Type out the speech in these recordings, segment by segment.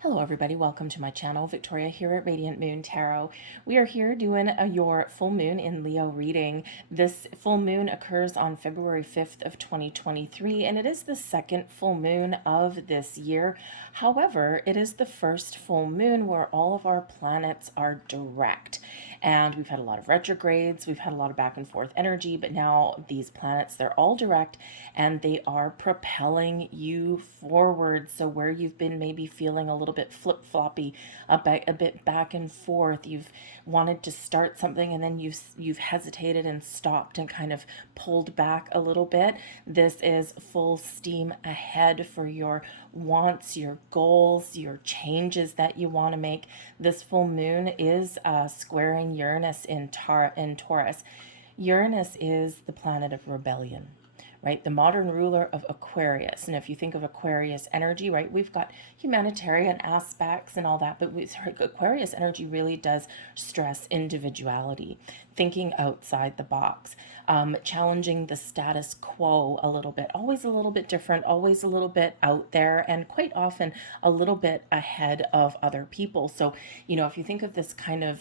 Hello everybody, welcome to my channel. Victoria here at Radiant Moon Tarot. We are here doing your full moon in Leo reading. This full moon occurs on February 5th of 2023 and it is the second full moon of this year. However, it is the first full moon where all of our planets are direct. And we've had a lot of retrogrades, we've had a lot of back and forth energy, but now these planets, they're all direct and they are propelling you forward. So where you've been maybe feeling a little bit flip-floppy, a bit back and forth, you've wanted to start something and then you've hesitated and stopped and kind of pulled back a little bit. This is full steam ahead for your wants, your goals, your changes that you want to make. This full moon is squaring Uranus in Taurus. Uranus is the planet of rebellion, right? The modern ruler of Aquarius. And if you think of Aquarius energy, right, we've got humanitarian aspects and all that, but Aquarius energy really does stress individuality, thinking outside the box, challenging the status quo a little bit, always a little bit different, always a little bit out there, and quite often a little bit ahead of other people. So, if you think of this kind of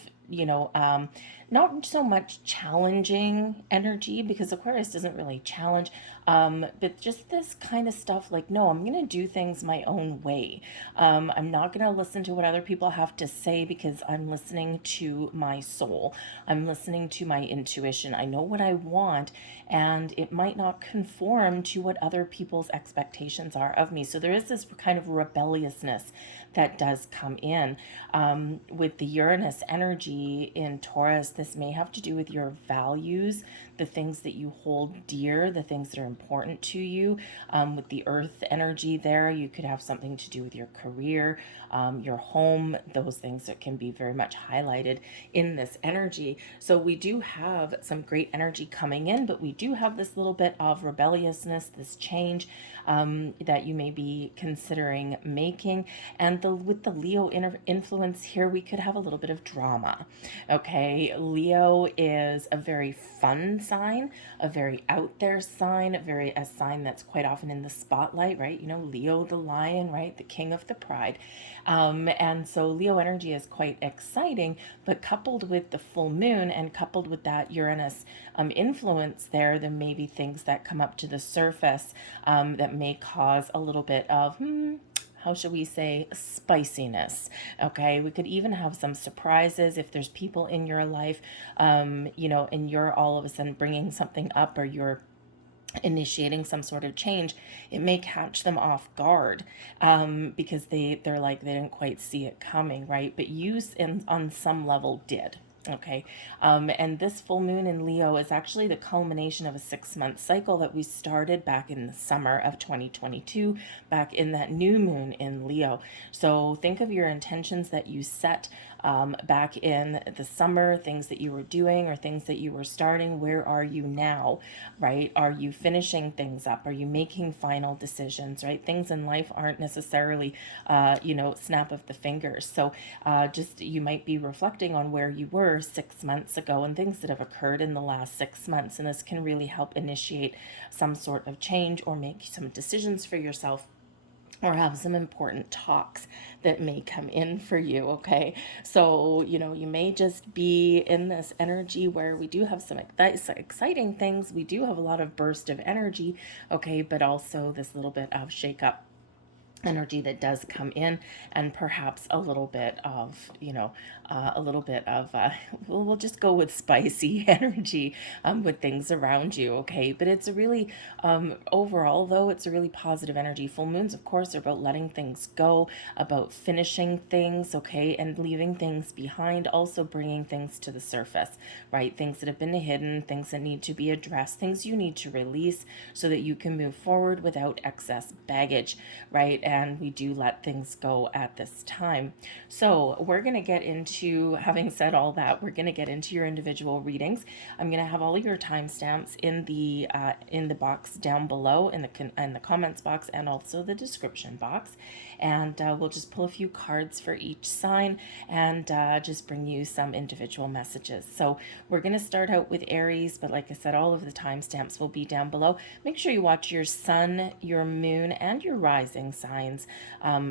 not so much challenging energy, because Aquarius doesn't really challenge, but just this kind of stuff like, no, I'm going to do things my own way. I'm not going to listen to what other people have to say because I'm listening to my soul. I'm listening to my intuition. I know what I want, and it might not conform to what other people's expectations are of me. So there is this kind of rebelliousness that does come in. With the Uranus energy in Taurus, this may have to do with your values, the things that you hold dear, the things that are important to you. With the Earth energy there, you could have something to do with your career, your home, those things that can be very much highlighted in this energy. So we do have some great energy coming in, but we do have this little bit of rebelliousness, this change that you may be considering making. And with the Leo influence here, we could have a little bit of drama. Okay, Leo is a very fun sign, a very out there sign, a sign that's quite often in the spotlight, right? Leo the lion, right? The king of the pride. And so Leo energy is quite exciting, but coupled with the full moon and coupled with that Uranus influence there may be things that come up to the surface that may cause a little bit of, how should we say, spiciness. Okay, we could even have some surprises if there's people in your life, and you're all of a sudden bringing something up, or you're initiating some sort of change. It may catch them off guard because they're like, they didn't quite see it coming, right? But you on some level did. Okay. And this full moon in Leo is actually the culmination of a 6-month cycle that we started back in the summer of 2022, back in that new moon in Leo. So think of your intentions that you set back in the summer, things that you were doing or things that you were starting. Where are you now, right? Are you finishing things up? Are you making final decisions, right? Things in life aren't necessarily, snap of the fingers. So just you might be reflecting on where you were 6 months ago and things that have occurred in the last 6 months. And this can really help initiate some sort of change or make some decisions for yourself, or have some important talks that may come in for you. Okay, so you may just be in this energy where we do have some exciting things, we do have a lot of burst of energy, okay, but also this little bit of shake up energy that does come in, and perhaps a little bit of we'll just go with spicy energy with things around you. Okay, but it's a really overall, though, it's a really positive energy. Full moons, of course, are about letting things go, about finishing things, okay, and leaving things behind, also bringing things to the surface, right? Things that have been hidden, things that need to be addressed, things you need to release so that you can move forward without excess baggage, right? And we do let things go at this time. So we're going to get into, having said all that, we're going to get into your individual readings. I'm going to have all of your timestamps in the box down below, in the comments box, and also the description box. And we'll just pull a few cards for each sign and just bring you some individual messages. So we're going to start out with Aries, but like I said, all of the timestamps will be down below. Make sure you watch your sun, your moon, and your rising sign signs,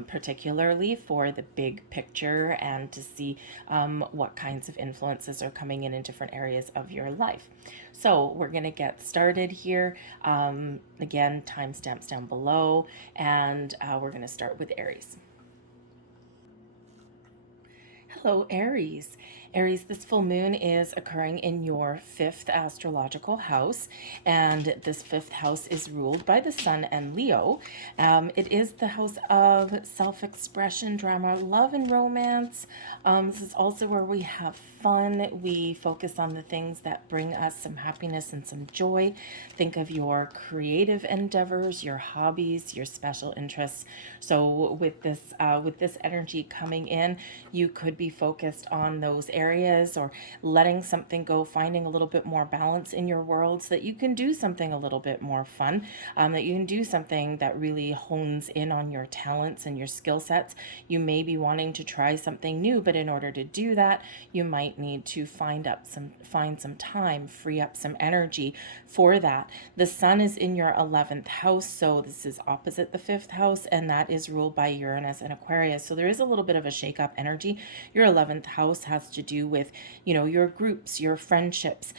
particularly for the big picture and to see what kinds of influences are coming in different areas of your life. So we're going to get started here. Again, timestamps down below, and we're going to start with Aries. Hello, Aries. Aries, this full moon is occurring in your fifth astrological house, and this fifth house is ruled by the Sun and Leo. It is the house of self-expression, drama, love, and romance. This is also where we have fun. We focus on the things that bring us some happiness and some joy. Think of your creative endeavors, your hobbies, your special interests. So with this energy coming in, you could be focused on those areas or letting something go, finding a little bit more balance in your world so that you can do something a little bit more fun, that you can do something that really hones in on your talents and your skill sets. You may be wanting to try something new, but in order to do that, you might need to find some time, free up some energy for that. The Sun is in your 11th house, so this is opposite the 5th house, and that is ruled by Uranus and Aquarius. So there is a little bit of a shake-up energy. Your 11th house has to do with, your groups, your friendships,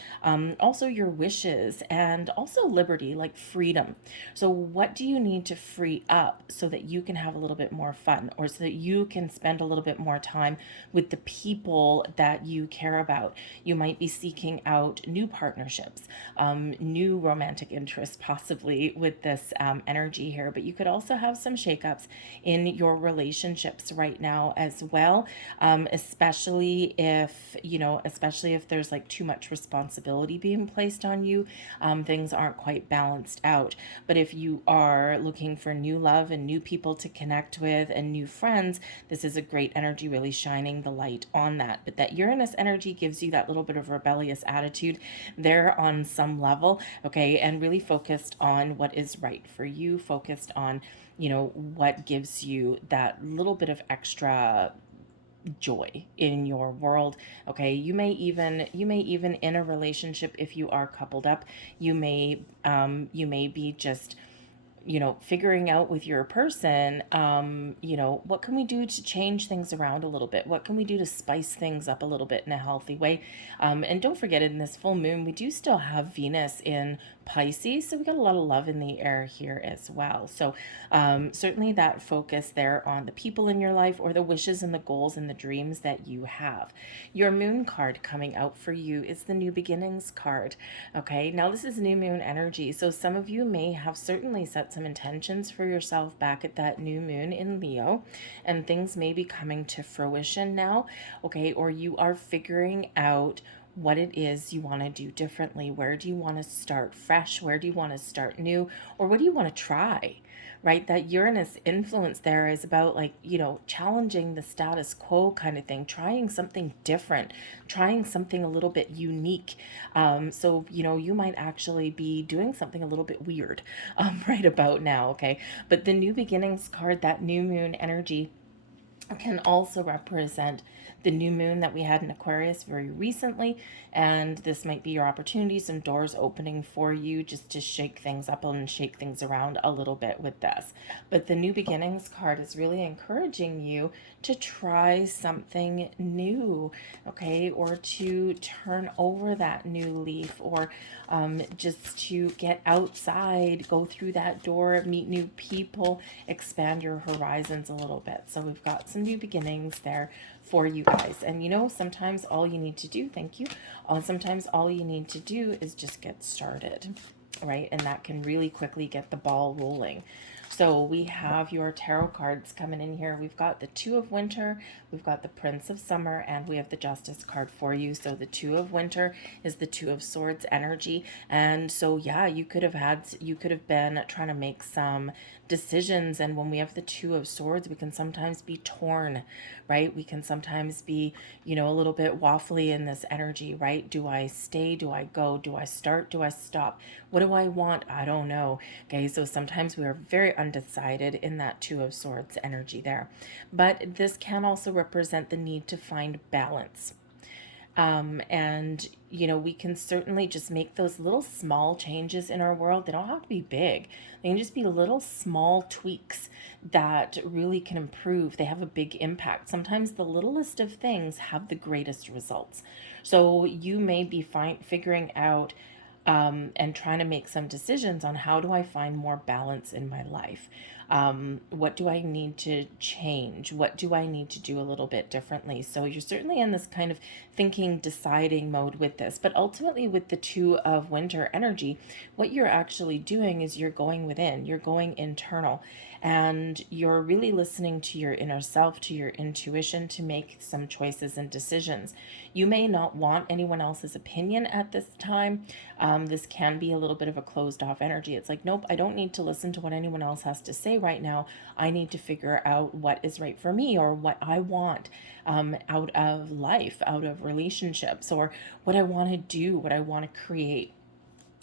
also your wishes, and also liberty, like freedom. So what do you need to free up so that you can have a little bit more fun, or so that you can spend a little bit more time with the people that you care about? You might be seeking out new partnerships, new romantic interests, possibly with this energy here, but you could also have some shakeups in your relationships right now as well, especially if there's like too much responsibility being placed on you. Things aren't quite balanced out. But if you are looking for new love and new people to connect with and new friends, this is a great energy, really shining the light on that. But that Uranus energy gives you that little bit of rebellious attitude there on some level, okay, and really focused on what is right for you, focused on, what gives you that little bit of extra joy in your world. Okay, you may even in a relationship, if you are coupled up, you may be just figuring out with your person, what can we do to change things around a little bit? What can we do to spice things up a little bit in a healthy way? And don't forget, in this full moon, we do still have Venus in Pisces, so we got a lot of love in the air here as well. So certainly that focus there on the people in your life, or the wishes and the goals and the dreams that you have. Your moon card coming out for you is the New Beginnings card. Okay, now this is new moon energy, so some of you may have certainly set some intentions for yourself back at that new moon in Leo, and things may be coming to fruition now. Okay, or you are figuring out what it is you want to do differently. Where do you want to start fresh? Where do you want to start new? Or what do you want to try? Right? That Uranus influence there is about, like, challenging the status quo kind of thing, trying something different, trying something a little bit unique. So, you might actually be doing something a little bit weird right about now. Okay. But the New Beginnings card, that new moon energy, can also represent the new moon that we had in Aquarius very recently, and this might be your opportunity, some doors opening for you just to shake things up and shake things around a little bit with this. But the New Beginnings card is really encouraging you to try something new, okay, or to turn over that new leaf, or just to get outside, go through that door, meet new people, expand your horizons a little bit. So we've got some new beginnings there for you guys. And sometimes all you need to do, sometimes all you need to do is just get started, right? And that can really quickly get the ball rolling. So we have your tarot cards coming in here. We've got the Two of Winter, we've got the Prince of Summer, and we have the Justice card for you. So the Two of Winter is the Two of Swords energy. And so, yeah, you could have been trying to make some decisions. And when we have the Two of Swords, we can sometimes be torn, right? We can sometimes be, a little bit waffly in this energy, right? Do I stay? Do I go? Do I start? Do I stop? What do I want? I don't know. Okay, so sometimes we are very undecided in that Two of Swords energy there. But this can also represent the need to find balance. And, you know, we can certainly just make those little small changes in our world. They don't have to be big, they can just be little small tweaks that really can improve. They have a big impact. Sometimes the littlest of things have the greatest results. So you may be figuring out and trying to make some decisions on how do I find more balance in my life. What do I need to change? What do I need to do a little bit differently? So you're certainly in this kind of thinking, deciding mode with this. But ultimately, with the Two of Winter energy, what you're actually doing is you're going within, you're going internal, and you're really listening to your inner self, to your intuition to make some choices and decisions. You may not want anyone else's opinion at this time. This can be a little bit of a closed off energy. It's like, nope, I don't need to listen to what anyone else has to say right now. I need to figure out what is right for me, or what I want out of life, out of relationships, or what I want to do, what I want to create.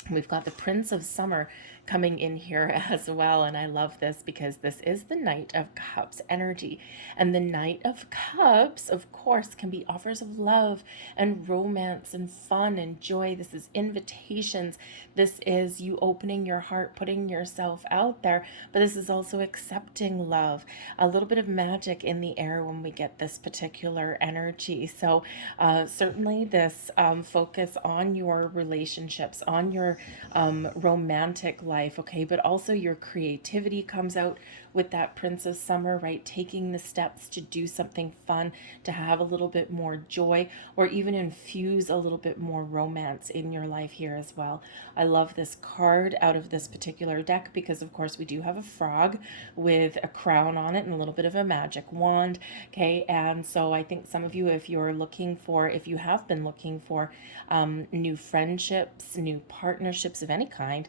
We've got the Prince of Summer coming in here as well. And I love this because this is the Knight of Cups energy. And the Knight of Cups, of course, can be offers of love and romance and fun and joy. This is invitations. This is you opening your heart, putting yourself out there. But this is also accepting love. A little bit of magic in the air when we get this particular energy. So certainly this focus on your relationships, on your romantic life, okay, but also your creativity comes out with that Prince of Summer, right? Taking the steps to do something fun, to have a little bit more joy, or even infuse a little bit more romance in your life here as well. I love this card out of this particular deck because, of course, we do have a frog with a crown on it and a little bit of a magic wand, okay? And so I think some of you, if you're looking for, if you have been looking for new friendships, new partnerships of any kind,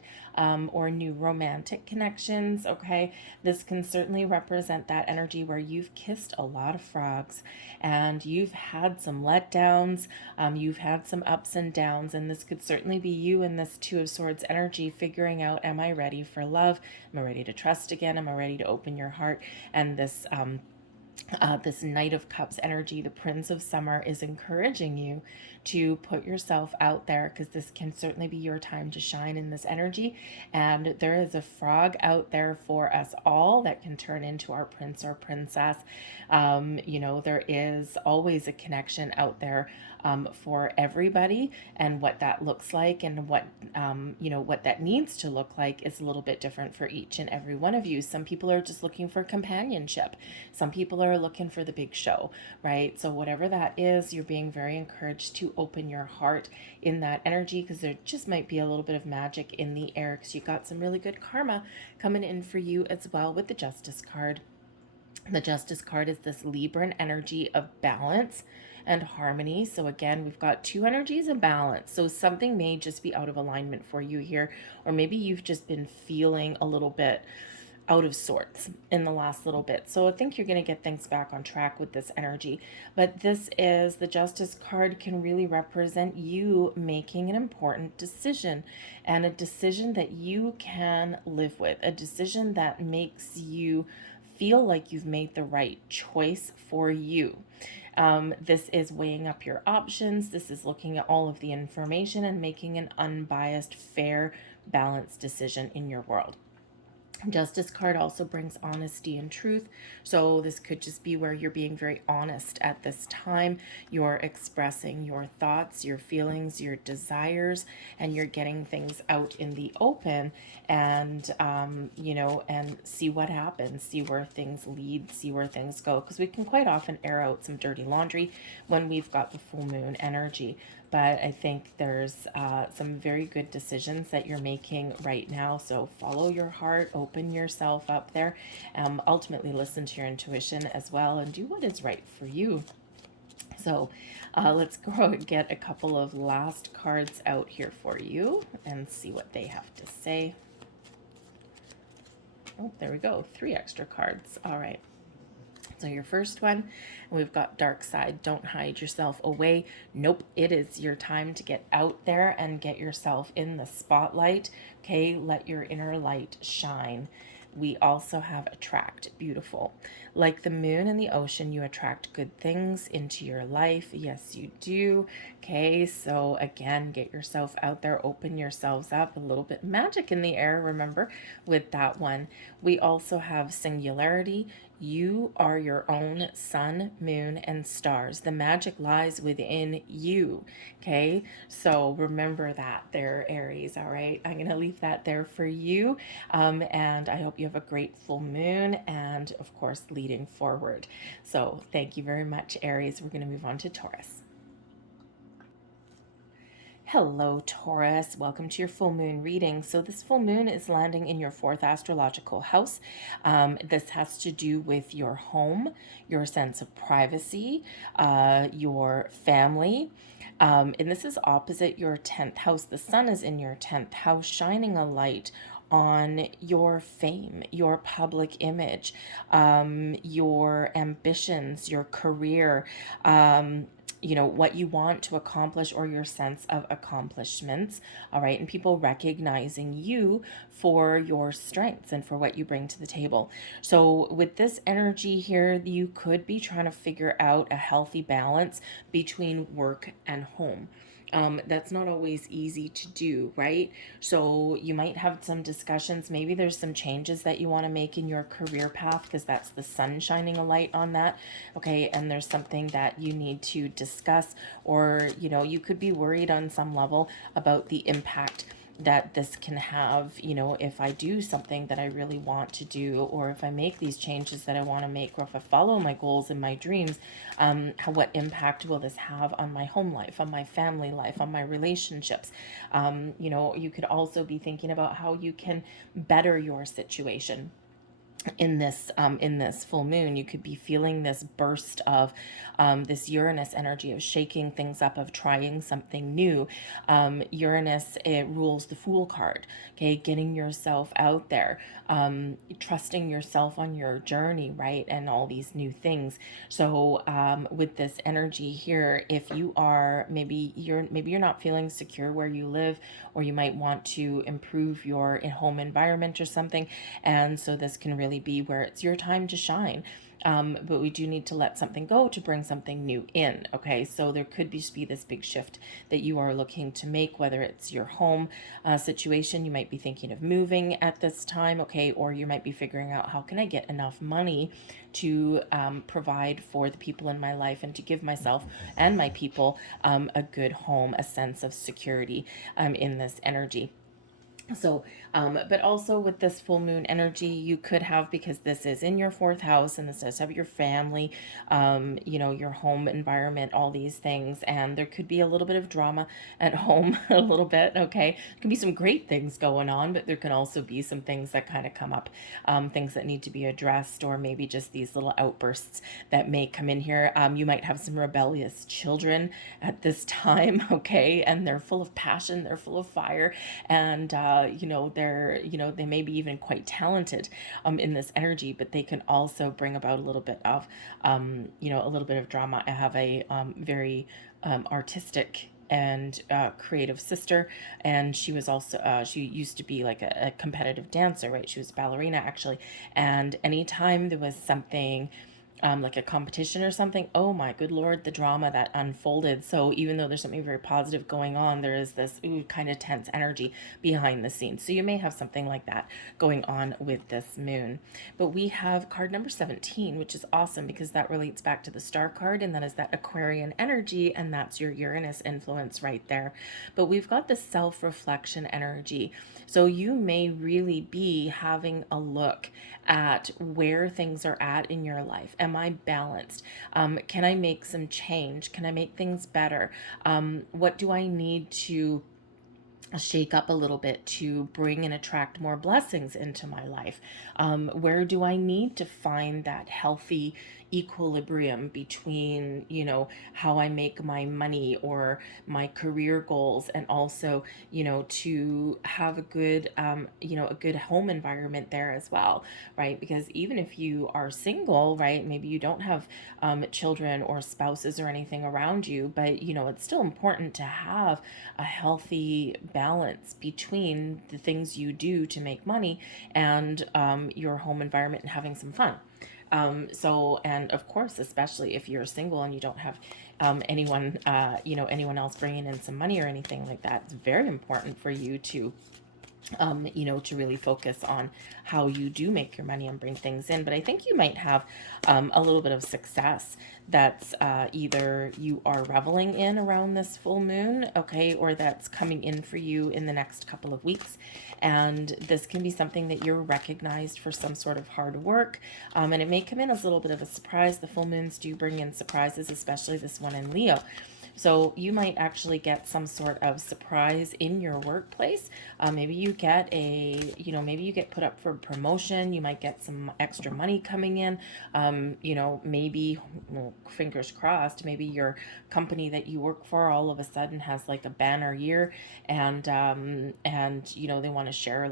or new romantic connections, okay, this can certainly represent that energy where you've kissed a lot of frogs and you've had some letdowns, you've had some ups and downs, and this could certainly be you in this Two of Swords energy, figuring out, am I ready for love? Am I ready to trust again? Am I ready to open your heart? And this Knight of Cups energy, the Prince of Summer, is encouraging you to put yourself out there because this can certainly be your time to shine in this energy. And there is a frog out there for us all that can turn into our prince or princess. You know, there is always a connection out there for everybody, and what that looks like and what you know, what that needs to look like is a little bit different for each and every one of you. Some people are just looking for companionship, some people are looking for the big show, right? So whatever that is, you're being very encouraged to open your heart in that energy because there just might be a little bit of magic in the air because you got some really good karma coming in for you as well with the Justice card. The Justice card is this Libran energy of balance and harmony. So again, we've got two energies in balance. So something may just be out of alignment for you here, or maybe you've just been feeling a little bit out of sorts in the last little bit. So I think you're going to get things back on track with this energy. But this is the Justice card, can really represent you making an important decision, and a decision that you can live with, a decision that makes you feel like you've made the right choice for you. This is weighing up your options. This is looking at all of the information and making an unbiased, fair, balanced decision in your world. Justice card also brings honesty and truth. So this could just be where you're being very honest at this time. You're expressing your thoughts, your feelings, your desires, and you're getting things out in the open, and you know, and see what happens, see where things lead, see where things go, because we can quite often air out some dirty laundry when we've got the full moon energy. But I think there's some very good decisions that you're making right now. So follow your heart, open yourself up there, ultimately listen to your intuition as well, and do what is right for you. So let's go get a couple of last cards out here for you and see what they have to say. Oh, there we go. 3 extra cards. All right. So your first one, we've got dark side. Don't hide yourself away. Nope, it is your time to get out there and get yourself in the spotlight. Okay, let your inner light shine. we also have attract. Beautiful. Like the moon and the ocean, you attract good things into your life. Yes, you do. Okay, so again, get yourself out there, open yourselves up, a little bit magic in the air, remember, with that one. We also have singularity. You are your own sun, moon, and stars. The magic lies within you. Okay, so remember that there, Aries. All right, I'm going to leave that there for you. And I hope you have a great full moon and, of course, leading forward. So thank you very much, Aries. We're going to move on to Taurus. Hello, Taurus. Welcome to your full moon reading. So, this full moon is landing in your fourth astrological house. This has to do with your home, your sense of privacy, your family. And this is opposite your 10th house. The sun is in your 10th house, shining a light on your fame, your public image, your ambitions, your career. What you want to accomplish or your sense of accomplishments, all right, and people recognizing you for your strengths and for what you bring to the table. So with this energy here, you could be trying to figure out a healthy balance between work and home. That's not always easy to do, right? So you might have some discussions. Maybe there's some changes that you want to make in your career path because that's the sun shining a light on that. Okay. And there's something that you need to discuss, or, you could be worried on some level about the impact that this can have, if I do something that I really want to do, or if I make these changes that I want to make, or if I follow my goals and my dreams, what impact will this have on my home life, on my family life, on my relationships? You could also be thinking about how you can better your situation in this full moon. You could be feeling this burst of this Uranus energy of shaking things up, of trying something new. Uranus, it rules the Fool card. Okay, getting yourself out there, trusting yourself on your journey, right, and all these new things. So with this energy here, if you are maybe you're not feeling secure where you live, or you might want to improve your home environment or something, and so this can really be where it's your time to shine. But we do need to let something go to bring something new in. Okay, so there could just be this big shift that you are looking to make, whether it's your home situation. You might be thinking of moving at this time, okay, or you might be figuring out, how can I get enough money to provide for the people in my life and to give myself and my people a good home, a sense of security in this energy. So, but also with this full moon energy, you could have, because this is in your fourth house and this does have your family, your home environment, all these things. And there could be a little bit of drama at home, a little bit. Okay. There can be some great things going on, but there can also be some things that kind of come up, things that need to be addressed, or maybe just these little outbursts that may come in here. You might have some rebellious children at this time. Okay. And they're full of passion, they're full of fire, and, they may be even quite talented in this energy, but they can also bring about a little bit of, a little bit of drama. I have a very artistic and creative sister, and she was also she used to be like a competitive dancer, right? She was a ballerina, actually, and anytime there was something like a competition or something, oh my good Lord, the drama that unfolded. So even though there's something very positive going on, there is this kind of tense energy behind the scenes. So you may have something like that going on with this moon. But we have card number 17, which is awesome because that relates back to the star card, and that is that Aquarian energy, and that's your Uranus influence right there. But we've got the self-reflection energy. So you may really be having a look at where things are at in your life. Am I balanced? Can I make some change? Can I make things better? What do I need to shake up a little bit to bring and attract more blessings into my life? Where do I need to find that healthy equilibrium between, how I make my money or my career goals, and also, to have a good, a good home environment there as well, right? Because even if you are single, right, maybe you don't have children or spouses or anything around you, but, it's still important to have a healthy balance balance between the things you do to make money and your home environment and having some fun. And of course, especially if you're single and you don't have anyone, anyone else bringing in some money or anything like that, it's very important for you to to really focus on how you do make your money and bring things in. But I think you might have a little bit of success that's either you are reveling in around this full moon, okay, or that's coming in for you in the next couple of weeks. And this can be something that you're recognized for some sort of hard work. And it may come in as a little bit of a surprise. The full moons do bring in surprises, especially this one in Leo. So you might actually get some sort of surprise in your workplace. Maybe you get maybe you get put up for promotion. You might get some extra money coming in. Maybe, well, fingers crossed, maybe your company that you work for all of a sudden has like a banner year, and they want to share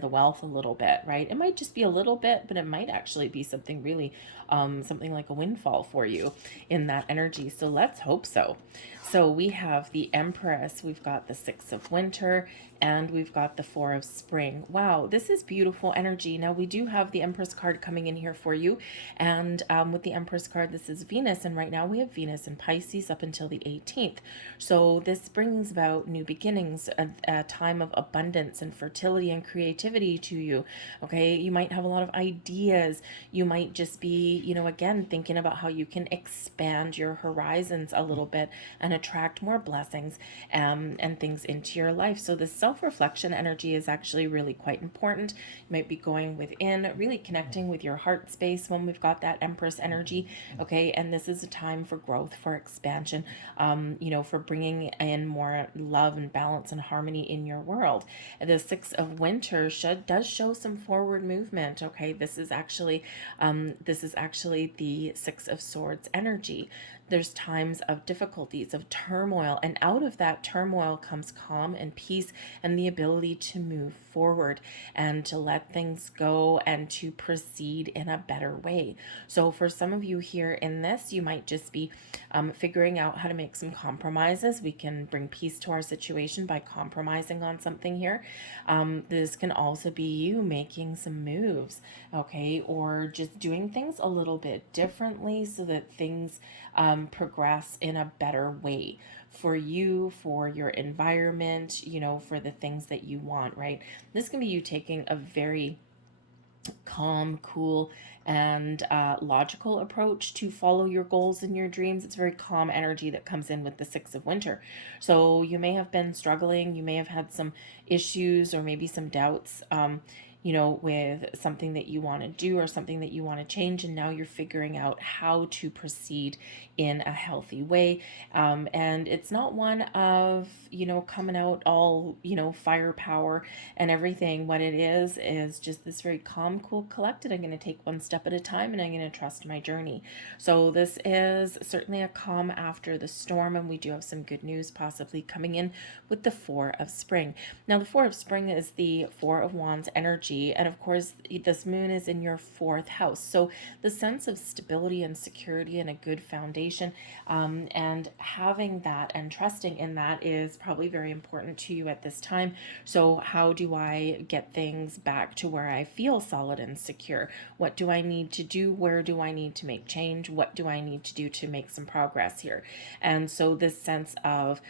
the wealth a little bit, right? It might just be a little bit, but it might actually be something really, something like a windfall for you in that energy. So let's hope so. So we have the Empress, we've got the Six of Winter, and we've got the Four of Spring. Wow, this is beautiful energy. Now we do have the Empress card coming in here for you. And with the Empress card, this is Venus. And right now we have Venus in Pisces up until the 18th. So this brings about new beginnings, a time of abundance and fertility and creativity to you. Okay, you might have a lot of ideas. You might just be, again, thinking about how you can expand your horizons a little bit and attract more blessings and things into your life. So the self-reflection energy is actually really quite important. You might be going within, really connecting with your heart space when we've got that Empress energy, okay? And this is a time for growth, for expansion, for bringing in more love and balance and harmony in your world. The Six of Winter does show some forward movement, okay? This is actually the Six of Swords energy. There's times of difficulties, of turmoil, and out of that turmoil comes calm and peace and the ability to move forward and to let things go and to proceed in a better way. So for some of you here in this, you might just be figuring out how to make some compromises. We can bring peace to our situation by compromising on something here. This can also be you making some moves, okay, or just doing things a little bit differently so that things progress in a better way for you, for your environment, for the things that you want, right? This can be you taking a very calm, cool, and logical approach to follow your goals and your dreams. It's very calm energy that comes in with the Six of Winter. So you may have been struggling, you may have had some issues or maybe some doubts, with something that you want to do or something that you want to change, and now you're figuring out how to proceed in a healthy way. And it's not one of, coming out all, firepower and everything. What it is just this very calm, cool, collected. I'm going to take one step at a time and I'm going to trust my journey. So this is certainly a calm after the storm, and we do have some good news possibly coming in with the Four of Spring. Now, the Four of Spring is the Four of Wands energy. And of course, this moon is in your fourth house. So the sense of stability and security and a good foundation, and having that and trusting in that is probably very important to you at this time. So how do I get things back to where I feel solid and secure? What do I need to do? Where do I need to make change? What do I need to do to make some progress here? And so this sense of,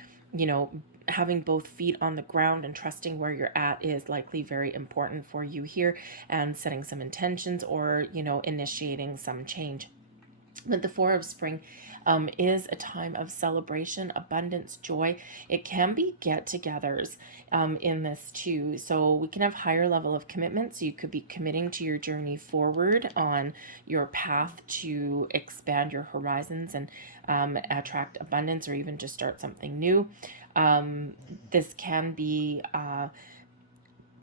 having both feet on the ground and trusting where you're at is likely very important for you here, and setting some intentions or, initiating some change. But the Four of Spring is a time of celebration, abundance, joy. It can be get-togethers in this too. So we can have higher level of commitment. So you could be committing to your journey forward on your path to expand your horizons and attract abundance, or even just start something new. This can be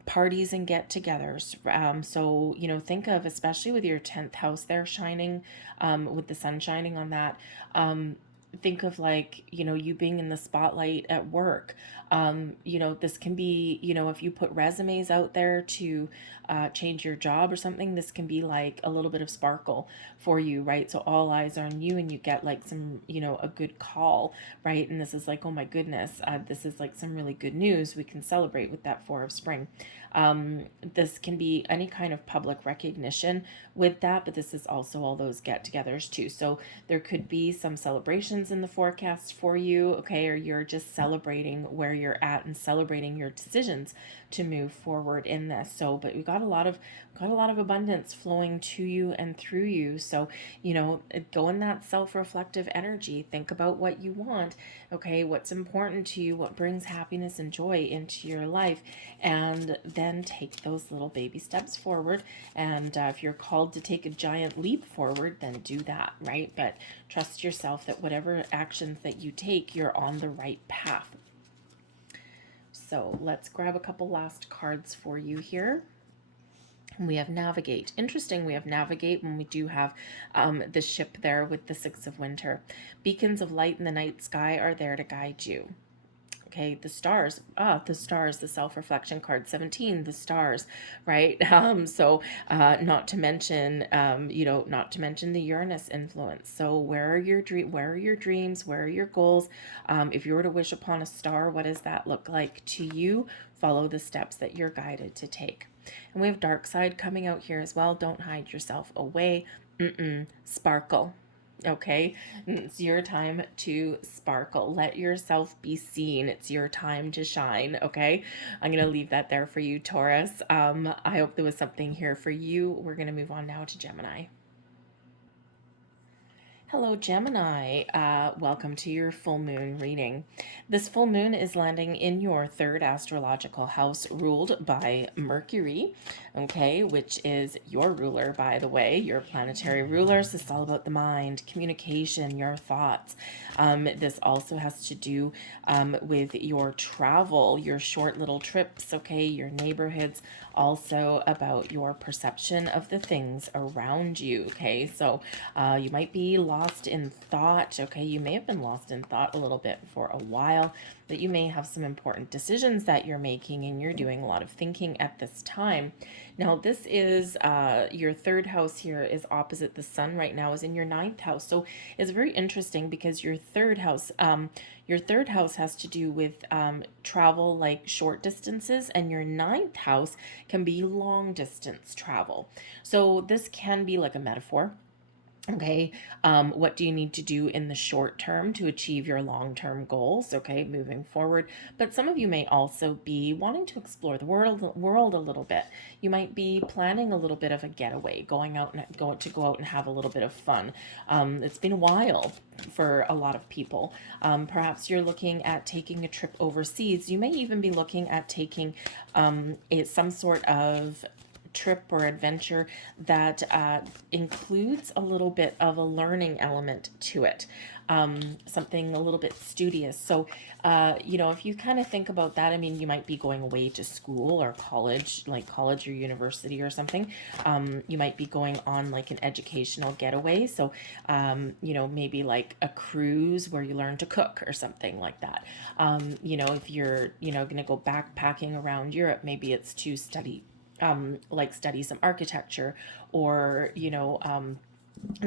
parties and get-togethers. So, think of, especially with your 10th house there shining, with the sun shining on that, think of like, you being in the spotlight at work. This can be, if you put resumes out there to change your job or something, this can be like a little bit of sparkle for you, right? So all eyes are on you and you get like some, a good call, right? And this is like, oh my goodness, this is like some really good news. We can celebrate with that Four of Spring. This can be any kind of public recognition with that, but this is also all those get-togethers too. So there could be some celebrations in the forecast for you, okay, or you're just celebrating where you're at and celebrating your decisions to move forward in this. So, but we got a lot of abundance flowing to you and through you. So, go in that self-reflective energy. Think about what you want, okay, what's important to you, what brings happiness and joy into your life, and then take those little baby steps forward. And if you're called to take a giant leap forward, then do that, right? But trust yourself that whatever actions that you take, you're on the right path. So let's grab a couple last cards for you here. We have Navigate. Interesting, we have Navigate when we do have the ship there with the Six of Winter. Beacons of light in the night sky are there to guide you. Okay, the stars, the self-reflection card, 17, the stars, right? Not to mention, not to mention the Uranus influence. So where are your dreams? Where are your goals? If you were to wish upon a star, what does that look like to you? Follow the steps that you're guided to take. And we have dark side coming out here as well. Don't hide yourself away. Sparkle. Okay, it's your time to sparkle. Let yourself be seen. It's your time to shine. Okay, I'm gonna leave that there for you, Taurus. I hope there was something here for you. We're gonna move on now to Gemini. Hello, Gemini. Welcome to your full moon reading. This full moon is landing in your third astrological house, ruled by Mercury, okay, which is your ruler, by the way, your planetary ruler. So it's all about the mind, communication, your thoughts. This also has to do with your travel, your short little trips, okay, your neighborhoods, also about your perception of the things around you, okay? So you might be lost in thought, okay? You may have been lost in thought a little bit for a while, that you may have some important decisions that you're making and you're doing a lot of thinking at this time. Now, this is your third house here is opposite the sun right now, is in your ninth house. So it's very interesting because your third house has to do with travel, like short distances, and your ninth house can be long distance travel. So this can be like a metaphor. Okay, what do you need to do in the short term to achieve your long-term goals? Okay, moving forward. But some of you may also be wanting to explore the world a little bit. You might be planning a little bit of a getaway, go out and have a little bit of fun. It's been a while for a lot of people. Perhaps you're looking at taking a trip overseas. You may even be looking at taking some sort of trip or adventure that includes a little bit of a learning element to it, something a little bit studious. So, if you kind of think about that, I mean, you might be going away to school or college, like college or university or something. You might be going on like an educational getaway. So, maybe like a cruise where you learn to cook or something like that. If you're, going to go backpacking around Europe, maybe it's to study some architecture, or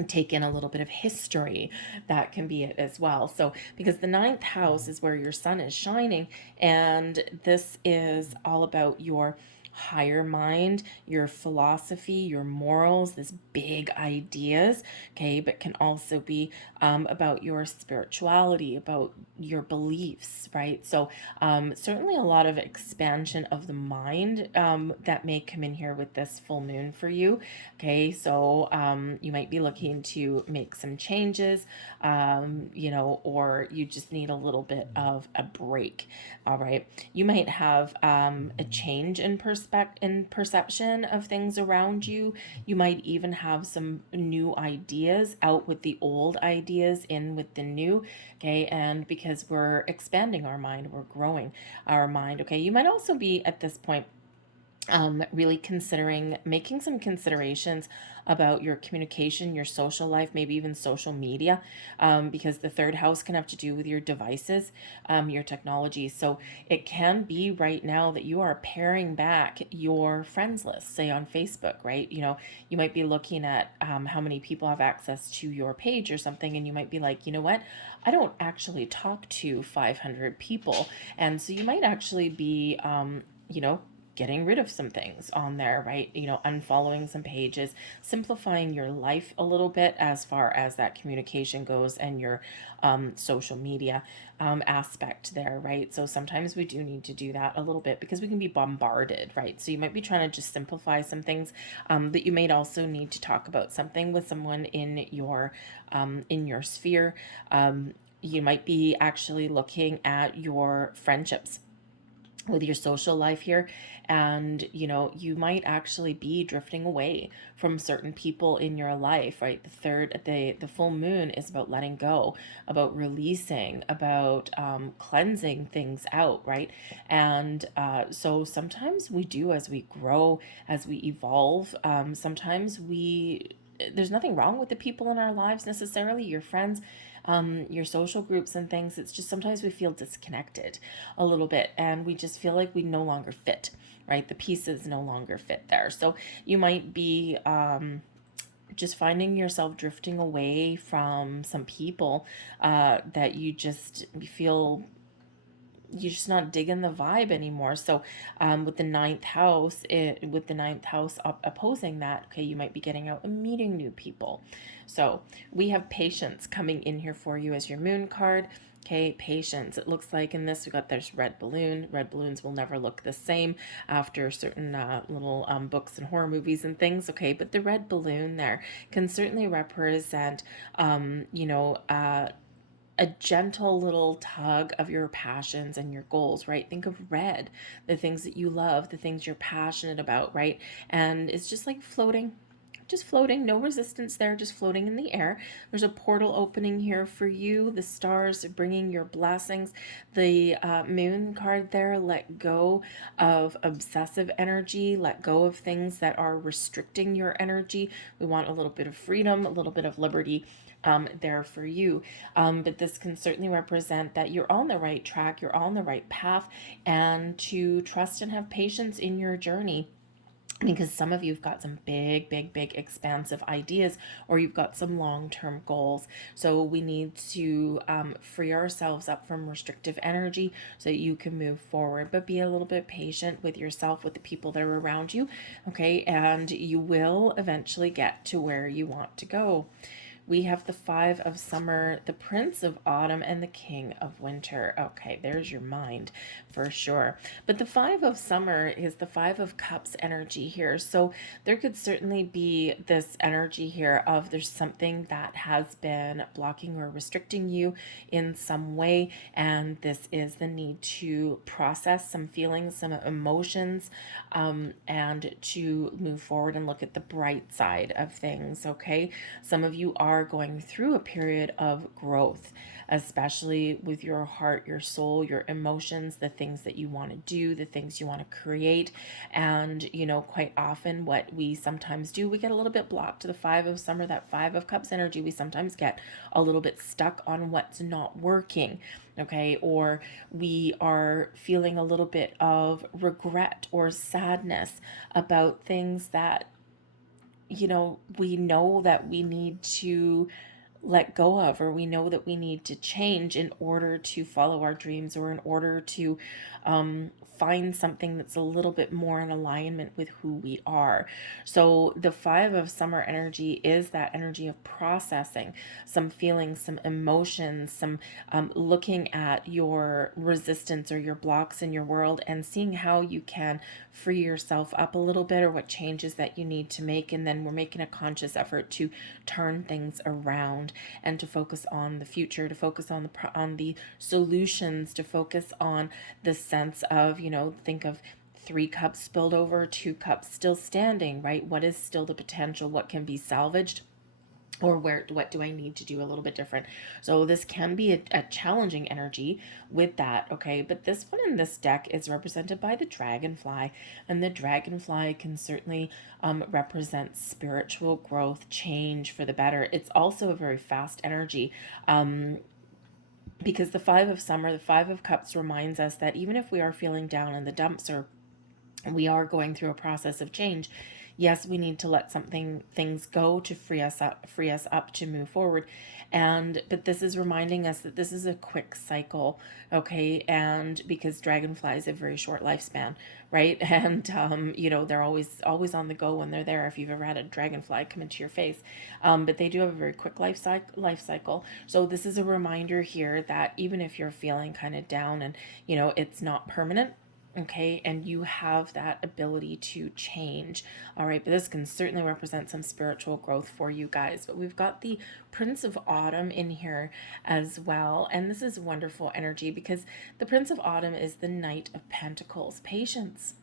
take in a little bit of history. That can be it as well. So because the ninth house is where your sun is shining, and this is all about your higher mind, your philosophy, your morals, this big ideas, okay, but can also be about your spirituality, about your beliefs, right? So certainly a lot of expansion of the mind that may come in here with this full moon for you, okay? So you might be looking to make some changes, or you just need a little bit of a break, all right? You might have a change in perception of things around you. You might even have some new ideas, out with the old ideas, in with the new, okay? And because we're expanding our mind, we're growing our mind, okay? You might also be at this point really considering making some considerations about your communication, your social life, maybe even social media, because the third house can have to do with your devices, your technology. So it can be right now that you are paring back your friends list, say on Facebook, right? You might be looking at how many people have access to your page or something, and you might be like, you know what? I don't actually talk to 500 people. And so you might actually be, getting rid of some things on there, right? Unfollowing some pages, simplifying your life a little bit as far as that communication goes and your social media aspect there, right? So sometimes we do need to do that a little bit because we can be bombarded, right? So you might be trying to just simplify some things, but you might also need to talk about something with someone in your sphere. You might be actually looking at your friendships with your social life here, and you might actually be drifting away from certain people in your life, right? The full moon is about letting go, about releasing, about cleansing things out, right? And so sometimes we do, as we grow, as we evolve, sometimes there's nothing wrong with the people in our lives necessarily, your friends, your social groups and things. It's just sometimes we feel disconnected a little bit, and we just feel like we no longer fit, right? The pieces no longer fit there. So you might be just finding yourself drifting away from some people that you just feel you're just not digging the vibe anymore. So with the ninth house opposing that, okay, you might be getting out and meeting new people. So we have patience coming in here for you as your moon card. Okay, patience. It looks like in this we got this red balloon. Red balloons will never look the same after certain little books and horror movies and things. Okay, but the red balloon there can certainly represent, a gentle little tug of your passions and your goals, right? Think of red, the things that you love, the things you're passionate about, right? And it's just floating, no resistance there, just floating in the air. There's a portal opening here for you. The stars are bringing your blessings. The moon card there, let go of obsessive energy, let go of things that are restricting your energy. We want a little bit of freedom, a little bit of liberty there for you. But this can certainly represent that you're on the right track, you're on the right path, and to trust and have patience in your journey, because some of you've got some big expansive ideas, or you've got some long-term goals. So we need to free ourselves up from restrictive energy so that you can move forward, but be a little bit patient with yourself, with the people that are around you. Okay, and you will eventually get to where you want to go. We have the Five of Summer, the Prince of Autumn, and the King of Winter. Okay, there's your mind for sure. But the Five of Summer is the Five of Cups energy here. So there could certainly be this energy here of there's something that has been blocking or restricting you in some way, and this is the need to process some feelings, some emotions, and to move forward and look at the bright side of things. Okay, some of you are going through a period of growth, especially with your heart, your soul, your emotions, the things that you want to do, the things you want to create. And, quite often what we sometimes do, we get a little bit blocked to the Five of Summer, that Five of Cups energy. We sometimes get a little bit stuck on what's not working. Okay, or we are feeling a little bit of regret or sadness about things that we know that we need to let go of, or we know that we need to change in order to follow our dreams, or in order to find something that's a little bit more in alignment with who we are. So the Five of Summer energy is that energy of processing some feelings, some emotions, some looking at your resistance or your blocks in your world, and seeing how you can free yourself up a little bit, or what changes that you need to make. And then we're making a conscious effort to turn things around and to focus on the future, to focus on the solutions, to focus on the sense of, think of 3 cups spilled over, 2 cups still standing, right? What is still the potential? What can be salvaged? or what do I need to do a little bit different? So this can be a challenging energy with that, okay? But this one in this deck is represented by the dragonfly, and the dragonfly can certainly represent spiritual growth, change for the better. It's also a very fast energy. Because the Five of Summer, the Five of Cups reminds us that even if we are feeling down in the dumps, or we are going through a process of change, yes, we need to let things go to free us up to move forward. But this is reminding us that this is a quick cycle, okay? And because dragonflies have very short lifespan, right? And they're always on the go when they're there, if you've ever had a dragonfly come into your face. But they do have a very quick life cycle. So this is a reminder here that even if you're feeling kind of down, and it's not permanent, okay, and you have that ability to change. All right, but this can certainly represent some spiritual growth for you guys. But we've got the Prince of Autumn in here as well, and this is wonderful energy because the Prince of Autumn is the Knight of Pentacles. Patience.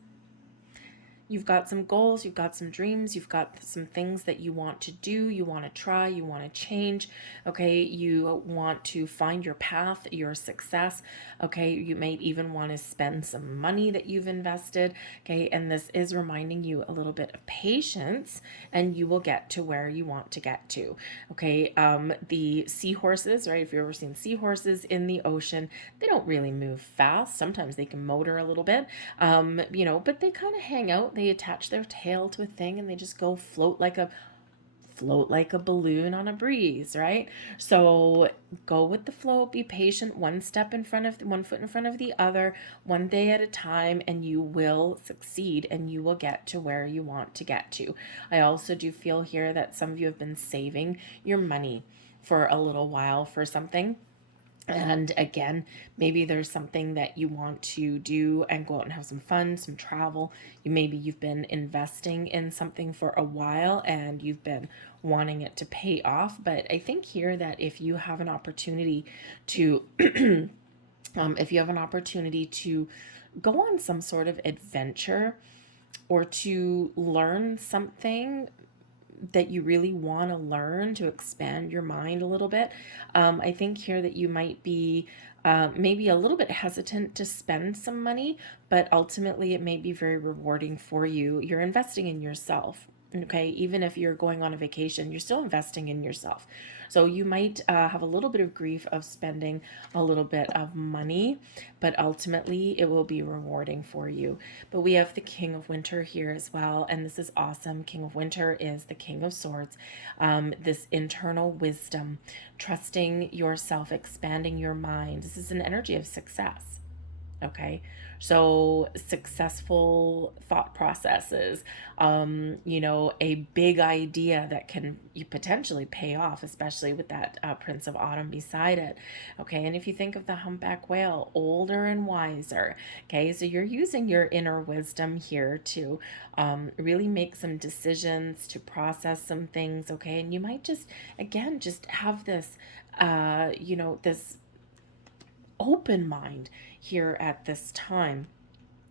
You've got some goals, you've got some dreams, you've got some things that you want to do, you want to try, you want to change, okay? You want to find your path, your success, okay? You may even want to spend some money that you've invested, okay? And this is reminding you a little bit of patience, and you will get to where you want to get to, okay? The seahorses, right? If you've ever seen seahorses in the ocean, they don't really move fast. Sometimes they can motor a little bit, but they kind of hang out. They attach their tail to a thing and they just go float like a balloon on a breeze, right? So go with the flow, be patient, one foot in front of the other, one day at a time, and you will succeed and you will get to where you want to get to. I also do feel here that some of you have been saving your money for a little while for something. And again, maybe there's something that you want to do and go out and have some fun, some travel. Maybe you've been investing in something for a while and you've been wanting it to pay off. But I think here that if you have an opportunity to, go on some sort of adventure or to learn something that you really want to learn to expand your mind a little bit, I think here that you might be maybe a little bit hesitant to spend some money, but ultimately it may be very rewarding for you. You're investing in yourself. Okay, even if you're going on a vacation, you're still investing in yourself. So you might have a little bit of grief of spending a little bit of money, but ultimately it will be rewarding for you. But we have the King of Winter here as well, and this is awesome. King of Winter is the King of Swords. This internal wisdom, trusting yourself, expanding your mind. This is an energy of success. Okay, so successful thought processes, a big idea that can you potentially pay off, especially with that Prince of Autumn beside it. Okay, and if you think of the humpback whale, older and wiser. Okay, so you're using your inner wisdom here to really make some decisions, to process some things. Okay, and you might just have this, this open mind here at this time.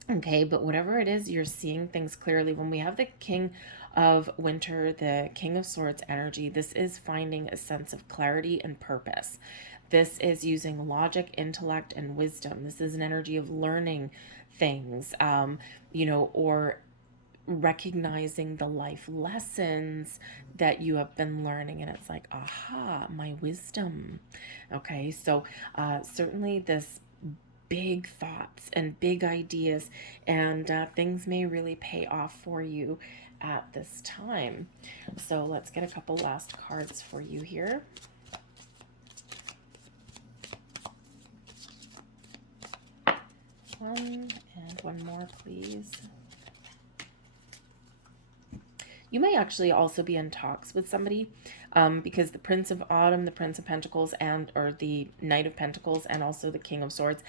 Okay, but whatever it is, you're seeing things clearly. When we have the King of Winter, the King of Swords energy, this is finding a sense of clarity and purpose. This is using logic, intellect, and wisdom. This is an energy of learning things, or recognizing the life lessons that you have been learning, and it's like, aha, my wisdom. Okay, so certainly this big thoughts and big ideas, and things may really pay off for you at this time. So let's get a couple last cards for you here. One and one more, please. You may actually also be in talks with somebody, because the Prince of Autumn, the Prince of Pentacles, or the Knight of Pentacles, and also the King of Swords,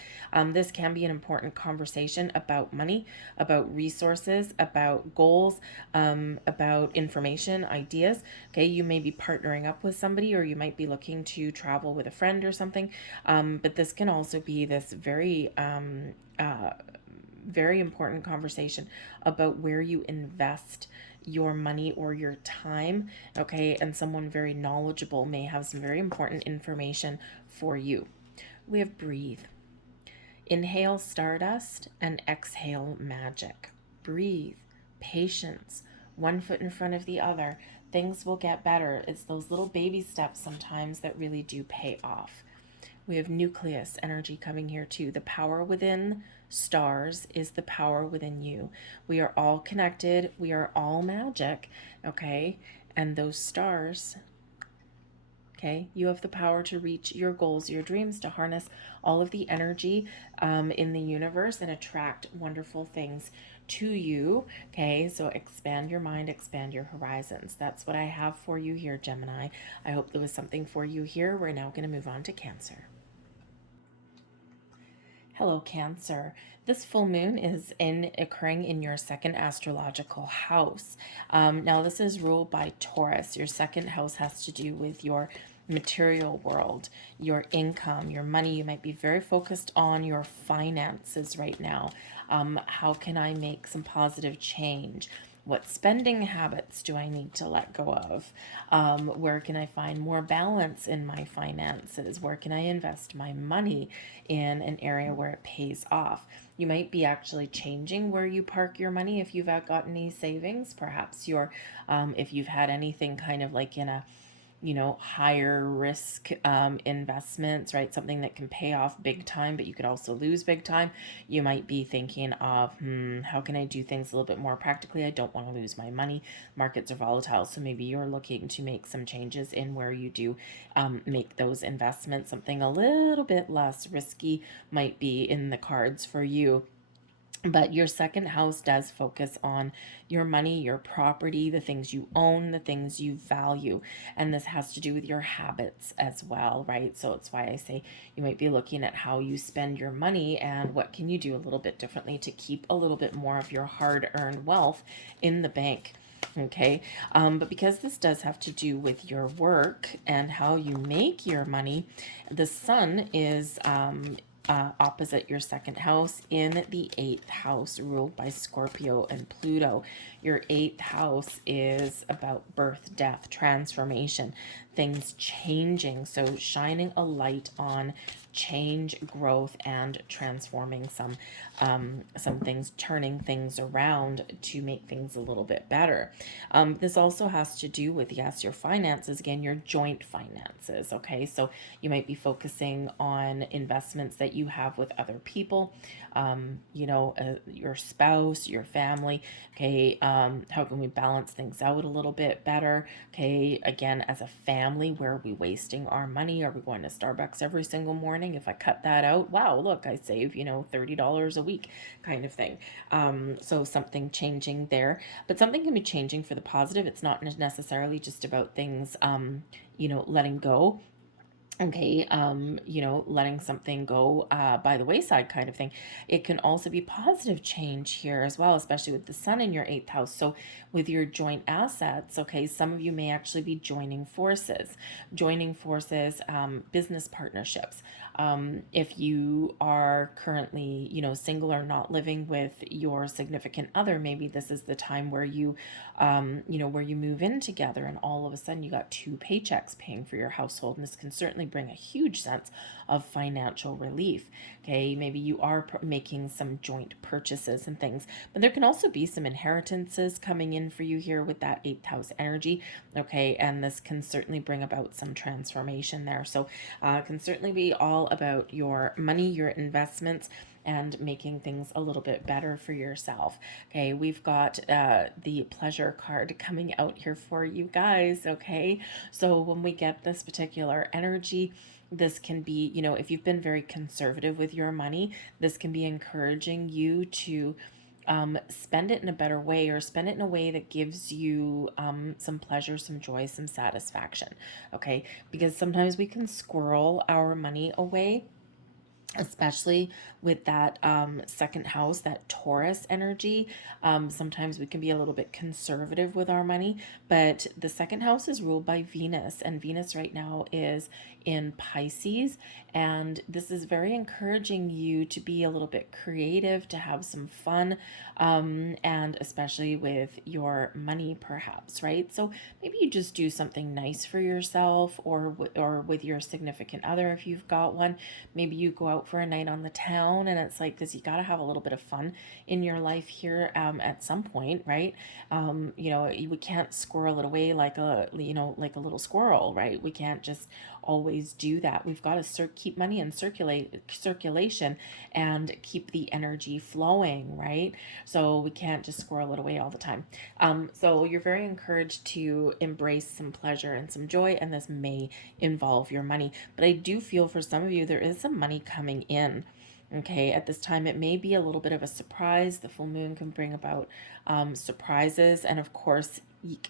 this can be an important conversation about money, about resources, about goals, about information, ideas. Okay, you may be partnering up with somebody, or you might be looking to travel with a friend or something, but this can also be this very very important conversation about where you invest your money or your time, okay? And someone very knowledgeable may have some very important information for you. We have breathe. Inhale stardust and exhale magic. Breathe. Patience. One foot in front of the other. Things will get better. It's those little baby steps sometimes that really do pay off. We have nucleus energy coming here too. The power within stars is the power within you. We are all connected. We are all magic, okay? And those stars, okay, you have the power to reach your goals, your dreams, to harness all of the energy in the universe and attract wonderful things to you, okay? So expand your mind, expand your horizons. That's what I have for you here, Gemini. I hope there was something for you here. We're now going to move on to Cancer. Hello, Cancer. This full moon is occurring in your second astrological house. Now, this is ruled by Taurus. Your second house has to do with your material world, your income, your money. You might be very focused on your finances right now. How can I make some positive change? What spending habits do I need to let go of? Where can I find more balance in my finances? Where can I invest my money in an area where it pays off? You might be actually changing where you park your money if you've got any savings. Perhaps if you've had anything kind of like in a higher risk investments, right? Something that can pay off big time, but you could also lose big time. You might be thinking of, how can I do things a little bit more practically? I don't want to lose my money. Markets are volatile. So maybe you're looking to make some changes in where you do make those investments. Something a little bit less risky might be in the cards for you. But your second house does focus on your money, your property, the things you own, the things you value. And this has to do with your habits as well, right? So it's why I say you might be looking at how you spend your money and what can you do a little bit differently to keep a little bit more of your hard-earned wealth in the bank. Okay, but because this does have to do with your work and how you make your money, the sun is opposite your second house in the 8th house, ruled by Scorpio and Pluto. Your 8th house is about birth, death, transformation, things changing. So shining a light on change, growth, and transforming some things, turning things around to make things a little bit better. This also has to do with, yes, your finances, again, your joint finances, okay? So you might be focusing on investments that you have with other people, your spouse, your family, okay? How can we balance things out a little bit better, okay? Again, as a family, where are we wasting our money? Are we going to Starbucks every single morning? If I cut that out, wow, look, I save, $30 a week kind of thing. So something changing there, but something can be changing for the positive. It's not necessarily just about things, letting go. Okay, letting something go by the wayside kind of thing. It can also be positive change here as well, especially with the sun in your 8th house. So with your joint assets, okay, some of you may actually be joining forces, business partnerships. If you are currently, single or not living with your significant other, maybe this is the time where you move in together and all of a sudden you got 2 paychecks paying for your household. And this can certainly bring a huge sense of financial relief. Okay, maybe you are making some joint purchases and things, but there can also be some inheritances coming in for you here with that 8th house energy. Okay, and this can certainly bring about some transformation there. So it can certainly be all about your money, your investments, and making things a little bit better for yourself. Okay, we've got the pleasure card coming out here for you guys. Okay, so when we get this particular energy, this can be, if you've been very conservative with your money, this can be encouraging you to spend it in a better way, or spend it in a way that gives you some pleasure, some joy, some satisfaction. Okay, because sometimes we can squirrel our money away especially with that second house, that Taurus energy. Sometimes we can be a little bit conservative with our money, but the second house is ruled by Venus, and Venus right now is in Pisces. And this is very encouraging you to be a little bit creative, to have some fun, and especially with your money, perhaps, right? So maybe you just do something nice for yourself, or with your significant other if you've got one. Maybe you go out for a night on the town, and it's like this, you got to have a little bit of fun in your life here, at some point, right? We can't squirrel it away like a little squirrel, right? We can't just always do that. We've got to keep money in circulation and keep the energy flowing, right? So we can't just squirrel it away all the time. So you're very encouraged to embrace some pleasure and some joy, and this may involve your money. But I do feel for some of you there is some money coming in. Okay, at this time, it may be a little bit of a surprise. The full moon can bring about surprises. And of course,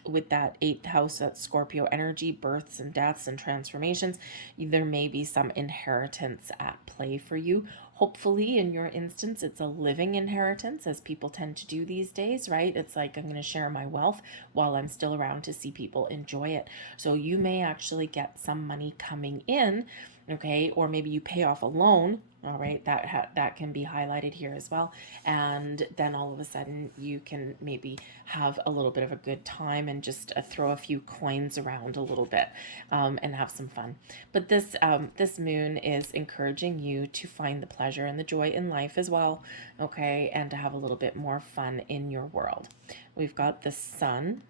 with that eighth house, that Scorpio energy, births and deaths and transformations, there may be some inheritance at play for you. Hopefully, in your instance, it's a living inheritance, as people tend to do these days, right? It's like, I'm going to share my wealth while I'm still around to see people enjoy it. So you may actually get some money coming in, okay? Or maybe you pay off a loan, all right? That can be highlighted here as well. And then all of a sudden you can maybe have a little bit of a good time and just throw a few coins around a little bit, and have some fun. But this moon is encouraging you to find the pleasure and the joy in life as well, okay? And to have a little bit more fun in your world. We've got the Sun,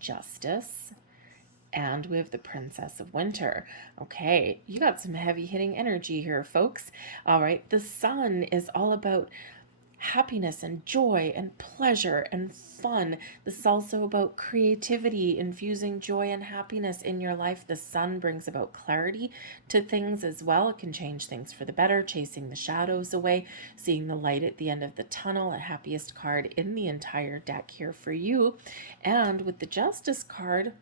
Justice, and we have the Princess of Winter. Okay, you got some heavy hitting energy here, folks. All right, the Sun is all about happiness and joy and pleasure and fun. This is also about creativity, infusing joy and happiness in your life. The Sun brings about clarity to things as well. It can change things for the better, chasing the shadows away, seeing the light at the end of the tunnel. A happiest card in the entire deck here for you. And with the Justice card,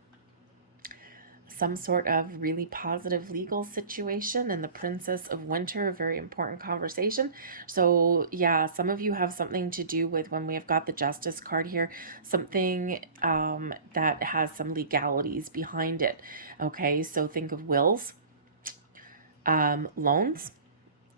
some sort of really positive legal situation, and the Princess of Winter, a very important conversation. So yeah, some of you have something to do with, when we have got the Justice card here, something that has some legalities behind it. Okay, so think of wills, loans.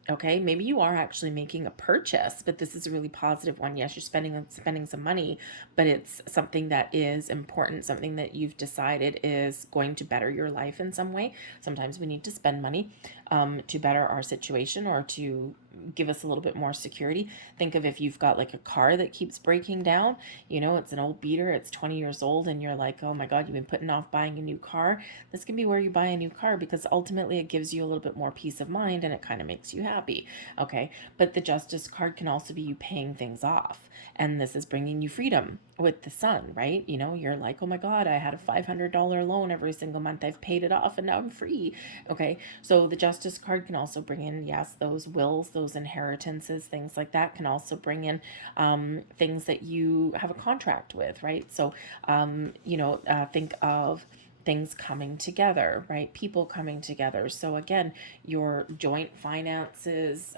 Okay, maybe you are actually making a purchase, but this is a really positive one. Yes, you're spending some money, but it's something that is important, something that you've decided is going to better your life in some way. Sometimes we need to spend money to better our situation, or to give us a little bit more security. Think of if you've got like a car that keeps breaking down, it's an old beater, it's 20 years old, and you're like, oh my God, you've been putting off buying a new car. This can be where you buy a new car, because ultimately it gives you a little bit more peace of mind, and it kind of makes you happy. Okay, but the Justice card can also be you paying things off, and this is bringing you freedom with the Sun, right? You're like, oh my God, I had a $500 loan every single month, I've paid it off, and now I'm free. Okay, so the Justice card can also bring in, yes, those wills, those inheritances, things like that. Can also bring in things that you have a contract with, right? So think of things coming together, right? People coming together. So again, your joint finances,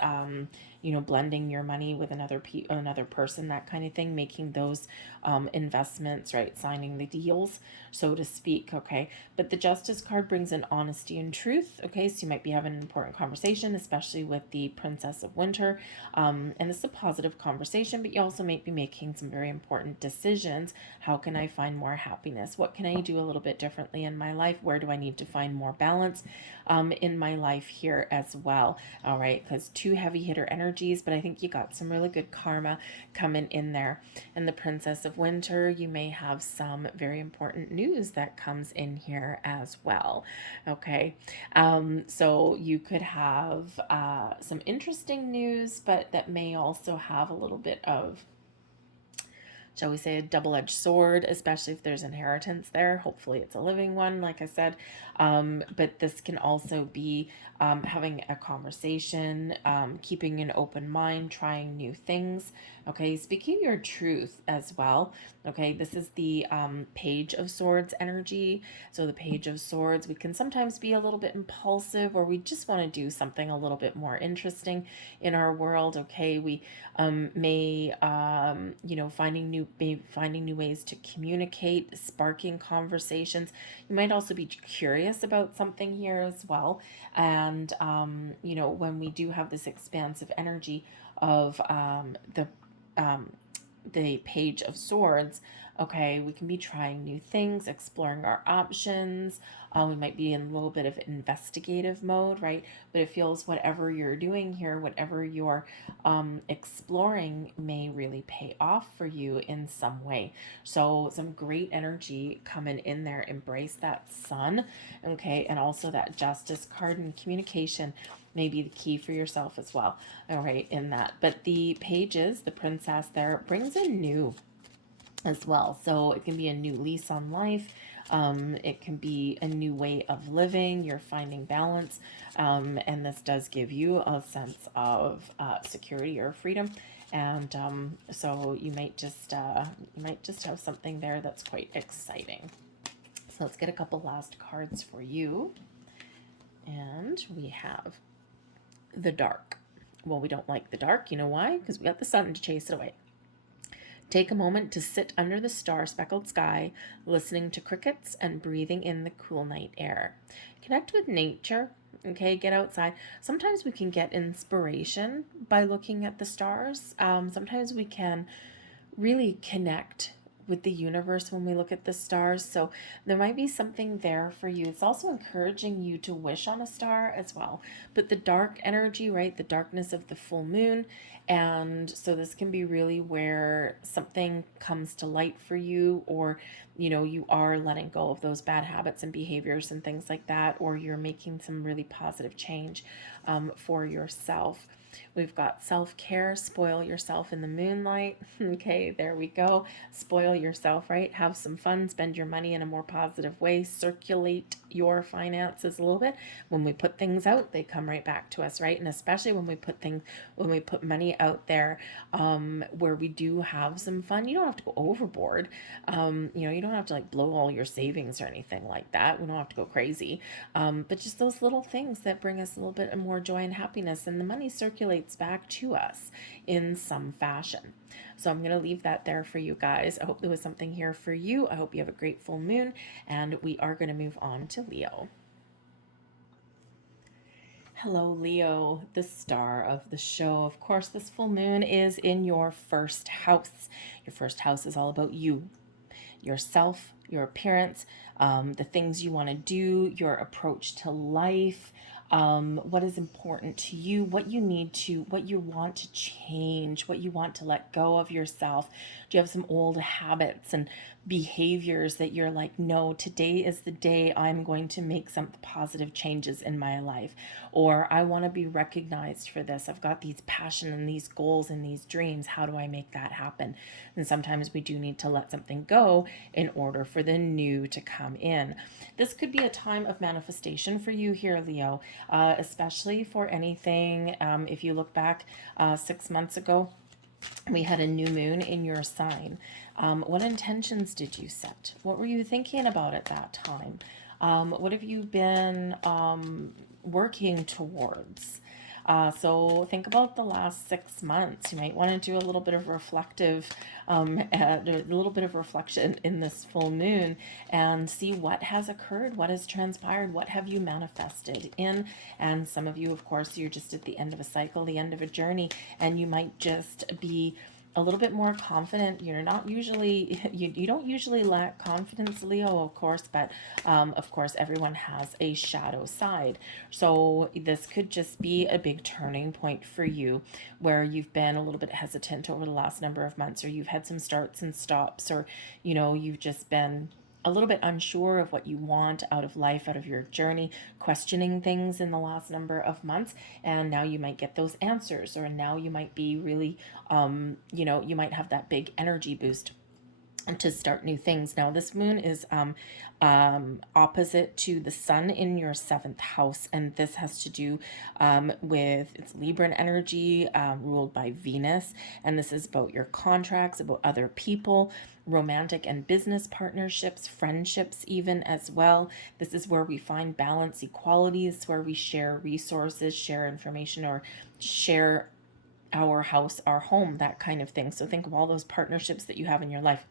blending your money with another person, that kind of thing, making those investments, right? Signing the deals, so to speak. Okay, but the Justice card brings in honesty and truth. Okay, so you might be having an important conversation, especially with the Princess of Winter, and it's a positive conversation, but you also might be making some very important decisions. How can I find more happiness? What can I do a little bit differently in my life? Where do I need to find more balance in my life here as well? All right, because two heavy hitter energies, but I think you got some really good karma coming in there. And the Princess of Winter, you may have some very important news that comes in here as well. Okay, so you could have some interesting news, but that may also have a little bit of, shall we say, a double-edged sword, especially if there's inheritance there. Hopefully it's a living one, like I said. But this can also be having a conversation, keeping an open mind, trying new things. Okay, speaking your truth as well. Okay, this is the Page of Swords energy. So the Page of Swords, we can sometimes be a little bit impulsive, or we just want to do something a little bit more interesting in our world. Okay, we may finding new ways to communicate, sparking conversations. You might also be curious about something here as well. And when we do have this expansive energy of um, the Page of Swords, okay, we can be trying new things, exploring our options. We might be in a little bit of investigative mode, right? But it feels whatever you're doing here, whatever you're exploring, may really pay off for you in some way. So, some great energy coming in there. Embrace that sun, okay, and also that Justice card, and communication may be the key for yourself as well. All right, in that. But the pages, the princess there, brings in new as well. So it can be a new lease on life. It can be a new way of living. You're finding balance. And this does give you a sense of security or freedom. And so you might just have something there that's quite exciting. So let's get a couple last cards for you. And we have the dark. Well, we don't like the dark. You know why? Because we got the sun to chase it away. Take a moment to sit under the star-speckled sky, listening to crickets and breathing in the cool night air. Connect with nature, okay? Get outside. Sometimes we can get inspiration by looking at the stars. Sometimes we can really connect with the universe when we look at the stars. So there might be something there for you. It's also encouraging you to wish on a star as well. But the dark energy, right? The darkness of the full moon. And so this can be really where something comes to light for you, or you are letting go of those bad habits and behaviors and things like that, or you're making some really positive change for yourself. We've got self-care, spoil yourself in the moonlight. Okay, there we go. Spoil yourself, right? Have some fun, spend your money in a more positive way, circulate your finances a little bit. When we put things out, they come right back to us, right? And especially when we put money out there, where we do have some fun. You don't have to go overboard. You don't have to like blow all your savings or anything like that. We don't have to go crazy. But just those little things that bring us a little bit more joy and happiness, and the money circulates back to us in some fashion. So I'm going to leave that there for you guys. I hope there was something here for you. I hope you have a great full moon, and we are going to move on to Leo. Hello, Leo, the star of the show. Of course, this full moon is in your first house. Your first house is all about you, yourself, your appearance, the things you want to do, your approach to life, what is important to you, what you want to change, what you want to let go of yourself. Do you have some old habits and behaviors that you're like, no, today is the day I'm going to make some positive changes in my life, or I want to be recognized for this. I've got these passion and these goals and these dreams. How do I make that happen? And sometimes we do need to let something go in order for the new to come in. This could be a time of manifestation for you here, Leo, especially for anything. If you look back 6 months ago, we had a new moon in your sign. What intentions did you set? What were you thinking about at that time? What have you been working towards? So think about the last 6 months. You might want to do a little bit of a little bit of reflection in this full moon, and see what has occurred, what has transpired, what have you manifested in. And some of you, of course, you're just at the end of a cycle, the end of a journey, and you might just be a little bit more confident. You're not usually, you don't usually lack confidence, Leo, of course, but of course, everyone has a shadow side. So this could just be a big turning point for you, where you've been a little bit hesitant over the last number of months, or you've had some starts and stops, or, you've just been a little bit unsure of what you want out of life, out of your journey, questioning things in the last number of months, and now you might get those answers, or now you might be really, you might have that big energy boost to start new things. Now, this moon is opposite to the sun in your seventh house, and this has to do with it's Libran energy, ruled by Venus, and this is about your contracts, about other people, romantic and business partnerships, friendships, even as well. This is where we find balance, equality. It's where we share resources, share information, or share our house, our home, that kind of thing. So think of all those partnerships that you have in your life.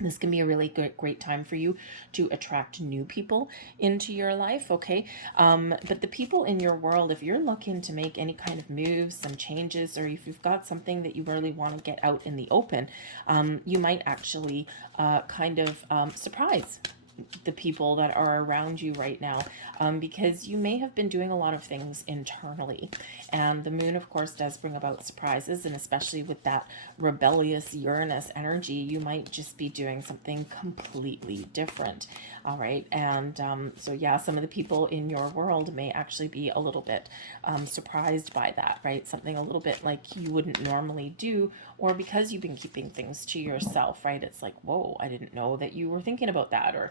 This can be a really great time for you to attract new people into your life, okay? But the people in your world, if you're looking to make any kind of moves, some changes, or if you've got something that you really want to get out in the open, you might actually surprise the people that are around you right now, because you may have been doing a lot of things internally, and the moon of course does bring about surprises, and especially with that rebellious Uranus energy, you might just be doing something completely different. All right, and so yeah, some of the people in your world may actually be a little bit surprised by that, right? Something a little bit like you wouldn't normally do, or because you've been keeping things to yourself, right? It's like, whoa, I didn't know that you were thinking about that, or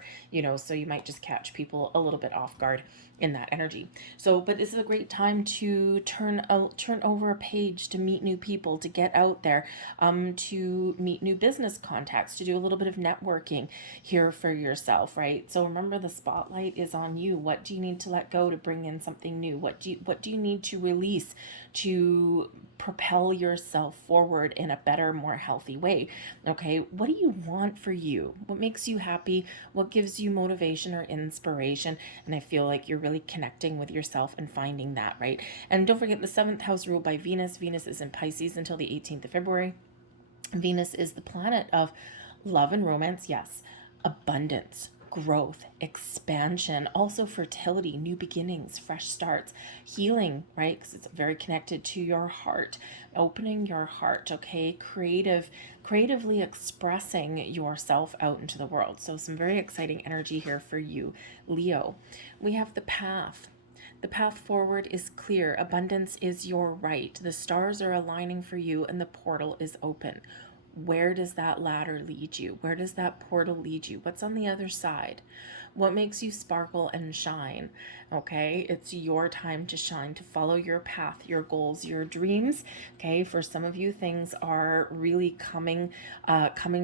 so you might just catch people a little bit off guard in that energy. So, but this is a great time to turn over a page, to meet new people, to get out there, to meet new business contacts, to do a little bit of networking here for yourself, right? So remember, the spotlight is on you. What do you need to let go to bring in something new? What do you need to release to propel yourself forward in a better, more healthy way? Okay, what do you want for you? What makes you happy? What gives you motivation or inspiration? And I feel like you're really connecting with yourself and finding that, right? And don't forget, the seventh house ruled by Venus. Venus is in Pisces until the 18th of February. Venus is the planet of love and romance, yes, abundance, growth, expansion, also fertility, new beginnings, fresh starts, healing, right? Because it's very connected to your heart, opening your heart, okay? Creatively expressing yourself out into the world. So some very exciting energy here for you, Leo. We have the path. The path forward is clear. Abundance is your right. The stars are aligning for you and the portal is open. Where does that ladder lead you? Where does that portal lead you? What's on the other side? What makes you sparkle and shine? Okay, it's your time to shine, to follow your path, your goals, your dreams. Okay, for some of you, things are really coming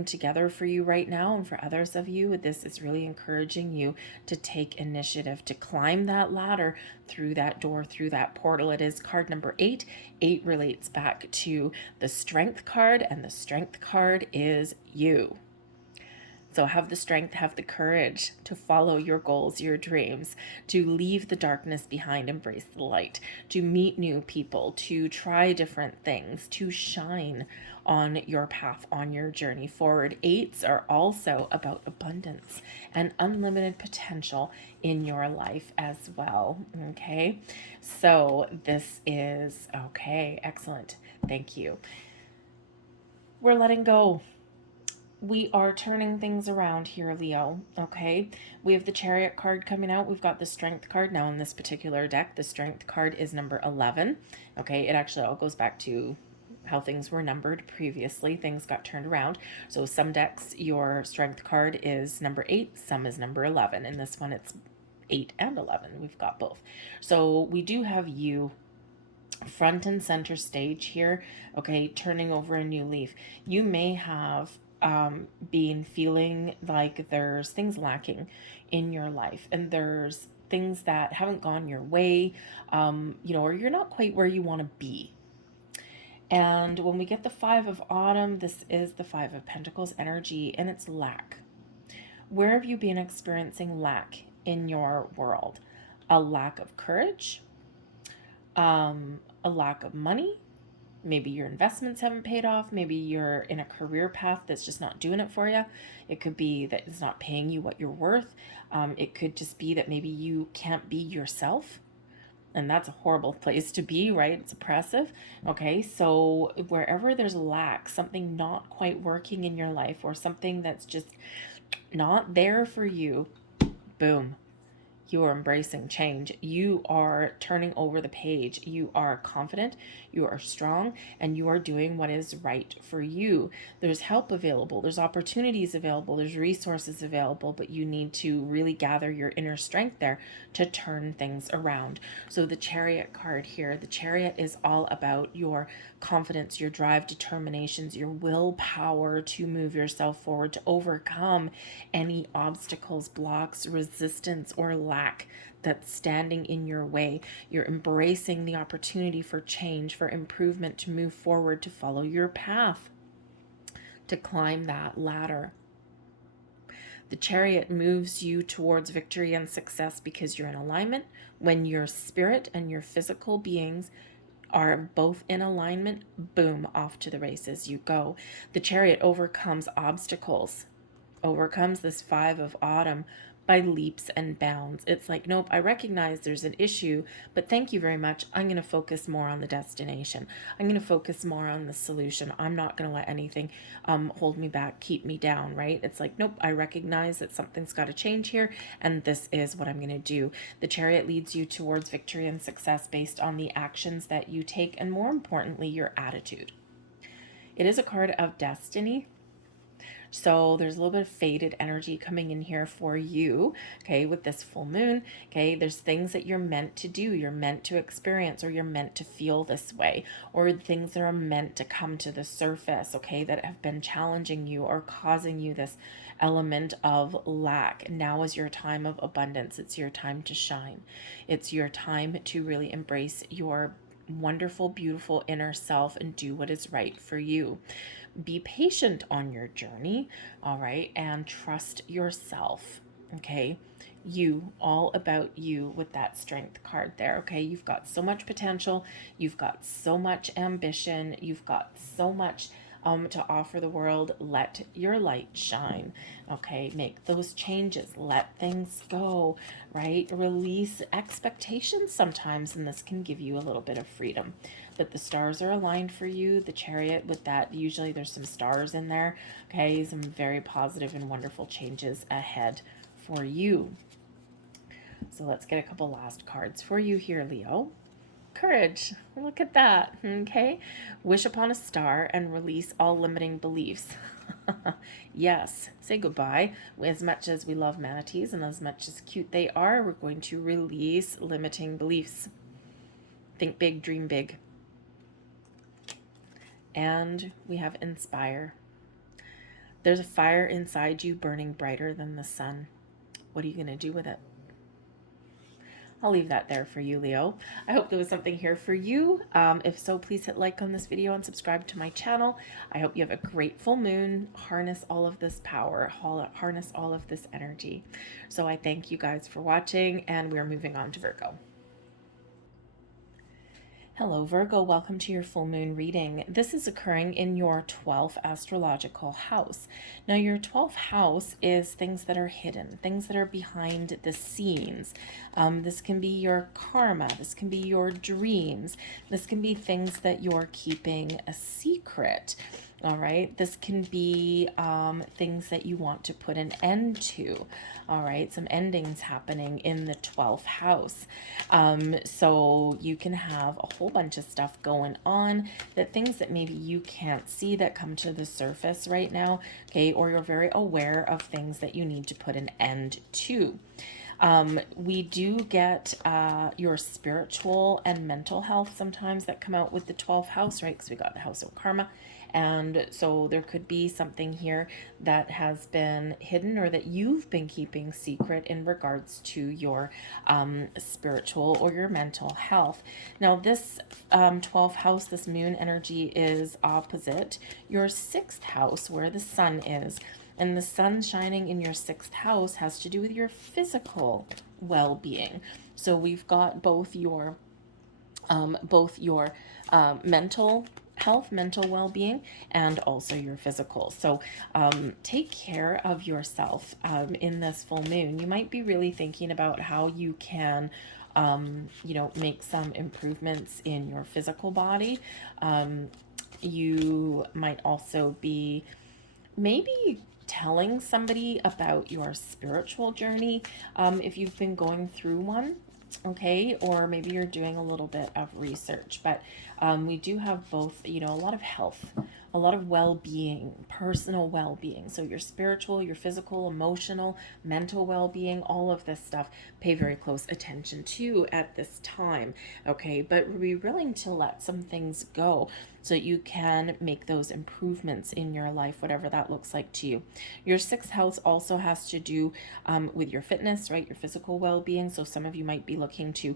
together for you right now, and for others of you, this is really encouraging you to take initiative, to climb that ladder, through that door, through that portal. It is card number 8. 8 relates back to the Strength card, and the Strength card is you. So have the strength, have the courage to follow your goals, your dreams, to leave the darkness behind, embrace the light, to meet new people, to try different things, to shine on your path, on your journey forward. 8s are also about abundance and unlimited potential in your life as well. Okay, so this is okay. Excellent. Thank you. We're letting go. We are turning things around here, Leo, okay? We have the Chariot card coming out. We've got the Strength card. Now, in this particular deck, the Strength card is number 11, okay? It actually all goes back to how things were numbered previously. Things got turned around. So some decks, your Strength card is number 8, some is number 11. In this one, it's 8 and 11. We've got both. So we do have you front and center stage here, okay, turning over a new leaf. You may have been feeling like there's things lacking in your life, and there's things that haven't gone your way, or you're not quite where you want to be. And when we get the 5 of Autumn, this is the 5 of Pentacles energy, and it's lack. Where have you been experiencing lack in your world? A lack of courage, a lack of money. Maybe your investments haven't paid off. Maybe you're in a career path that's just not doing it for you. It could be that it's not paying you what you're worth. It could just be that maybe you can't be yourself. And that's a horrible place to be, right? It's oppressive. Okay, so wherever there's lack, something not quite working in your life, or something that's just not there for you, boom. You are embracing change. You are turning over the page. You are confident, you are strong, and you are doing what is right for you. There's help available, there's opportunities available, there's resources available, but you need to really gather your inner strength there to turn things around. So the Chariot card here, the Chariot is all about your confidence, your drive, determinations, your willpower to move yourself forward, to overcome any obstacles, blocks, resistance, or lack that's standing in your way. You're embracing the opportunity for change, for improvement, to move forward, to follow your path, to climb that ladder. The Chariot moves you towards victory and success because you're in alignment. When your spirit and your physical beings are both in alignment, boom, off to the races you go. The Chariot overcomes obstacles, overcomes this 5 of autumn by leaps and bounds. It's like, nope, I recognize there's an issue, but thank you very much. I'm going to focus more on the destination. I'm going to focus more on the solution. I'm not going to let anything hold me back, keep me down, right? It's like, nope, I recognize that something's got to change here, and this is what I'm going to do. The Chariot leads you towards victory and success based on the actions that you take, and more importantly, your attitude. It is a card of destiny. So there's a little bit of faded energy coming in here for you, okay, with this full moon, okay? There's things that you're meant to do, you're meant to experience, or you're meant to feel this way, or things that are meant to come to the surface, okay, that have been challenging you or causing you this element of lack. Now is your time of abundance. It's your time to shine. It's your time to really embrace your wonderful, beautiful inner self and do what is right for you. Be patient on your journey, all right, and trust yourself, okay? You, all about you with that strength card there, okay? You've got so much potential, you've got so much ambition, you've got so much to offer the world. Let your light shine, okay? Make those changes, let things go, right? Release expectations sometimes, and this can give you a little bit of freedom. But the stars are aligned for you. The Chariot with that, usually there's some stars in there, okay? Some very positive and wonderful changes ahead for you. So let's get a couple last cards for you here, Leo. Courage. Look at that. Okay. Wish upon a star and release all limiting beliefs. Yes. Say goodbye. As much as we love manatees and as much as cute they are, we're going to release limiting beliefs. Think big, dream big. And we have inspire. There's a fire inside you burning brighter than the sun. What are you going to do with it? I'll leave that there for you, Leo. I hope there was something here for you. If so, please hit like on this video and subscribe to my channel. I hope you have a great full moon. Harness all of this power, harness all of this energy. So I thank you guys for watching, and we're moving on to Virgo. Hello, Virgo. Welcome to your full moon reading. This is occurring in your 12th astrological house. Now, your 12th house is things that are hidden, things that are behind the scenes. This can be your karma. This can be your dreams. This can be things that you're keeping a secret. All right, this can be things that you want to put an end to. All right, some endings happening in the 12th house. So you can have a whole bunch of stuff going on, that things that maybe you can't see that come to the surface right now, okay, or you're very aware of things that you need to put an end to. We do get your spiritual and mental health sometimes that come out with the 12th house, right? Because we got the house of karma. And so there could be something here that has been hidden or that you've been keeping secret in regards to your spiritual or your mental health. Now, this 12th house, this moon energy, is opposite your 6th house where the sun is. And the sun shining in your 6th house has to do with your physical well-being. So we've got both your mental health, mental well-being, and also your physical. So take care of yourself in this full moon. You might be really thinking about how you can make some improvements in your physical body. You might also be maybe telling somebody about your spiritual journey, if you've been going through one. Okay, or maybe you're doing a little bit of research, but we do have both, you know, a lot of health, a lot of well-being, personal well-being. So your spiritual, your physical, emotional, mental well-being, all of this stuff, pay very close attention to at this time. Okay, but be willing to let some things go so that you can make those improvements in your life, whatever that looks like to you. Your sixth house also has to do with your fitness, right? Your physical well-being. So some of you might be looking to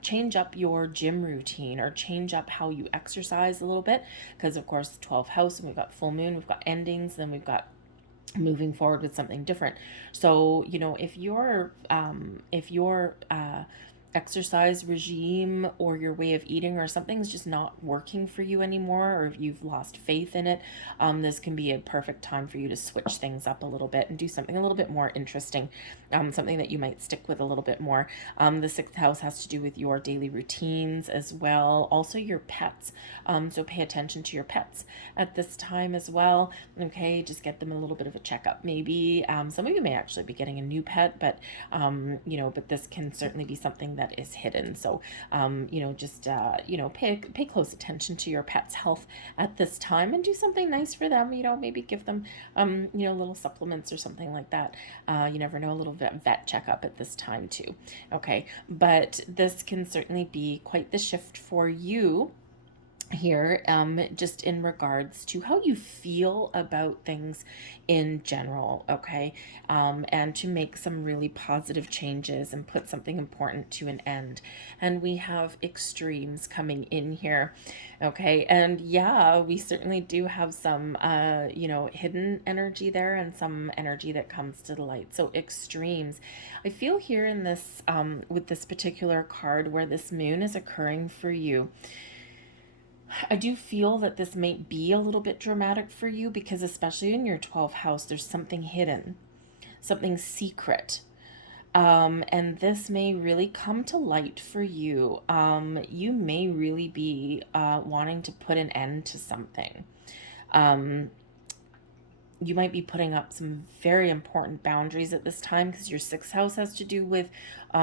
change up your gym routine or change up how you exercise a little bit, because of course 12th house, and we've got full moon, we've got endings, then we've got moving forward with something different. So you know, if your exercise regime or your way of eating or something's just not working for you anymore, or if you've lost faith in it, this can be a perfect time for you to switch things up a little bit and do something a little bit more interesting, something that you might stick with a little bit more. The sixth house has to do with your daily routines as well, also your pets. So pay attention to your pets at this time as well. Okay, just get them a little bit of a checkup. Maybe some of you may actually be getting a new pet, but but this can certainly be something that is hidden. So pay close attention to your pet's health at this time and do something nice for them. You know, maybe give them little supplements or something like that. You never know, a little vet checkup at this time too. Okay, but this can certainly be quite the shift for you here, just in regards to how you feel about things in general. Okay, and to make some really positive changes and put something important to an end. And we have extremes coming in here. Okay, and yeah, we certainly do have some hidden energy there and some energy that comes to the light. So extremes, I feel here in this with this particular card where this moon is occurring for you, I do feel that this might be a little bit dramatic for you, because especially in your 12th house, there's something hidden, something secret. And this may really come to light for you. You may really be wanting to put an end to something. You might be putting up some very important boundaries at this time, because your sixth house has to do with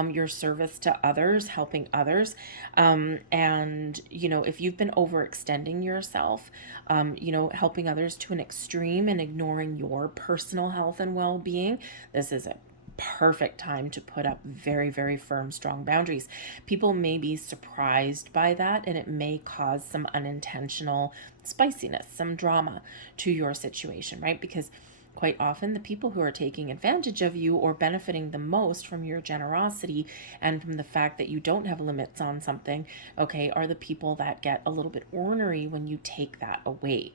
your service to others, helping others. And, if you've been overextending yourself, helping others to an extreme and ignoring your personal health and well-being, this is a perfect time to put up very, very firm, strong boundaries. People may be surprised by that, and it may cause some unintentional spiciness, some drama to your situation, right? Because quite often the people who are taking advantage of you or benefiting the most from your generosity and from the fact that you don't have limits on something, okay, are the people that get a little bit ornery when you take that away.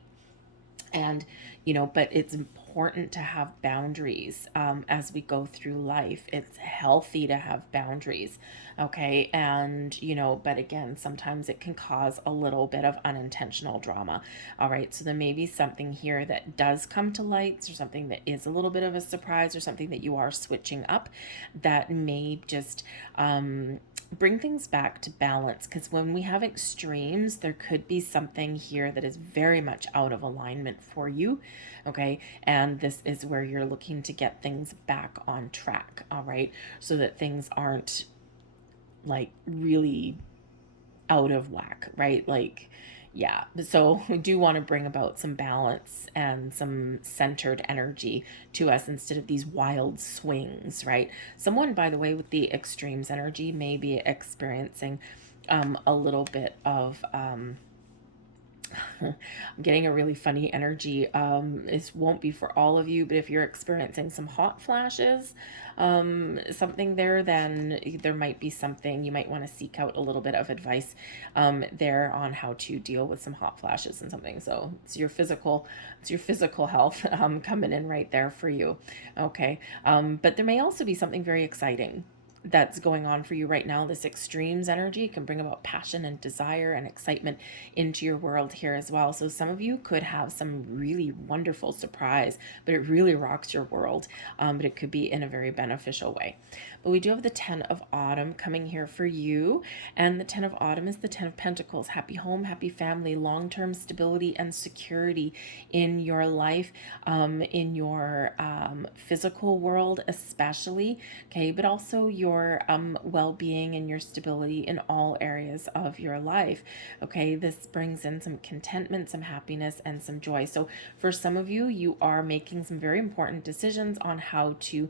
And, but it's important to have boundaries as we go through life. It's healthy to have boundaries, okay? And, but again, sometimes it can cause a little bit of unintentional drama, all right? So there may be something here that does come to light, or something that is a little bit of a surprise, or something that you are switching up that may just bring things back to balance. Because when we have extremes, there could be something here that is very much out of alignment for you, okay? And this is where you're looking to get things back on track, all right? So that things aren't like really out of whack, right? Like, yeah, so we do want to bring about some balance and some centered energy to us instead of these wild swings, right? Someone, by the way, with the extremes energy may be experiencing a little bit of I'm getting a really funny energy. This won't be for all of you, but if you're experiencing some hot flashes, something there, then there might be something you might want to seek out a little bit of advice there on how to deal with some hot flashes and something. So it's your physical health coming in right there for you. Okay. But there may also be something very exciting. that's going on for you right now, this extremes energy, can bring about passion and desire and excitement into your world here as well. So some of you could have some really wonderful surprise, but it really rocks your world. But it could be in a very beneficial way. But we do have the 10 of Autumn coming here for you. And the 10 of Autumn is the 10 of Pentacles. Happy home, happy family, long-term stability and security in your life, in your physical world especially, okay, but also your well-being and your stability in all areas of your life, okay. This brings in some contentment, some happiness, and some joy. So for some of you, you are making some very important decisions on how to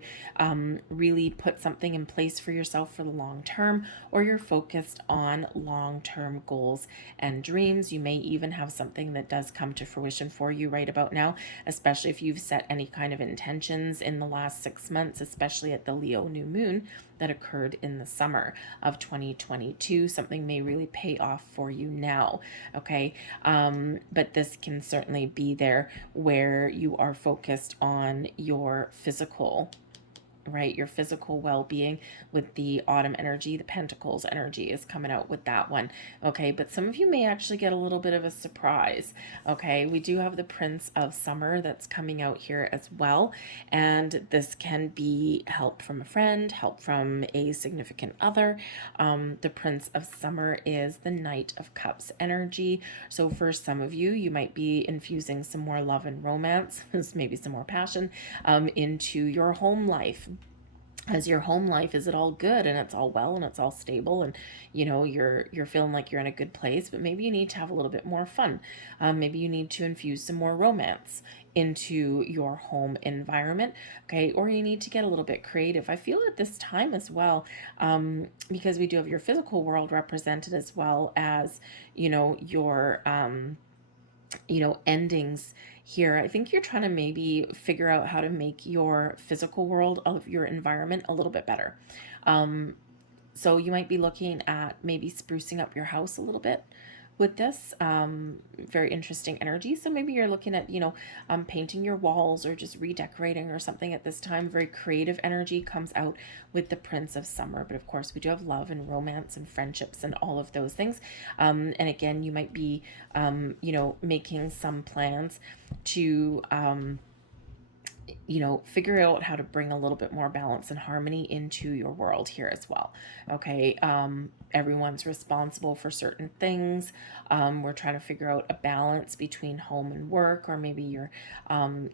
really put something in place for yourself for the long term, or you're focused on long-term goals and dreams. You may even have something that does come to fruition for you right about now, especially if you've set any kind of intentions in the last 6 months, especially at the Leo new moon that occurred in the summer of 2022. Something may really pay off for you now, okay? But this can certainly be there where you are focused on your physical, right? Your physical well-being with the autumn energy. The Pentacles energy is coming out with that one, okay? But some of you may actually get a little bit of a surprise, okay? We do have the Prince of Summer that's coming out here as well, and this can be help from a friend, help from a significant other. The Prince of Summer is the Knight of Cups energy. So for some of you, you might be infusing some more love and romance, maybe some more passion, into your home life. As your home life, is it all good and it's all well and it's all stable, and you're feeling like you're in a good place, but maybe you need to have a little bit more fun. Maybe you need to infuse some more romance into your home environment, okay? Or you need to get a little bit creative. I feel at this time as well, because we do have your physical world represented, as well as your endings here. I think you're trying to maybe figure out how to make your physical world of your environment a little bit better. So you might be looking at maybe sprucing up your house a little bit with this. Very interesting energy. So maybe you're looking at, painting your walls or just redecorating or something at this time. Very creative energy comes out with the Prince of Summer. But of course, we do have love and romance and friendships and all of those things. And again, you might be, making some plans to, figure out how to bring a little bit more balance and harmony into your world here as well. Okay. Everyone's responsible for certain things. We're trying to figure out a balance between home and work, or maybe you're,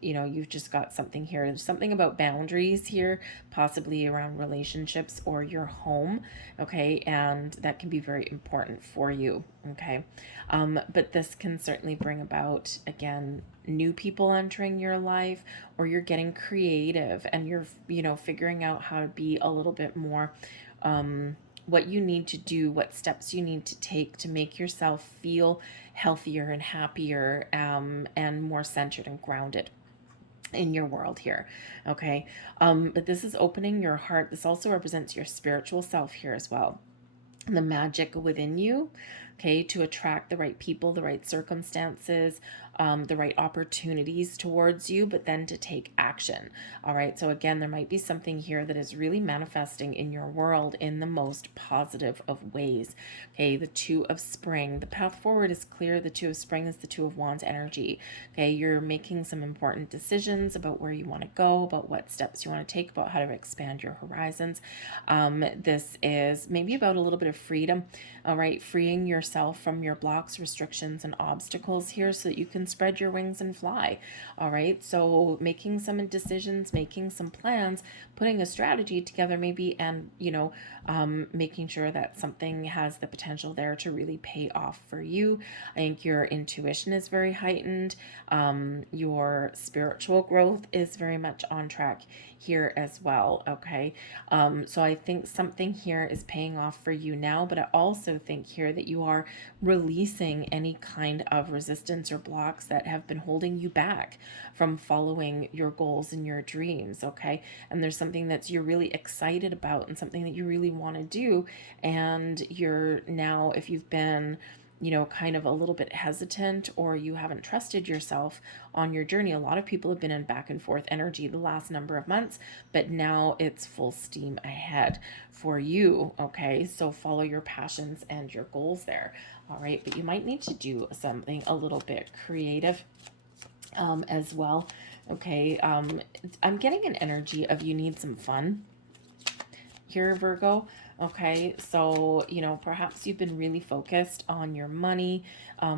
you've just got something here. There's something about boundaries here, possibly around relationships or your home. Okay. And that can be very important for you. Okay. But this can certainly bring about, again, new people entering your life, or you're getting creative and you're, figuring out how to be a little bit more, what you need to do, what steps you need to take to make yourself feel healthier and happier, and more centered and grounded in your world here. Okay. But this is opening your heart. This also represents your spiritual self here as well. The magic within you, okay, to attract the right people, the right circumstances, the right opportunities towards you, but then to take action. All right. So again, there might be something here that is really manifesting in your world in the most positive of ways. Okay. The Two of Spring, the path forward is clear. The Two of Spring is the Two of Wands energy. Okay. You're making some important decisions about where you want to go, about what steps you want to take, about how to expand your horizons. This is maybe about a little bit of freedom. All right. Freeing yourself from your blocks, restrictions, and obstacles here so that you can spread your wings and fly. All right. So making some decisions, making some plans, putting a strategy together maybe, and, making sure that something has the potential there to really pay off for you. I think your intuition is very heightened. Your spiritual growth is very much on track here as well. Okay. So I think something here is paying off for you now, but I also think here that you are releasing any kind of resistance or blocks that have been holding you back from following your goals and your dreams. Okay. And there's something that you're really excited about and something that you really want to do. And you're now, if you've been you know, kind of a little bit hesitant, or you haven't trusted yourself on your journey. A lot of people have been in back and forth energy the last number of months, but now it's full steam ahead for you. Okay, so follow your passions and your goals there. All right, but you might need to do something a little bit creative as well. Okay, I'm getting an energy of you need some fun here, Virgo. Okay, so, you know, perhaps you've been really focused on your money,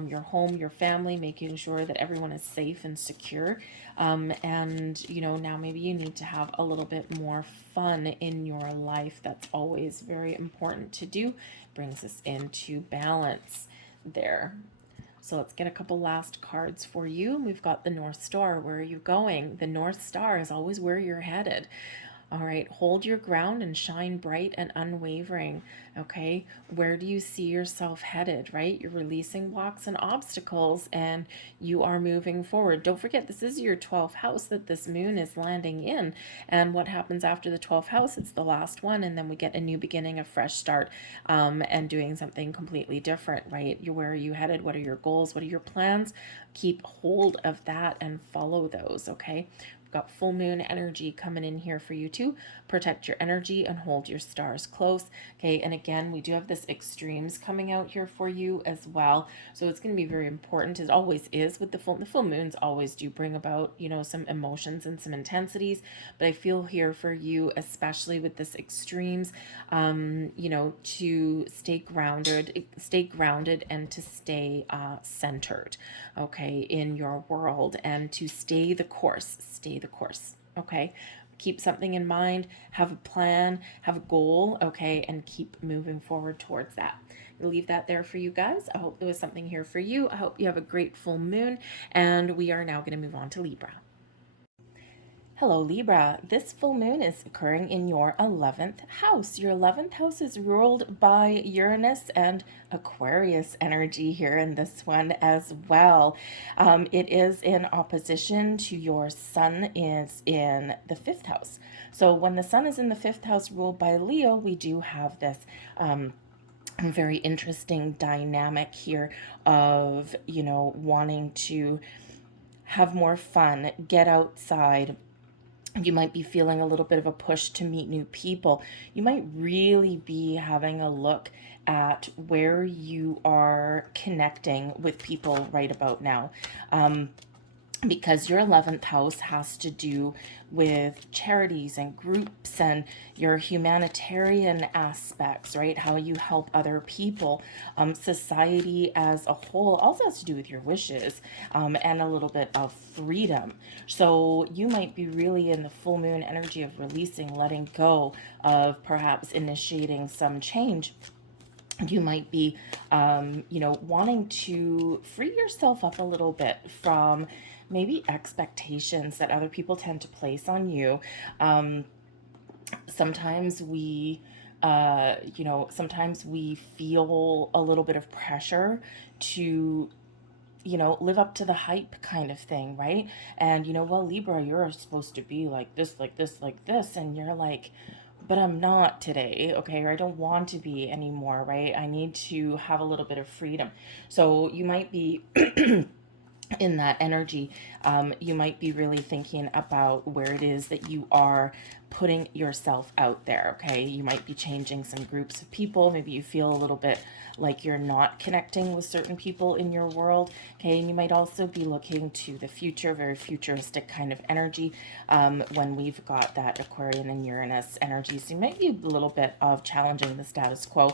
your home, your family, making sure that everyone is safe and secure. And, you know, now maybe you need to have a little bit more fun in your life. That's always very important to do. Brings us into balance there. So let's get a couple last cards for you. We've got the North Star. Where are you going? The North Star is always where you're headed. All right, hold your ground and shine bright and unwavering. Okay, where do you see yourself headed, right? You're releasing blocks and obstacles and you are moving forward. Don't forget, this is your 12th house that this moon is landing in. And what happens after the 12th house? It's the last one, and then we get a new beginning, a fresh start, and doing something completely different, right? Where are you headed? What are your goals? What are your plans? Keep hold of that and follow those, okay? Got full moon energy coming in here for you too. Protect your energy and hold your stars close. Okay, and again, we do have this extremes coming out here for you as well. So it's going to be very important. It always is with the full moons always do bring about, you know, some emotions and some intensities. But I feel here for you, especially with this extremes, you know, to stay grounded and to stay centered, okay, in your world, and to stay the course. Okay, keep something in mind, have a plan, have a goal, okay, and keep moving forward towards that. I'll leave that there for you guys. I hope there was something here for you. I hope you have a great full moon, and we are now going to move on to Libra. Hello, Libra. This full moon is occurring in your 11th house. Your 11th house is ruled by Uranus and Aquarius energy here in this one as well. It is in opposition to your sun is in the 5th house. So when the sun is in the 5th house ruled by Leo, we do have this very interesting dynamic here of, you know, wanting to have more fun, get outside. You might be feeling a little bit of a push to meet new people. You might really be having a look at where you are connecting with people right about now. Because your 11th house has to do with charities and groups and your humanitarian aspects, right? How you help other people. Society as a whole also has to do with your wishes, and a little bit of freedom. So you might be really in the full moon energy of releasing, letting go of perhaps initiating some change. You might be, you know, wanting to free yourself up a little bit from maybe expectations that other people tend to place on you. Sometimes we, you know, sometimes we feel a little bit of pressure to, you know, live up to the hype kind of thing, right? And, you know, well, Libra, you're supposed to be like this, like this, like this. And you're like, but I'm not today, okay? Or I don't want to be anymore, right? I need to have a little bit of freedom. So you might be in that energy. You might be really thinking about where it is that you are putting yourself out there, okay? You might be changing some groups of people. Maybe you feel a little bit like you're not connecting with certain people in your world, okay? And you might also be looking to the future, very futuristic kind of energy, when we've got that Aquarian and Uranus energy. So you might be a little bit of challenging the status quo,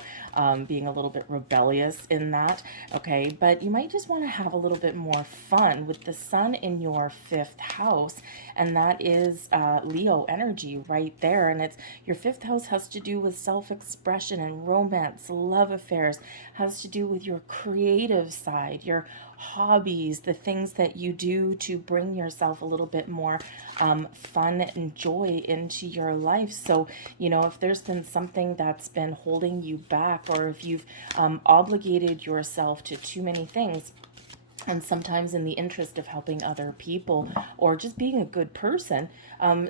being a little bit rebellious in that, okay? But you might just want to have a little bit more fun with the sun in your 5th house, and that is Leo energy right there. And it's your 5th house has to do with self-expression and romance, love affairs, has to do with your creative side, your hobbies, the things that you do to bring yourself a little bit more fun and joy into your life. So, you know, if there's been something that's been holding you back, or if you've obligated yourself to too many things, And sometimes in the interest of helping other people or just being a good person,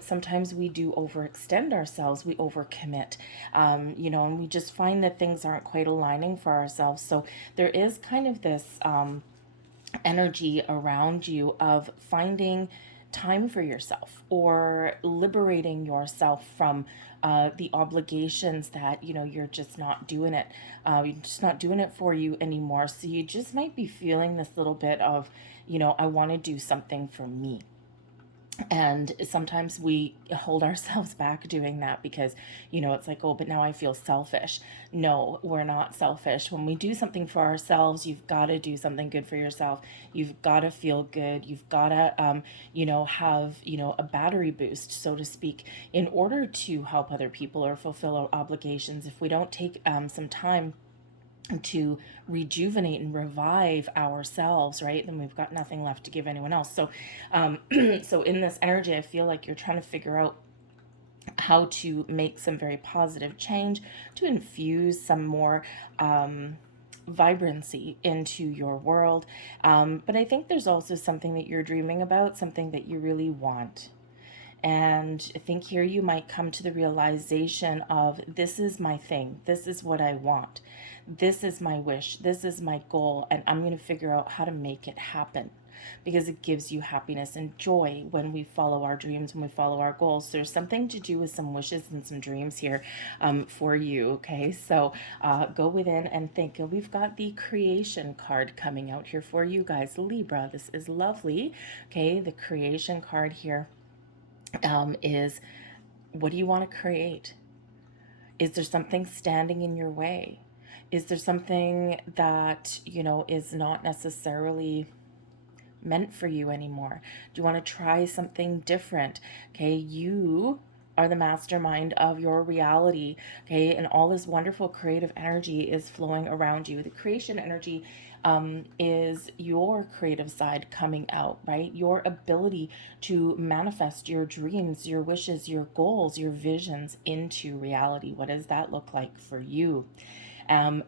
sometimes we do overextend ourselves, we overcommit, and we just find that things aren't quite aligning for ourselves. So there is kind of this energy around you of finding time for yourself or liberating yourself from the obligations that you're just not doing it, you're just not doing it for you anymore. So you just might be feeling this little bit of, I want to do something for me. And sometimes we hold ourselves back doing that because, it's like, oh, but now I feel selfish. No, we're not selfish. When we do something for ourselves, you've got to do something good for yourself. You've got to feel good. You've got to, have, a battery boost, so to speak, in order to help other people or fulfill our obligations. If we don't take some time to rejuvenate and revive ourselves, right, then we've got nothing left to give anyone else. So so in this energy, I feel like you're trying to figure out how to make some very positive change, to infuse some more vibrancy into your world. But I think there's also something that you're dreaming about, something that you really want. And I think here you might come to the realization of, this is my thing. This is what I want. This is my wish. This is my goal. And I'm going to figure out how to make it happen, because it gives you happiness and joy when we follow our dreams, when we follow our goals. So there's something to do with some wishes and some dreams here for you. Okay, so go within and think. We've got the creation card coming out here for you guys, Libra. This is lovely. Okay, the creation card here is, what do you want to create? Is there something standing in your way? Is there something that, is not necessarily meant for you anymore? Do you want to try something different? Okay, you are the mastermind of your reality. Okay, and all this wonderful creative energy is flowing around you. The creation energy is your creative side coming out, right? Your ability to manifest your dreams, your wishes, your goals, your visions into reality. What does that look like for you?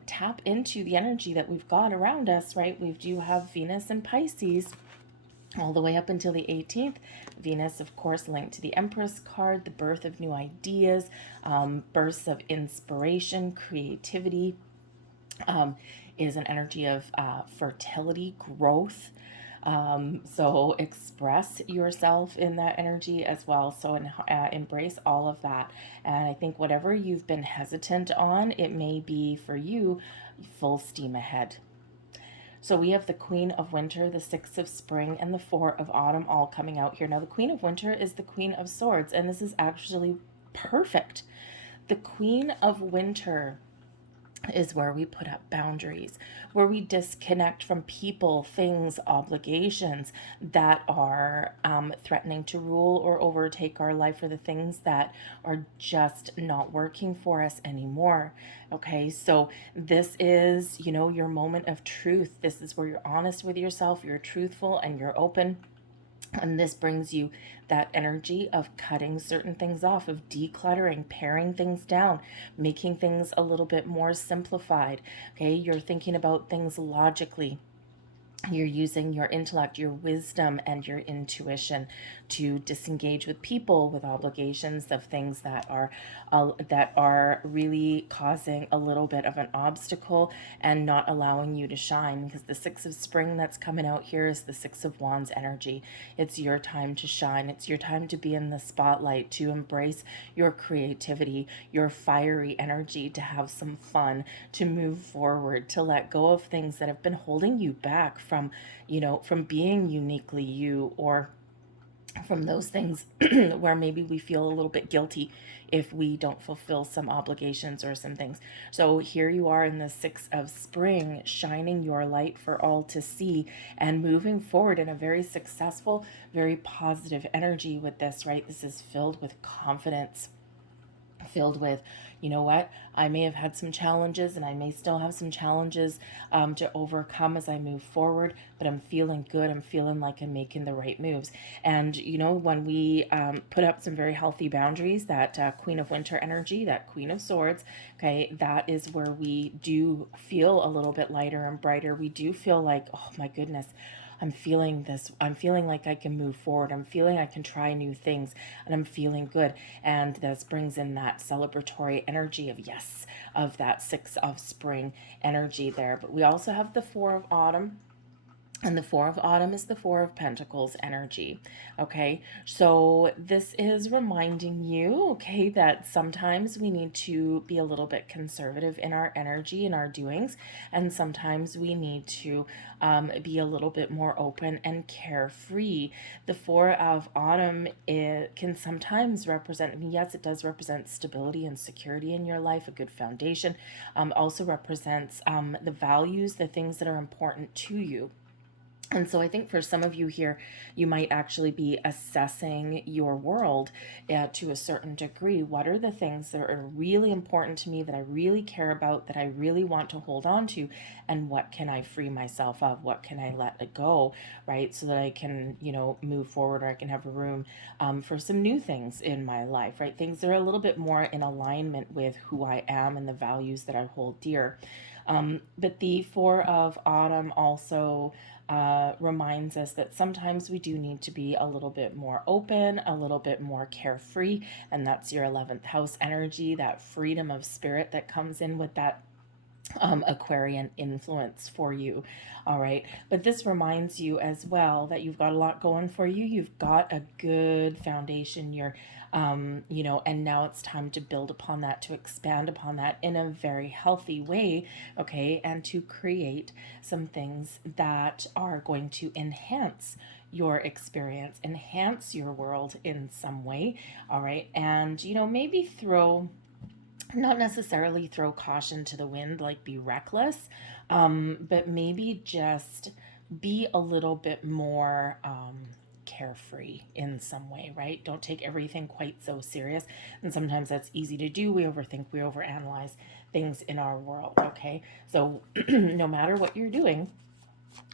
Tap into the energy that we've got around us, right? We do have Venus and Pisces all the way up until the 18th. Venus, of course, linked to the Empress card, the birth of new ideas, bursts of inspiration, creativity, is an energy of fertility, growth. So express yourself in that energy as well. So embrace all of that. And I think whatever you've been hesitant on, it may be for you full steam ahead. So we have the Queen of Winter, the Six of Spring, and the Four of Autumn all coming out here. Now, the Queen of Winter is the Queen of Swords, and this is actually perfect. The Queen of Winter is where we put up boundaries, where we disconnect from people, things, obligations that are threatening to rule or overtake our life, or the things that are just not working for us anymore. Okay, so this is, your moment of truth. This is where you're honest with yourself, you're truthful, and you're open. And this brings you that energy of cutting certain things off, of decluttering, paring things down, making things a little bit more simplified. Okay, you're thinking about things logically. You're using your intellect, your wisdom, and your intuition to disengage with people, with obligations of things that are really causing a little bit of an obstacle and not allowing you to shine. Because the Six of Spring that's coming out here is the Six of Wands energy. It's your time to shine. It's your time to be in the spotlight, to embrace your creativity, your fiery energy, to have some fun, to move forward, to let go of things that have been holding you back from being uniquely you, or from those things where maybe we feel a little bit guilty if we don't fulfill some obligations or some things. So here you are in the Six of Spring, shining your light for all to see and moving forward in a very successful, very positive energy with this, right? This is filled with confidence. filled with, you know what, I may have had some challenges and I may still have some challenges to overcome as I move forward, but I'm feeling good. I'm feeling like I'm making the right moves. And, you know, when we put up some very healthy boundaries, that Queen of Winter energy, that Queen of Swords, okay, that is where we do feel a little bit lighter and brighter. We do feel like, oh my goodness, I'm feeling this. I'm feeling like I can move forward. I'm feeling I can try new things and I'm feeling good. And this brings in that celebratory energy of yes, of that Six of Spring energy there. But we also have the Four of Autumn. And the Four of Autumn is the Four of Pentacles energy. Okay, so this is reminding you, okay, that sometimes we need to be a little bit conservative in our energy and our doings, and sometimes we need to be a little bit more open and carefree. The Four of Autumn, it can sometimes represent, I mean, yes, it does represent stability and security in your life, a good foundation. Also represents the values, the things that are important to you. And so I think for some of you here, you might actually be assessing your world to a certain degree. What are the things that are really important to me, that I really care about, that I really want to hold on to? And what can I free myself of? What can I let it go, right? So that I can, you know, move forward, or I can have room for some new things in my life, right? Things that are a little bit more in alignment with who I am and the values that I hold dear. But the Four of Autumn also reminds us that sometimes we do need to be a little bit more open, a little bit more carefree, and that's your 11th house energy, that freedom of spirit that comes in with that Aquarian influence for you. All right. But this reminds you as well that you've got a lot going for you. You've got a good foundation. You're, you know, and now it's time to build upon that, to expand upon that in a very healthy way. Okay. And to create some things that are going to enhance your experience, enhance your world in some way. All right. And, you know, maybe not necessarily throw caution to the wind, like be reckless, but maybe just be a little bit more carefree in some way, right? Don't take everything quite so serious. And sometimes that's easy to do. We overthink, we overanalyze things in our world, okay? So no matter what you're doing,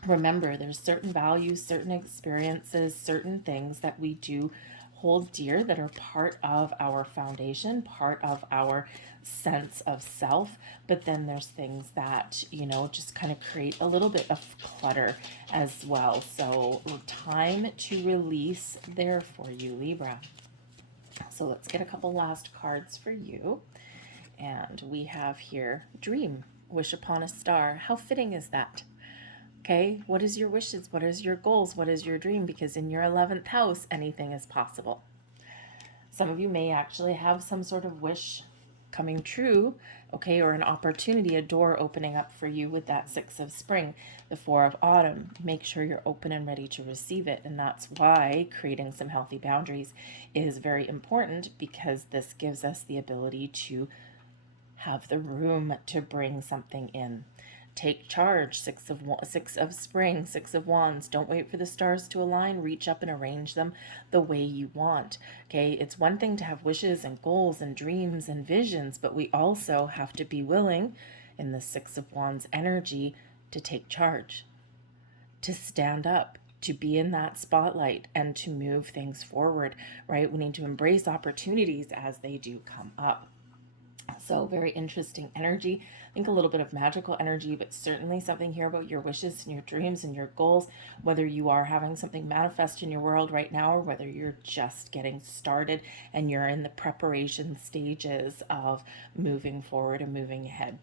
remember there's certain values, certain experiences, certain things that we do hold dear that are part of our foundation, part of our sense of self. But then there's things that, you know, just kind of create a little bit of clutter as well. So time to release there for you, Libra. So let's get a couple last cards for you. And we have here Dream, Wish Upon a Star. How fitting is that? Okay, what is your wishes? What is your goals? What is your dream? Because in your 11th house, anything is possible. Some of you may actually have some sort of wish coming true, okay, or an opportunity, a door opening up for you with that Six of Spring, the Four of Autumn. Make sure you're open and ready to receive it. And that's why creating some healthy boundaries is very important, because this gives us the ability to have the room to bring something in. Take charge. Six of Spring, Six of Wands. Don't wait for the stars to align. Reach up and arrange them the way you want. Okay, it's one thing to have wishes and goals and dreams and visions, but we also have to be willing, in the Six of Wands energy, to take charge, to stand up, to be in that spotlight, and to move things forward, right? We need to embrace opportunities as they do come up. So very interesting energy. I think a little bit of magical energy, but certainly something here about your wishes and your dreams and your goals, whether you are having something manifest in your world right now, or whether you're just getting started and you're in the preparation stages of moving forward and moving ahead.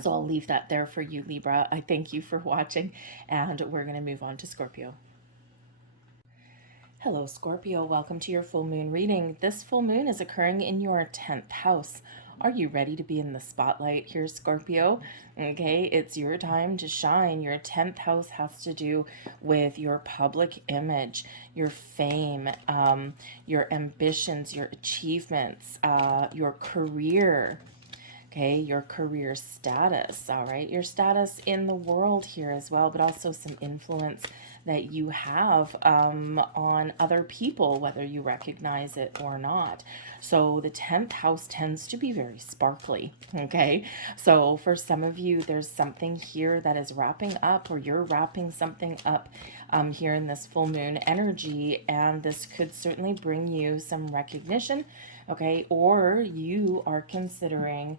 So I'll leave that there for you, Libra. I thank you for watching, and we're going to move on to Scorpio. Hello, Scorpio. Welcome to your full moon reading. This full moon is occurring in your 10th house. Are you ready to be in the spotlight here, Scorpio? Okay, it's your time to shine. Your 10th house has to do with your public image, your fame, your ambitions, your achievements, your career. Okay, your career status, all right? Your status in the world here as well, but also some influence that you have on other people, whether you recognize it or not. So the 10th house tends to be very sparkly, okay? So for some of you, there's something here that is wrapping up, or you're wrapping something up here in this full moon energy, and this could certainly bring you some recognition, okay? Or you are considering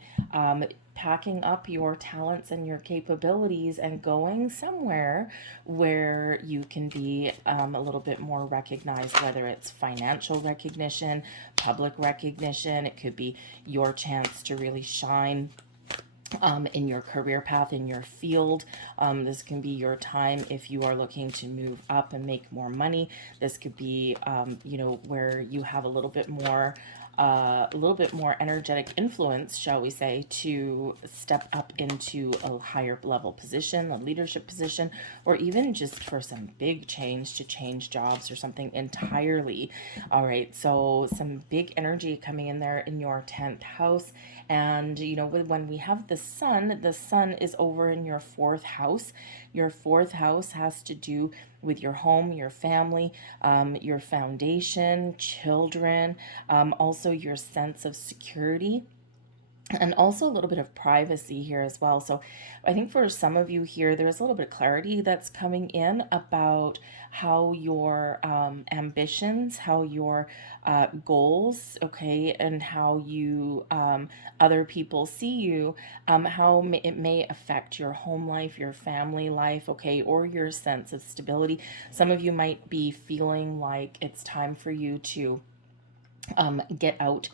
packing up your talents and your capabilities and going somewhere where you can be a little bit more recognized, whether it's financial recognition, public recognition. It could be your chance to really shine in your career path, in your field. This can be your time if you are looking to move up and make more money. This could be, where you have a little bit more energetic influence, shall we say, to step up into a higher level position, a leadership position, or even just for some big change, to change jobs or something entirely. All right, so some big energy coming in there in your 10th house. And, when we have the sun is over in your 4th house. Your 4th house has to do with your home, your family, your foundation, children, also your sense of security, and also a little bit of privacy here as well. So I think for some of you here, there's a little bit of clarity that's coming in about how your ambitions, how your goals, okay, and how you other people see you, how it may affect your home life, your family life, okay, or your sense of stability. Some of you might be feeling like it's time for you to get out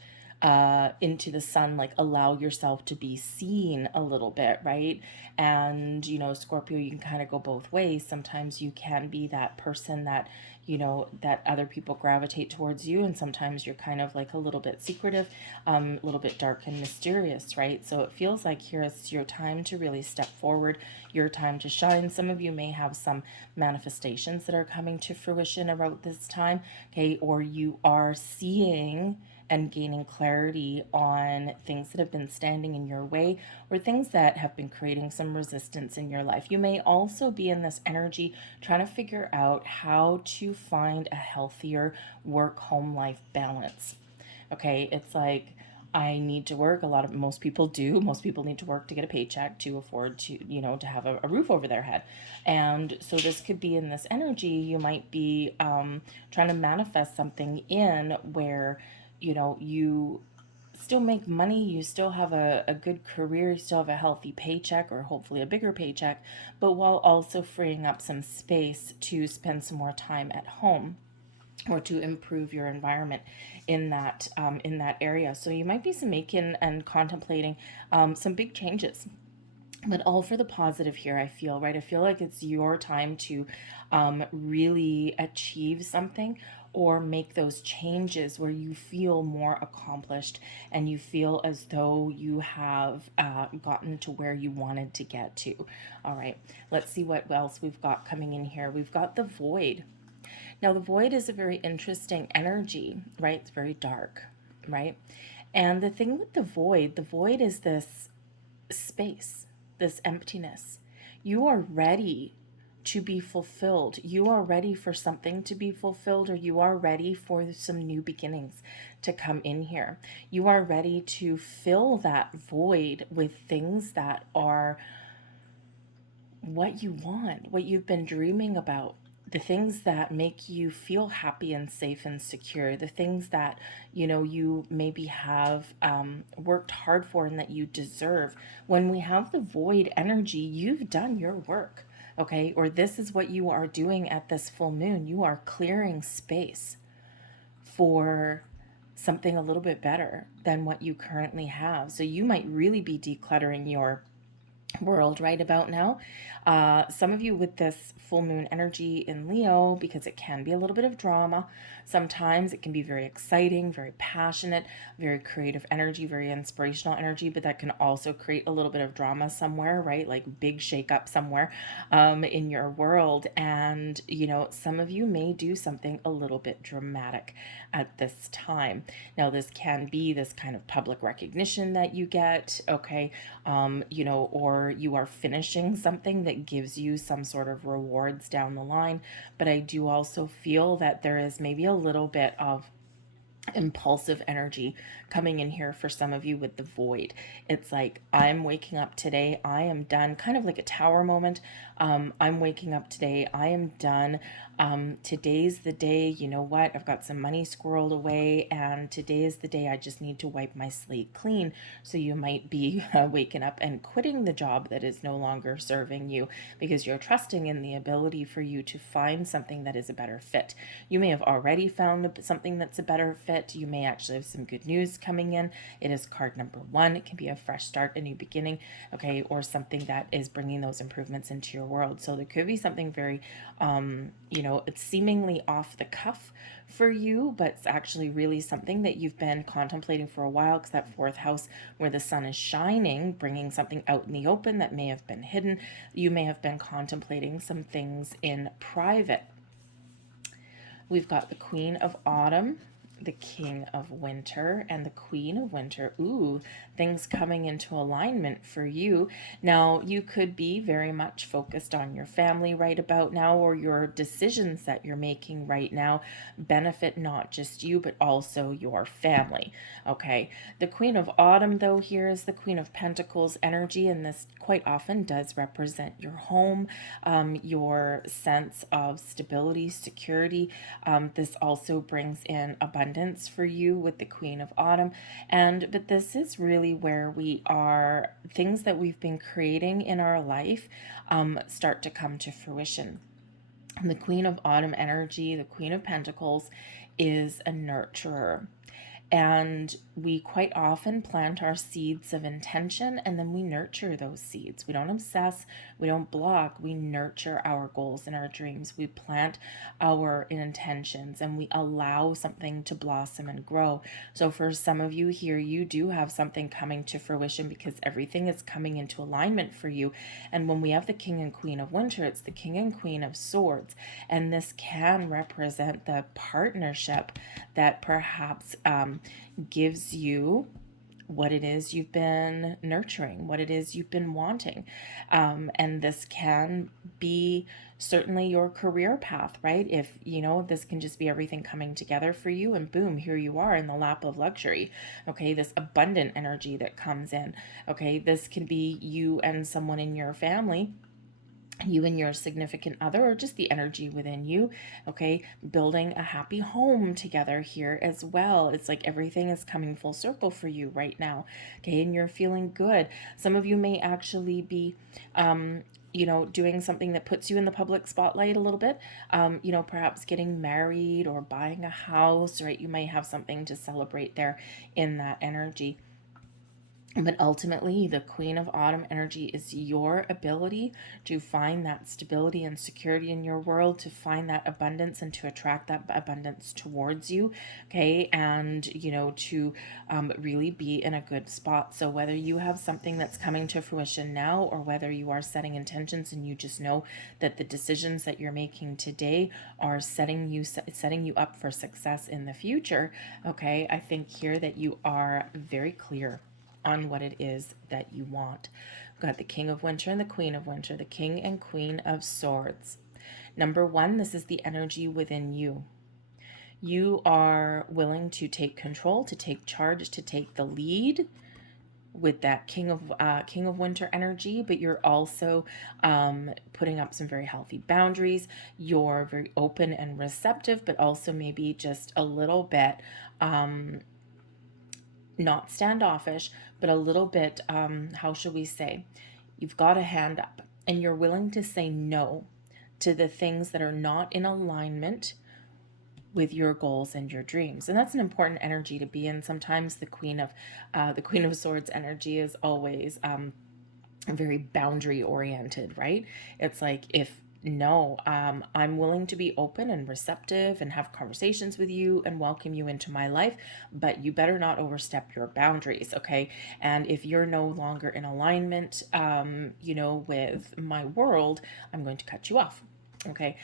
into the sun, like allow yourself to be seen a little bit, right? And, Scorpio, you can kind of go both ways. Sometimes you can be that person that, that other people gravitate towards you. And sometimes you're kind of like a little bit secretive, a little bit dark and mysterious, right? So it feels like here is your time to really step forward, your time to shine. Some of you may have some manifestations that are coming to fruition around this time, okay? Or you are seeing and gaining clarity on things that have been standing in your way, or things that have been creating some resistance in your life. You may also be in this energy trying to figure out how to find a healthier work-home life balance. Okay, it's like, I need to work. Most people do. Most people need to work to get a paycheck to afford to, to have a roof over their head. And so this could be in this energy. You might be trying to manifest something in where, you still make money, you still have a good career, you still have a healthy paycheck, or hopefully a bigger paycheck, but while also freeing up some space to spend some more time at home, or to improve your environment in that area. So you might be making and contemplating some big changes, but all for the positive here. I feel, right? I feel like it's your time to really achieve something, or make those changes where you feel more accomplished and you feel as though you have gotten to where you wanted to get to. All right, let's see what else we've got coming in here. We've got the void. Now, the void is a very interesting energy, right? It's very dark, right? And the thing with the void is this space, this emptiness. You are ready to be fulfilled. You are ready for something to be fulfilled, or you are ready for some new beginnings to come in here. You are ready to fill that void with things that are what you want, what you've been dreaming about, the things that make you feel happy and safe and secure, the things that, you maybe have worked hard for and that you deserve. When we have the void energy, you've done your work, okay? Or this is what you are doing at this full moon. You are clearing space for something a little bit better than what you currently have. So you might really be decluttering your world right about now. Some of you with this full moon energy in Leo, because it can be a little bit of drama. Sometimes it can be very exciting, very passionate, very creative energy, very inspirational energy, but that can also create a little bit of drama somewhere, right? Like big shakeup somewhere in your world. And, some of you may do something a little bit dramatic at this time. Now, this can be this kind of public recognition that you get, okay, or or you are finishing something that gives you some sort of rewards down the line. But I do also feel that there is maybe a little bit of impulsive energy coming in here for some of you with the void. It's like, I'm waking up today, I am done, kind of like a tower moment. I'm waking up today, I am done. Today's the day, you know what, I've got some money squirreled away, and today is the day I just need to wipe my slate clean. So you might be waking up and quitting the job that is no longer serving you because you're trusting in the ability for you to find something that is a better fit. You may have already found something that's a better fit. You may actually have some good news coming in. It is card number 1. It can be a fresh start, a new beginning, okay, or something that is bringing those improvements into your world. So there could be something very, it's seemingly off the cuff for you, but it's actually really something that you've been contemplating for a while, because that 4th house where the sun is shining, bringing something out in the open that may have been hidden. You may have been contemplating some things in private. We've got the Queen of Autumn, the King of Winter, and the Queen of Winter. Ooh, things coming into alignment for you. Now, you could be very much focused on your family right about now, or your decisions that you're making right now benefit not just you, but also your family. Okay, the Queen of Autumn, though, here is the Queen of Pentacles energy, and this quite often does represent your home, your sense of stability, security. This also brings in abundance for you with the Queen of Autumn. But this is really where we are, things that we've been creating in our life start to come to fruition. And the Queen of Autumn energy, the Queen of Pentacles, is a nurturer. And we quite often plant our seeds of intention, and then we nurture those seeds. We don't obsess, we don't block, we nurture our goals and our dreams. We plant our intentions and we allow something to blossom and grow. So for some of you here, you do have something coming to fruition because everything is coming into alignment for you. And when we have the King and Queen of Winter, it's the King and Queen of Swords. And this can represent the partnership that perhaps gives you what it is you've been nurturing, what it is you've been wanting. And this can be certainly your career path, right? If, this can just be everything coming together for you, and boom, here you are in the lap of luxury. Okay, this abundant energy that comes in. Okay, this can be you and someone in your family, you and your significant other, or just the energy within you, okay, building a happy home together here as well. It's like everything is coming full circle for you right now, okay, and you're feeling good. Some of you may actually be doing something that puts you in the public spotlight a little bit, perhaps getting married or buying a house, right? You may have something to celebrate there in that energy. But ultimately, the Queen of Autumn energy is your ability to find that stability and security in your world, to find that abundance and to attract that abundance towards you, okay? And, to really be in a good spot. So whether you have something that's coming to fruition now, or whether you are setting intentions and you just know that the decisions that you're making today are setting you up for success in the future, okay? I think here that you are very clear on what it is that you want. We've got the King of Winter and the Queen of Winter, the King and Queen of Swords. Number 1, this is the energy within you. You are willing to take control, to take charge, to take the lead with that King of Winter energy, but you're also putting up some very healthy boundaries. You're very open and receptive, but also maybe just a little bit not standoffish, but a little bit, how shall we say, you've got a hand up and you're willing to say no to the things that are not in alignment with your goals and your dreams. And that's an important energy to be in. Sometimes the Queen of Swords energy is always very boundary oriented, right? It's like, I'm willing to be open and receptive and have conversations with you and welcome you into my life, but you better not overstep your boundaries, okay? And if you're no longer in alignment, with my world, I'm going to cut you off. Okay.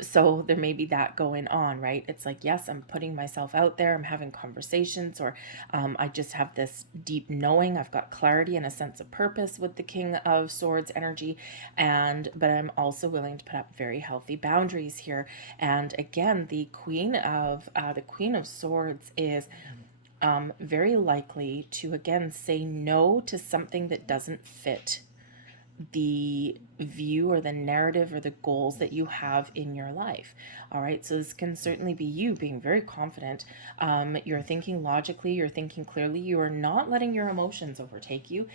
So there may be that going on, right? It's like, yes, I'm putting myself out there. I'm having conversations, or I just have this deep knowing. I've got clarity and a sense of purpose with the King of Swords energy. But I'm also willing to put up very healthy boundaries here. And again, the Queen of Swords is very likely to again say no to something that doesn't fit the view or the narrative or the goals that you have in your life. All right, so this can certainly be you being very confident. You're thinking logically, you're thinking clearly, you are not letting your emotions overtake you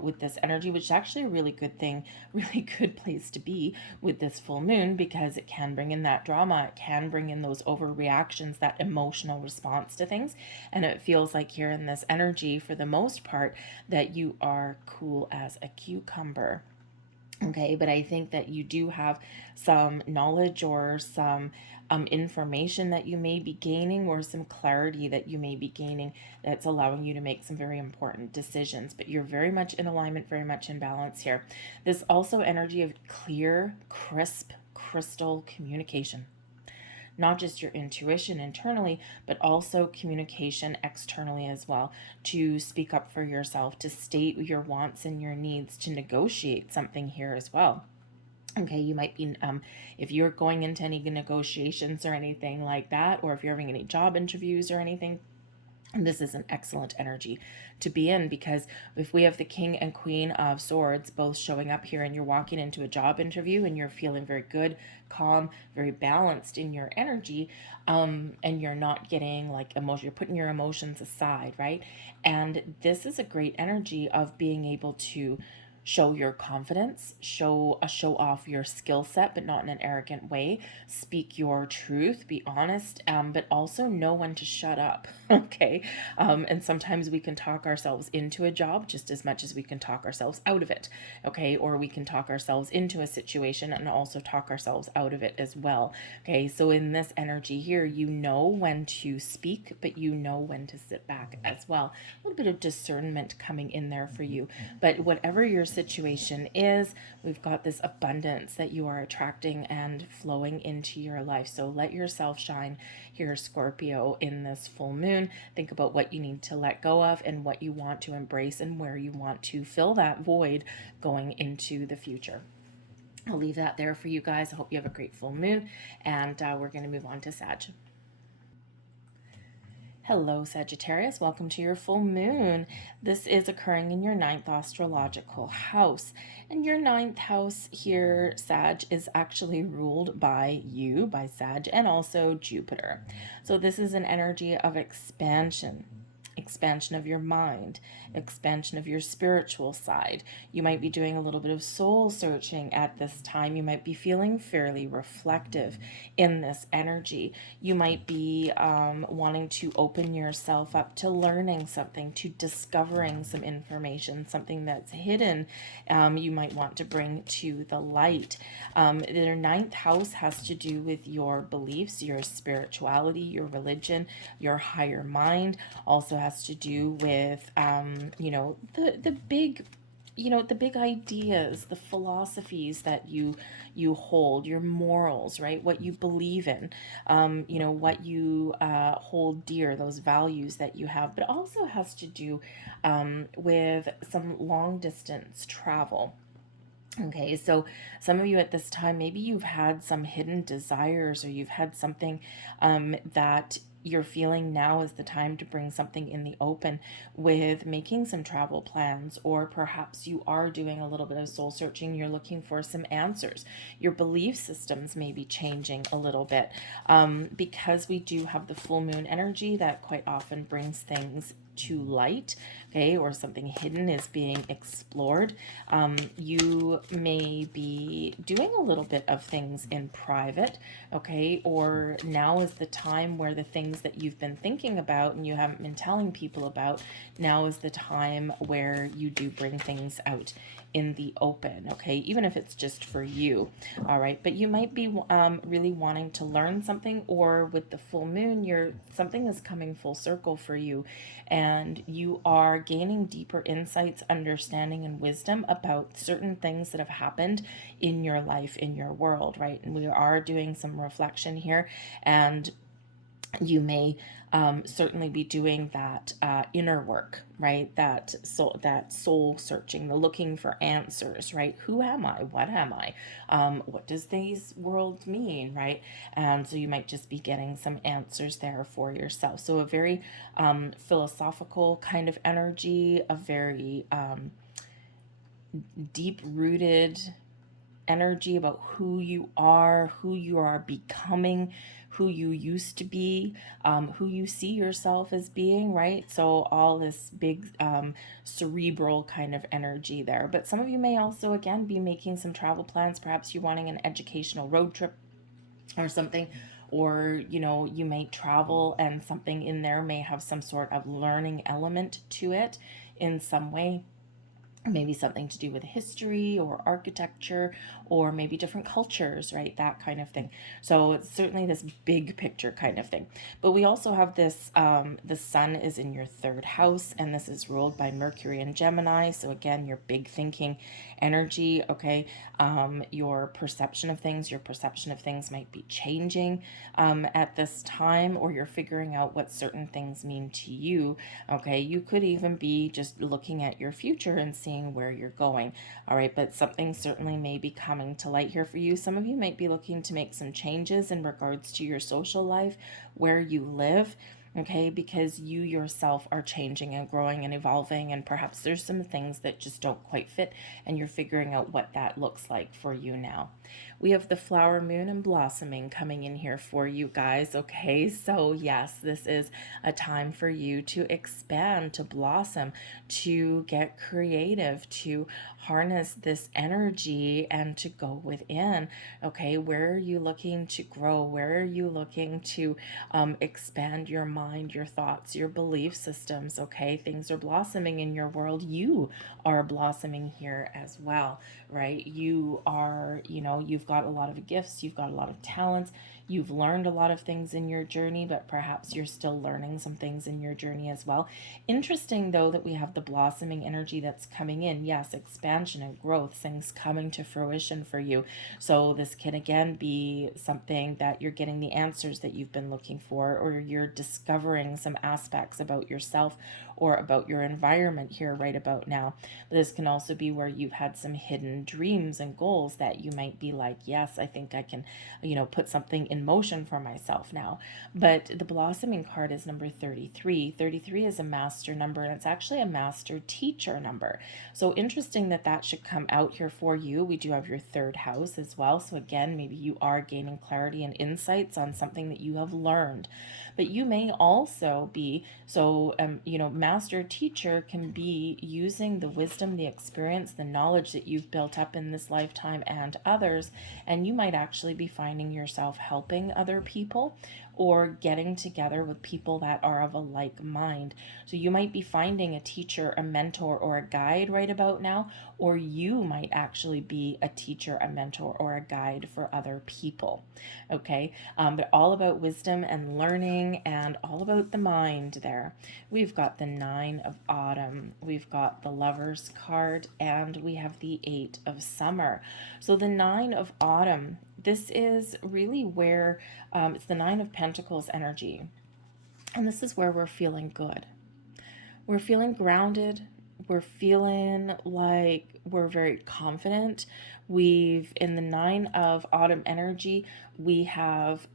with this energy, which is actually a really good thing, really good place to be with this full moon, because it can bring in that drama, it can bring in those overreactions, that emotional response to things. And it feels like here in this energy, for the most part, that you are cool as a cucumber. Okay, but I think that you do have some knowledge or some information that you may be gaining, or some clarity that you may be gaining, that's allowing you to make some very important decisions. But you're very much in alignment, very much in balance here. This also energy of clear, crisp, crystal communication. Not just your intuition internally, but also communication externally as well, to speak up for yourself, to state your wants and your needs, to negotiate something here as well. Okay, you might be, if you're going into any negotiations or anything like that, or if you're having any job interviews or anything, and this is an excellent energy to be in, because if we have the King and Queen of Swords both showing up here, and you're walking into a job interview and you're feeling very good, calm, very balanced in your energy, and you're not getting like emotion, you're putting your emotions aside, right? And this is a great energy of being able to show your confidence, show off your skill set, but not in an arrogant way. Speak your truth, be honest, but also know when to shut up. Okay, and sometimes we can talk ourselves into a job just as much as we can talk ourselves out of it. Okay, or we can talk ourselves into a situation and also talk ourselves out of it as well. Okay, so in this energy here, you know when to speak, but you know when to sit back as well. A little bit of discernment coming in there for you. But whatever your situation is, we've got this abundance that you are attracting and flowing into your life. So let yourself shine here, Scorpio, in this full moon. Think about what you need to let go of and what you want to embrace and where you want to fill that void going into the future. I'll leave that there for you guys. I hope you have a great full moon, and we're going to move on to Sag. Hello, Sagittarius. Welcome to your full moon. This is occurring in your ninth astrological house. And your ninth house here, Sag, is actually ruled by you, by Sag, and also Jupiter. So this is an energy of expansion. Expansion of your mind, expansion of your spiritual side. You might be doing a little bit of soul searching at this time. You might be feeling fairly reflective in this energy. You might be wanting to open yourself up to learning something, to discovering some information, something that's hidden. You might want to bring to the light. Their ninth house has to do with your beliefs, your spirituality, your religion, your higher mind. Also has to do with the big, the big ideas, the philosophies that you hold, your morals, right? What you believe in, what you hold dear, those values that you have. But also has to do with some long distance travel. Okay, so some of you at this time, maybe you've had some hidden desires, or you've had something that you're feeling now is the time to bring something in the open with making some travel plans, or perhaps you are doing a little bit of soul searching. You're looking for some answers. Your belief systems may be changing a little bit because we do have the full moon energy that quite often brings things to light, okay, or something hidden is being explored. You may be doing a little bit of things in private, okay, or now is the time where the things things that you've been thinking about and you haven't been telling people about, now is the time where you do bring things out in the open, okay? Even if it's just for you, all right? But you might be really wanting to learn something, or with the full moon, something is coming full circle for you, and you are gaining deeper insights, understanding, and wisdom about certain things that have happened in your life, in your world, right? And we are doing some reflection here, and you may certainly be doing that inner work, right? That soul searching, the looking for answers, right? Who am I? What am I? What does these worlds mean, right? And so you might just be getting some answers there for yourself. So a very philosophical kind of energy, a very deep-rooted energy about who you are becoming, who you used to be, who you see yourself as being, right? So all this big cerebral kind of energy there. But some of you may also, again, be making some travel plans. Perhaps you're wanting an educational road trip or something, or you may travel and something in there may have some sort of learning element to it in some way. Maybe something to do with history or architecture, or maybe different cultures, right? That kind of thing. So it's certainly this big picture kind of thing. But we also have this, the sun is in your third house, and this is ruled by Mercury and Gemini. So again, your big thinking energy, okay? Your perception of things might be changing at this time, or you're figuring out what certain things mean to you, okay? You could even be just looking at your future and seeing where you're going, all right? But something certainly may be coming to light here for you. Some of you might be looking to make some changes in regards to your social life, where you live, okay? Because you yourself are changing and growing and evolving, and perhaps there's some things that just don't quite fit, and you're figuring out what that looks like for you now. We have the flower, moon, and blossoming coming in here for you guys, okay? So yes, this is a time for you to expand, to blossom, to get creative, to harness this energy and to go within, okay? Where are you looking to grow? Where are you looking to expand your mind, your thoughts, your belief systems, okay? Things are blossoming in your world. You are blossoming here as well, right? You are, you've got a lot of gifts, you've got a lot of talents, you've learned a lot of things in your journey, but perhaps you're still learning some things in your journey as well. Interesting, though, that we have the blossoming energy that's coming in. Yes, expansion and growth, things coming to fruition for you. So this can, again, be something that you're getting the answers that you've been looking for, or you're discovering some aspects about yourself or about your environment here right about now. This can also be where you've had some hidden dreams and goals that you might be like, yes, I think I can, put something in motion for myself now. But the blossoming card is number 33. 33 is a master number, and it's actually a master teacher number. So interesting that that should come out here for you. We do have your third house as well. So again, maybe you are gaining clarity and insights on something that you have learned. But you may also be, master teacher can be using the wisdom, the experience, the knowledge that you've built up in this lifetime and others, and you might actually be finding yourself helping other people or getting together with people that are of a like mind. So you might be finding a teacher, a mentor, or a guide right about now, or you might actually be a teacher, a mentor, or a guide for other people, okay? But all about wisdom and learning and all about the mind there. We've got the 9 of Autumn, we've got the Lover's card, and we have the 8 of Summer. So the 9 of Autumn, this is really where it's the 9 of Pentacles energy. And this is where we're feeling good. We're feeling grounded. We're feeling like we're very confident. In the 9 of Autumn energy, we have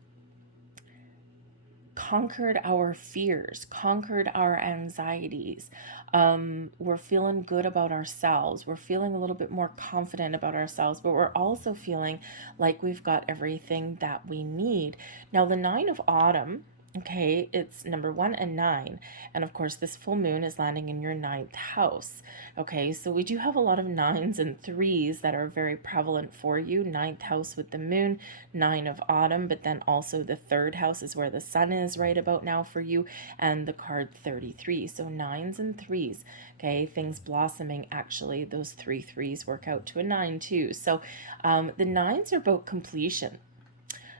conquered our fears, conquered our anxieties. We're feeling good about ourselves. We're feeling a little bit more confident about ourselves, but we're also feeling like we've got everything that we need. Now, the 9 of Autumn Okay, it's number 1 and 9. And of course, this full moon is landing in your ninth house. Okay, so we do have a lot of 9s and 3s that are very prevalent for you. Ninth house with the moon, 9 of autumn, but then also the third house is where the sun is right about now for you, and the card 33. So 9s and 3s. Okay, things blossoming. Actually, those 3 3s work out to a 9 too. So the 9s are about completion.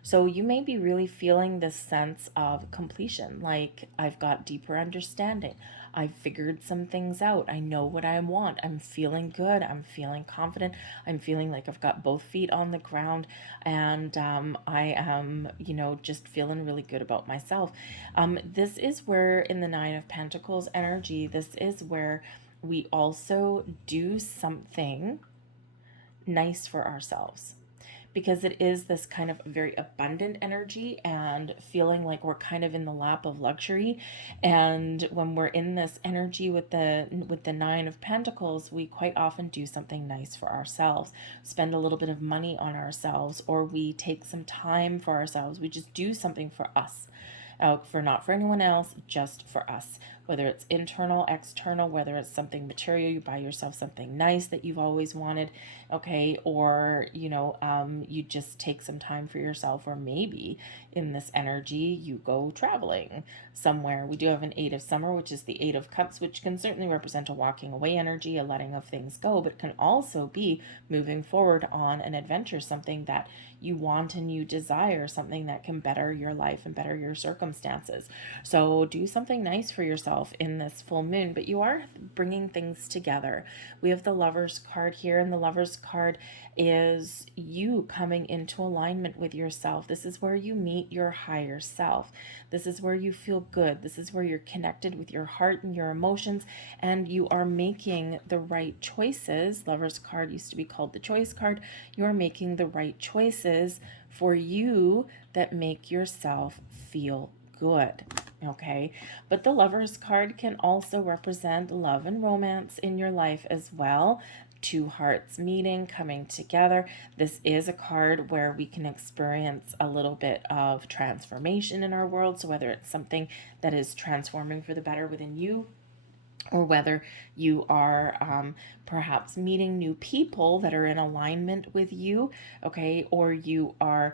So you may be really feeling this sense of completion, like I've got deeper understanding. I've figured some things out. I know what I want. I'm feeling good. I'm feeling confident. I'm feeling like I've got both feet on the ground, and I am, just feeling really good about myself. This is where, in the Nine of Pentacles energy, this is where we also do something nice for ourselves, because it is this kind of very abundant energy and feeling like we're kind of in the lap of luxury. And when we're in this energy with the 9 of Pentacles, we quite often do something nice for ourselves, spend a little bit of money on ourselves, or we take some time for ourselves. We just do something for us, for not for anyone else, just for us. Whether it's internal, external, whether it's something material, you buy yourself something nice that you've always wanted, okay, or you just take some time for yourself, or maybe in this energy you go traveling somewhere. We do have an 8 of Summer, which is the 8 of Cups, which can certainly represent a walking away energy, a letting of things go, but can also be moving forward on an adventure, something that you want and you desire, something that can better your life and better your circumstances. So do something nice for yourself in this full moon, but you are bringing things together. We have the Lover's card here, and the Lover's card is you coming into alignment with yourself. This is where you meet your higher self. This is where you feel good. This is where you're connected with your heart and your emotions, and you are making the right choices. Lover's card used to be called the choice card. You're making the right choices for you that make yourself feel good. Okay, but the Lover's card can also represent love and romance in your life as well. Two hearts meeting, coming together. This is a card where we can experience a little bit of transformation in our world. So whether it's something that is transforming for the better within you, or whether you are perhaps meeting new people that are in alignment with you, okay, or you are,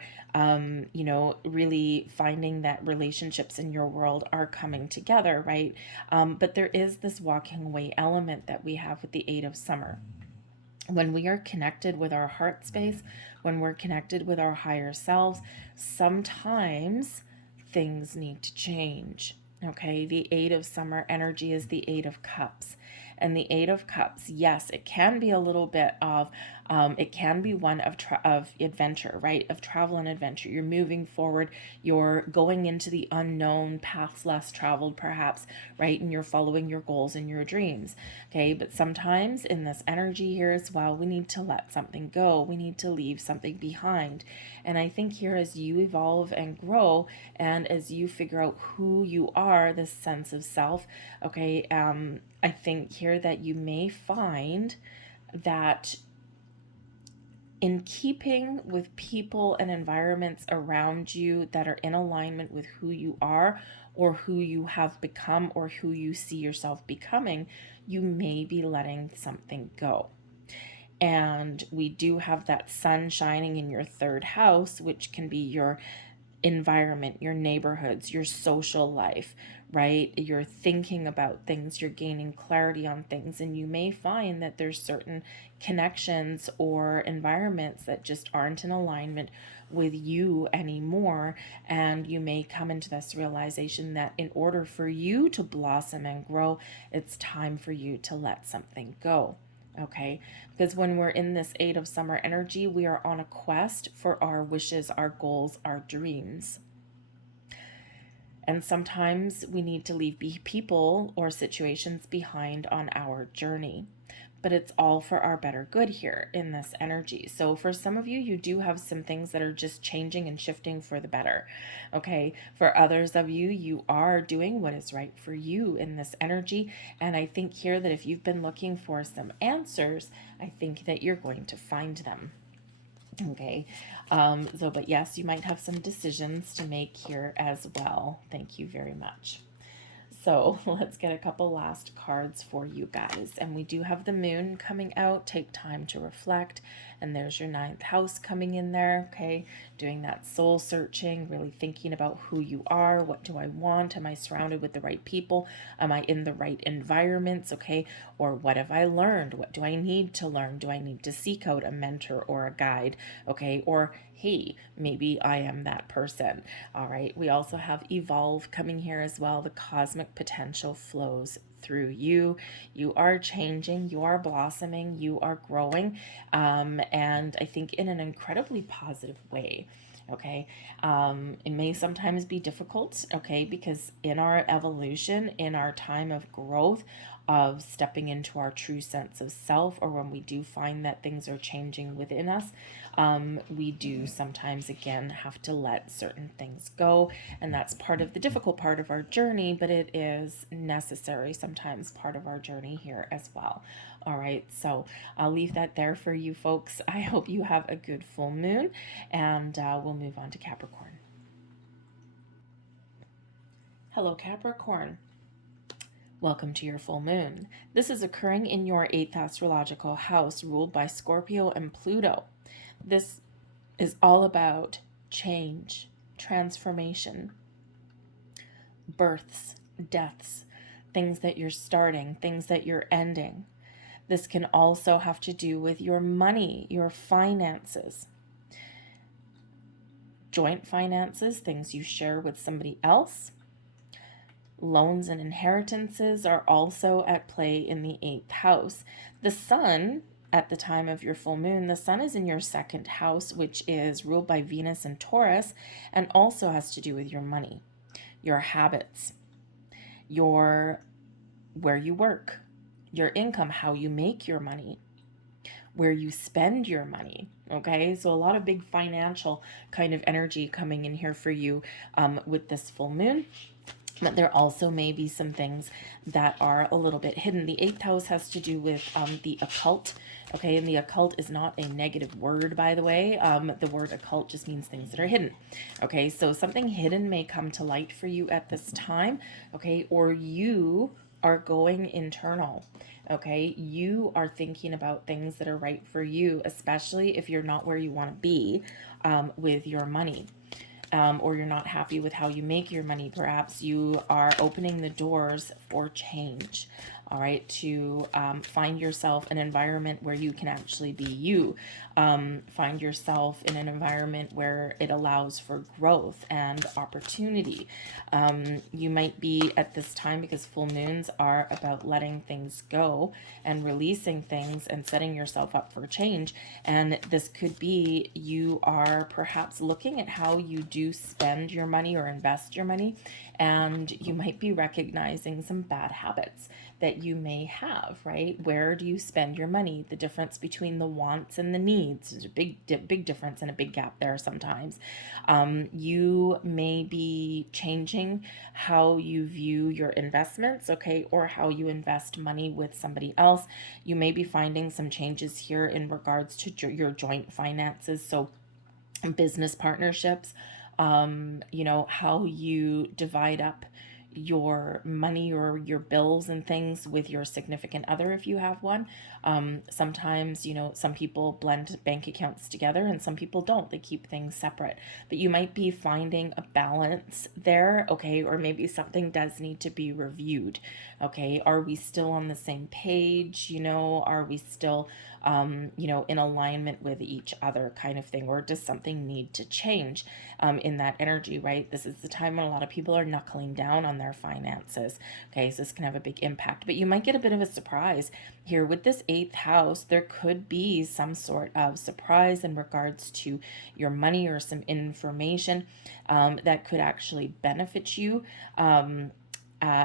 really finding that relationships in your world are coming together, right? But there is this walking away element that we have with the 8 of Summer. When we are connected with our heart space, when we're connected with our higher selves, sometimes things need to change. Okay, the 8 of Summer energy is the 8 of Cups. And the 8 of Cups, yes, it can be a little bit of, it can be one of adventure, right? Of travel and adventure. You're moving forward. You're going into the unknown, paths less traveled perhaps, right? And you're following your goals and your dreams. Okay, but sometimes in this energy here as well, we need to let something go. We need to leave something behind. And I think here, as you evolve and grow, and as you figure out who you are, this sense of self, okay, I think here that you may find that in keeping with people and environments around you that are in alignment with who you are, or who you have become, or who you see yourself becoming, you may be letting something go. And we do have that sun shining in your third house, which can be your environment, your neighborhoods, your social life, right? You're thinking about things, you're gaining clarity on things, and you may find that there's certain connections or environments that just aren't in alignment with you anymore. And you may come into this realization that in order for you to blossom and grow, it's time for you to let something go. Okay, because when we're in this 8 of Summer energy, we are on a quest for our wishes, our goals, our dreams. And sometimes we need to leave people or situations behind on our journey. But it's all for our better good here in this energy. So for some of you, you do have some things that are just changing and shifting for the better. Okay. For others of you, you are doing what is right for you in this energy. And I think here that if you've been looking for some answers, I think that you're going to find them. Okay. But yes, you might have some decisions to make here as well. Thank you very much. So let's get a couple last cards for you guys. And we do have the moon coming out. Take time to reflect. And there's your ninth house coming in there. Okay. Doing that soul searching, really thinking about who you are. What do I want? Am I surrounded with the right people? Am I in the right environments? Okay. Or what have I learned? What do I need to learn? Do I need to seek out a mentor or a guide? Okay. Or hey, maybe I am that person. All right. We also have evolve coming here as well. The cosmic potential flows through you. You are changing, you are blossoming, you are growing, and I think in an incredibly positive way. Okay. It may sometimes be difficult, okay, because in our evolution, in our time of growth, of stepping into our true sense of self, or when we do find that things are changing within us, we do sometimes again have to let certain things go, and that's part of the difficult part of our journey, but it is necessary sometimes part of our journey here as well. All right, so I'll leave that there for you folks. I hope you have a good full moon, and we'll move on to Capricorn. Hello, Capricorn. Welcome to your full moon. This is occurring in your 8th astrological house, ruled by Scorpio and Pluto. This is all about change, transformation, births, deaths, things that you're starting, things that you're ending. This can also have to do with your money, your finances, joint finances, things you share with somebody else. Loans and inheritances are also at play in the 8th house. The sun, at the time of your full moon, the sun is in your 2nd house, which is ruled by Venus and Taurus, and also has to do with your money, your habits, where you work, your income, how you make your money, where you spend your money. Okay, so a lot of big financial kind of energy coming in here for you with this full moon. But there also may be some things that are a little bit hidden. The 8th house has to do with the occult. Okay, and the occult is not a negative word, by the way. The word occult just means things that are hidden. Okay, so something hidden may come to light for you at this time. Okay, or you are going internal. Okay, you are thinking about things that are right for you, especially if you're not where you want to be with your money. Or you're not happy with how you make your money. Perhaps you are opening the doors for change, all right, to find yourself an environment where you can actually be you. Find yourself in an environment where it allows for growth and opportunity. You might be at this time, because full moons are about letting things go and releasing things and setting yourself up for change. And this could be you are perhaps looking at how you do spend your money or invest your money, and you might be recognizing some bad habits that you may have, right? Where do you spend your money? The difference between the wants and the needs. There's a big difference and a big gap there sometimes. You may be changing how you view your investments, okay, or how you invest money with somebody else. You may be finding some changes here in regards to your joint finances. So business partnerships, how you divide up your money or your bills and things with your significant other if you have one. Sometimes, some people blend bank accounts together and some people don't. They keep things separate. But you might be finding a balance there, okay? Or maybe something does need to be reviewed, okay? Are we still on the same page? Are we still, in alignment with each other kind of thing? Or does something need to change in that energy, right? This is the time when a lot of people are knuckling down on their finances. Okay, so this can have a big impact, but you might get a bit of a surprise here with this 8th house. There could be some sort of surprise in regards to your money or some information that could actually benefit you.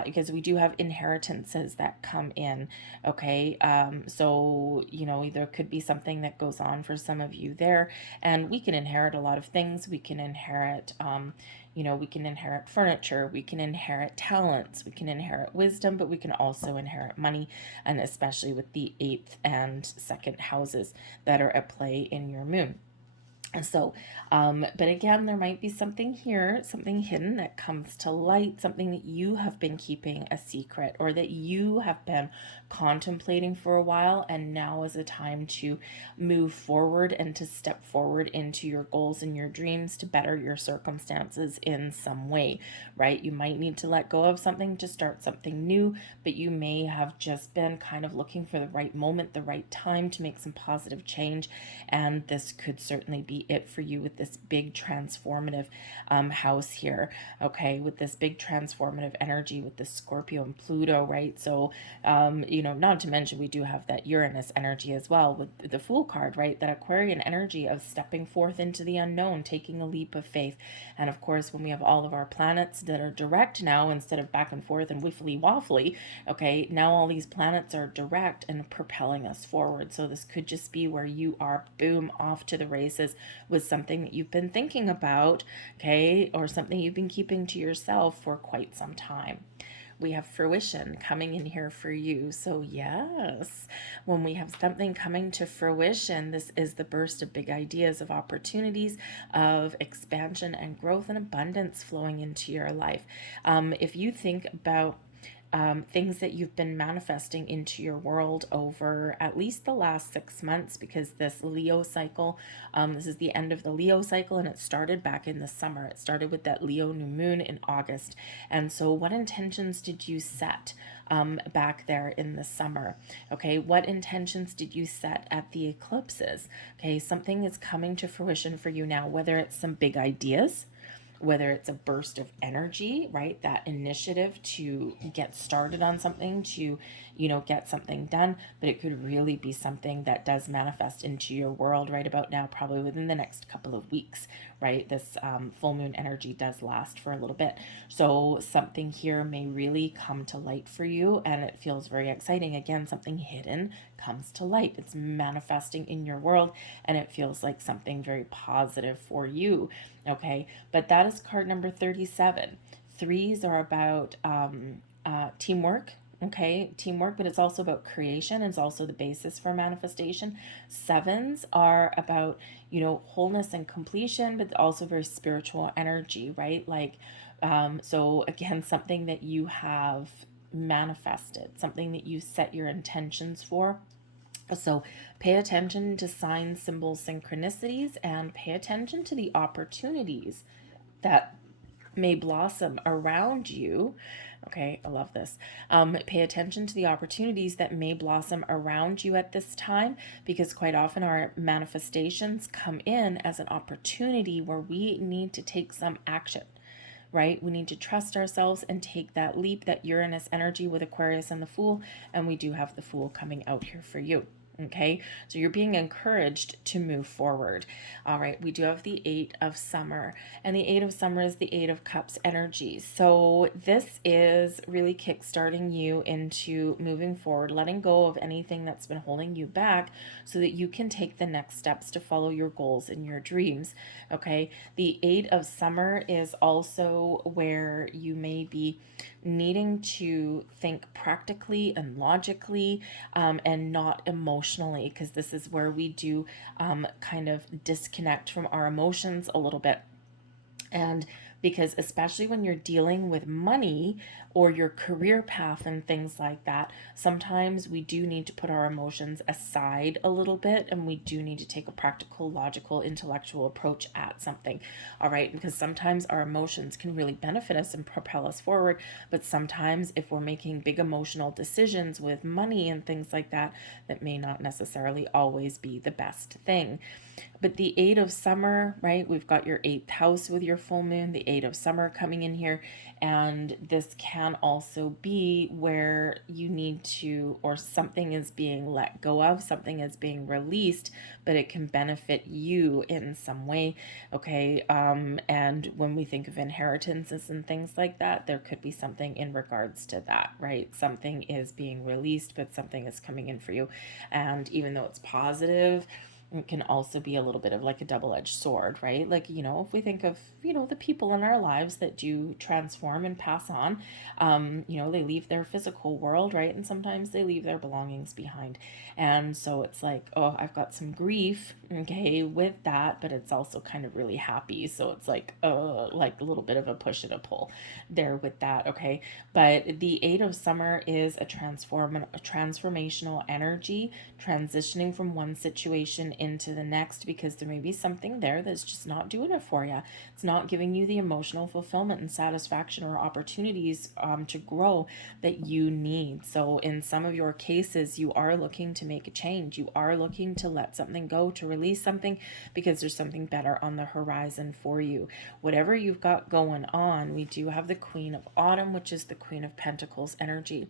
Because we do have inheritances that come in, okay? So, there could be something that goes on for some of you there, and we can inherit a lot of things. We can inherit, we can inherit furniture, we can inherit talents, we can inherit wisdom, but we can also inherit money, and especially with the 8th and 2nd houses that are at play in your moon. So, but again, there might be something here, something hidden that comes to light, something that you have been keeping a secret or that you have been contemplating for a while. And now is a time to move forward and to step forward into your goals and your dreams to better your circumstances in some way, right? You might need to let go of something to start something new, but you may have just been kind of looking for the right moment, the right time to make some positive change. And this could certainly be it for you with this big transformative house here, okay, with this big transformative energy with the Scorpio and Pluto, right? So, not to mention we do have that Uranus energy as well with the Fool card, right? That Aquarian energy of stepping forth into the unknown, taking a leap of faith. And of course, when we have all of our planets that are direct now instead of back and forth and wiffly waffly, okay, now all these planets are direct and propelling us forward. So this could just be where you are, boom, off to the races with something that you've been thinking about, okay, or something you've been keeping to yourself for quite some time. We have fruition coming in here for you. So yes, when we have something coming to fruition, this is the burst of big ideas, of opportunities, of expansion and growth and abundance flowing into your life. If you think about things that you've been manifesting into your world over at least the last 6 months, because this Leo cycle, this is the end of the Leo cycle, and it started back in the summer. It started with that Leo new moon in August. And so what intentions did you set back there in the summer? Okay, what intentions did you set at the eclipses? Okay, something is coming to fruition for you now, whether it's some big ideas, whether it's a burst of energy, right? That initiative to get started on something, to, get something done, but it could really be something that does manifest into your world right about now, probably within the next couple of weeks, right? This full moon energy does last for a little bit. So something here may really come to light for you, and it feels very exciting. Again, something hidden comes to light. It's manifesting in your world, and it feels like something very positive for you. Okay, but that is card number 37. Threes are about teamwork. Okay, teamwork, but it's also about creation. It's also the basis for manifestation. Sevens are about, wholeness and completion, but also very spiritual energy, right? Like, so again, something that you have manifested, something that you set your intentions for. So pay attention to signs, symbols, synchronicities, and pay attention to the opportunities that may blossom around you. Okay, I love this. Pay attention to the opportunities that may blossom around you at this time, because quite often our manifestations come in as an opportunity where we need to take some action, right? We need to trust ourselves and take that leap, that Uranus energy with Aquarius and the Fool. And we do have the Fool coming out here for you. Okay, so you're being encouraged to move forward. All right, we do have the Eight of Summer, and the Eight of Summer is the Eight of Cups energy. So this is really kickstarting you into moving forward, letting go of anything that's been holding you back so that you can take the next steps to follow your goals and your dreams. Okay, the Eight of Summer is also where you may be needing to think practically and logically, and not emotionally, because this is where we do kind of disconnect from our emotions a little bit. And because especially when you're dealing with money or your career path and things like that, sometimes we do need to put our emotions aside a little bit, and we do need to take a practical, logical, intellectual approach at something. All right, because sometimes our emotions can really benefit us and propel us forward, but sometimes if we're making big emotional decisions with money and things like that, that may not necessarily always be the best thing. But the Eight of Summer, right? We've got your eighth house with your full moon, the Eight of Summer coming in here. And this can also be where you need to, or something is being let go of, something is being released, but it can benefit you in some way. Okay. And when we think of inheritances and things like that, there could be something in regards to that, right? Something is being released, but something is coming in for you. And even though it's positive, It can also be a little bit of like a double-edged sword, right? Like, if we think of, the people in our lives that do transform and pass on, they leave their physical world, right? And sometimes they leave their belongings behind. And so it's like, oh, I've got some grief, okay, with that, but it's also kind of really happy. So it's like a little bit of a push and a pull there with that, okay? But the Eight of Summer is a transformational energy, transitioning from one situation into the next, because there may be something there that's just not doing it for you. It's not giving you the emotional fulfillment and satisfaction or opportunities to grow that you need. So in some of your cases, you are looking to make a change. You are looking to let something go, to release something, because there's something better on the horizon for you. Whatever you've got going on, we do have the Queen of Autumn, which is the Queen of Pentacles energy.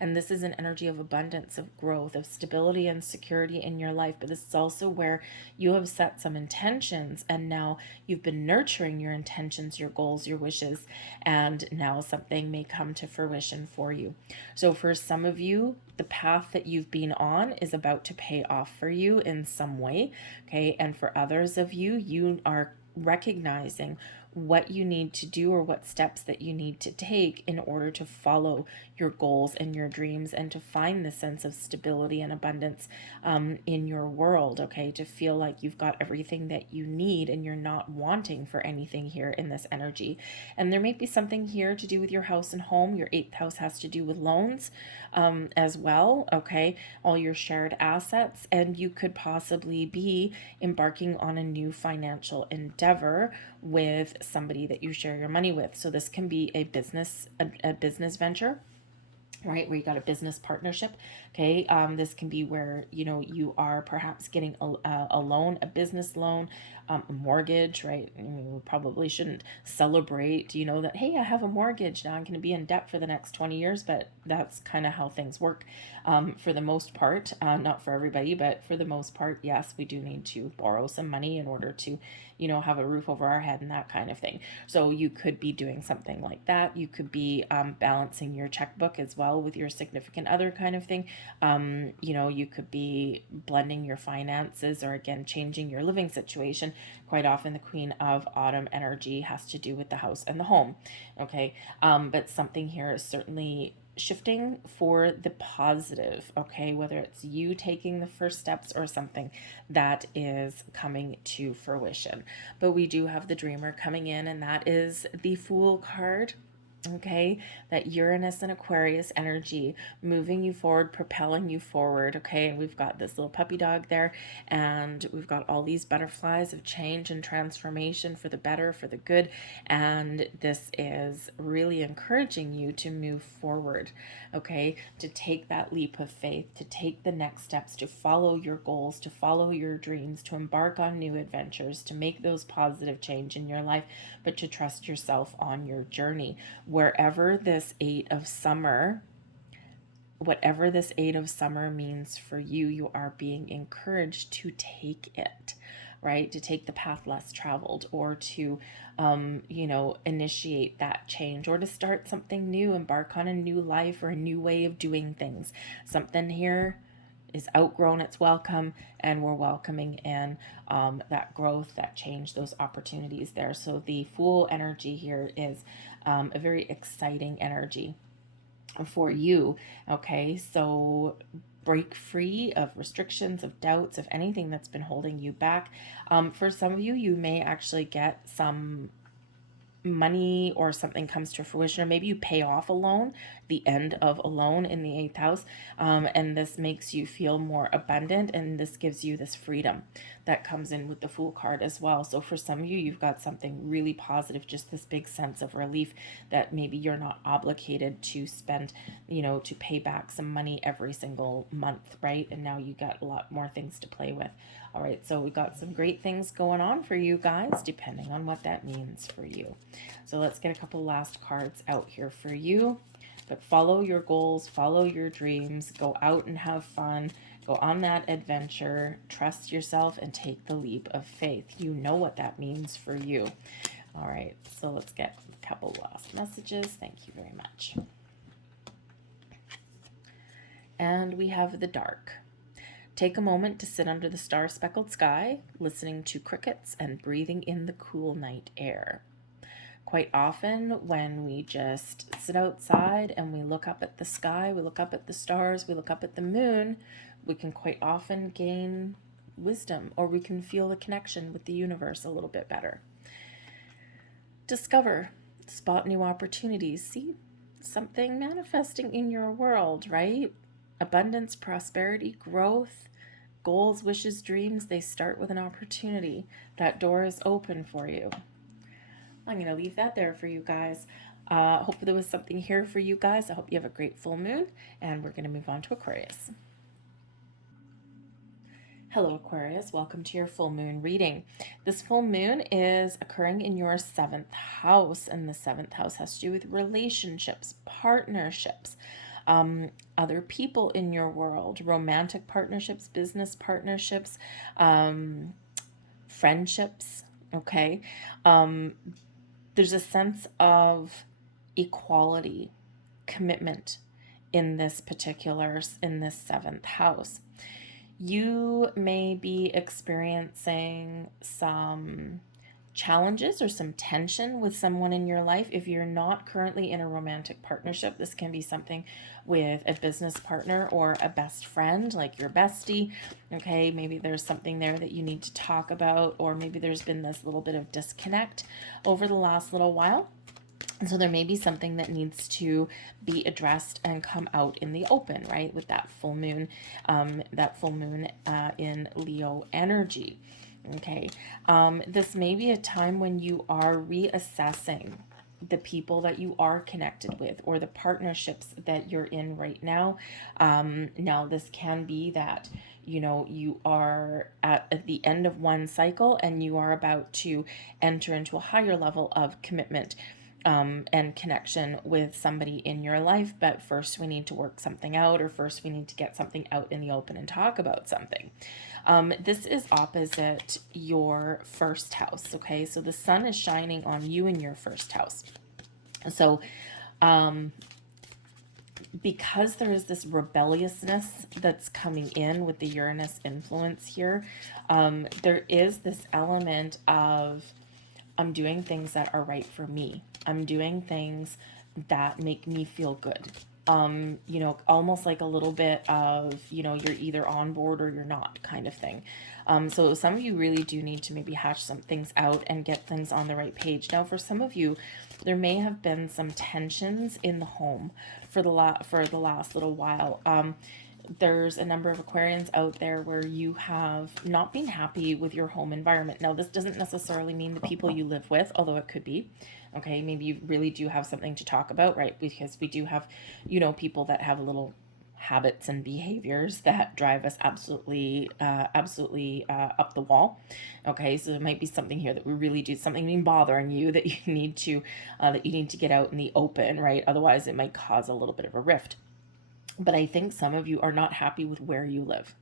And this is an energy of abundance, of growth, of stability and security in your life. But this is also where you have set some intentions, and now you've been nurturing your intentions, your goals, your wishes, and now something may come to fruition for you. So for some of you, the path that you've been on is about to pay off for you in some way, okay? And for others of you, you are recognizing what you need to do, or what steps that you need to take in order to follow your goals and your dreams, and to find the sense of stability and abundance in your world, okay? To feel like you've got everything that you need and you're not wanting for anything here in this energy. And there may be something here to do with your house and home. Your 8th house has to do with loans as well, okay? All your shared assets, and you could possibly be embarking on a new financial endeavor with somebody that you share your money with. So this can be a business venture, right, where you got a business partnership, okay? This can be where, you are perhaps getting a loan, a business loan, a mortgage, right? I mean, we probably shouldn't celebrate, that, hey, I have a mortgage, now I'm going to be in debt for the next 20 years, but that's kind of how things work for the most part. Not for everybody, but for the most part, yes, we do need to borrow some money in order to, have a roof over our head and that kind of thing. So you could be doing something like that. You could be balancing your checkbook as well with your significant other kind of thing. You could be blending your finances, or again, changing your living situation. Quite often the Queen of Autumn energy has to do with the house and the home, okay? But something here is certainly shifting for the positive, okay? Whether it's you taking the first steps or something that is coming to fruition. But we do have the Dreamer coming in, and that is the Fool card. Okay, that Uranus and Aquarius energy moving you forward, propelling you forward. Okay, and we've got this little puppy dog there, and we've got all these butterflies of change and transformation for the better, for the good. And this is really encouraging you to move forward, okay, to take that leap of faith, to take the next steps, to follow your goals, to follow your dreams, to embark on new adventures, to make those positive change in your life, but to trust yourself on your journey. Whatever this Eight of Summer means for you, you are being encouraged to take it, right? To take the path less traveled, or to, initiate that change, or to start something new, embark on a new life or a new way of doing things. Something here is outgrown its welcome, and we're welcoming in that growth, that change, those opportunities there. So the Fool energy here is a very exciting energy for you, okay? So break free of restrictions, of doubts, of anything that's been holding you back. For some of you, you may actually get some money, or something comes to fruition, or maybe you pay off a loan, the end of a loan in the 8th house, and this makes you feel more abundant, and this gives you this freedom that comes in with the Fool card as well. So for some of you, you've got something really positive, just this big sense of relief that maybe you're not obligated to spend, to pay back some money every single month, right? And now you got a lot more things to play with. All right, so we got some great things going on for you guys, depending on what that means for you. So let's get a couple last cards out here for you. But follow your goals, follow your dreams, go out and have fun, go on that adventure, trust yourself, and take the leap of faith. You know what that means for you. All right, so let's get a couple last messages. Thank you very much. And we have the Dark. Take a moment to sit under the star-speckled sky, listening to crickets and breathing in the cool night air. Quite often when we just sit outside and we look up at the sky, we look up at the stars, we look up at the moon, we can quite often gain wisdom, or we can feel the connection with the universe a little bit better. Discover, spot new opportunities. See something manifesting in your world, right? Abundance, prosperity, growth, goals, wishes, dreams, they start with an opportunity. That door is open for you. I'm going to leave that there for you guys. Hope there was something here for you guys. I hope you have a great full moon, and we're going to move on to Aquarius. Hello, Aquarius. Welcome to your full moon reading. This full moon is occurring in your 7th house, and the 7th house has to do with relationships, partnerships, other people in your world, romantic partnerships, business partnerships, friendships, okay? There's a sense of equality, commitment in this 7th house. You may be experiencing some challenges or some tension with someone in your life. If you're not currently in a romantic partnership, this can be something with a business partner or a best friend, like your bestie. Okay, maybe there's something there that you need to talk about, or maybe there's been this little bit of disconnect over the last little while. And so there may be something that needs to be addressed and come out in the open, right? With that full moon in Leo energy. Okay, this may be a time when you are reassessing the people that you are connected with, or the partnerships that you're in right now. Now this can be that, you know, you are at the end of one cycle and you are about to enter into a higher level of commitment and connection with somebody in your life. But first we need to work something out, or first we need to get something out in the open and talk about something. This is opposite your 1st house. Okay, so the sun is shining on you in your 1st house. So because there is this rebelliousness that's coming in with the Uranus influence here, there is this element of, I'm doing things that are right for me. I'm doing things that make me feel good. You know, almost like a little bit of, you know, you're either on board or you're not kind of thing. So some of you really do need to maybe hash some things out and get things on the right page. Now, for some of you, there may have been some tensions in the home for the last little while. There's a number of Aquarians out there where you have not been happy with your home environment. Now, this doesn't necessarily mean the people you live with, although it could be. Okay, maybe you really do have something to talk about, right? Because we do have, you know, people that have little habits and behaviors that drive us absolutely up the wall. Okay, so there might be something here that we really do, something been bothering you that you need to get out in the open, right? Otherwise, it might cause a little bit of a rift. But I think some of you are not happy with where you live.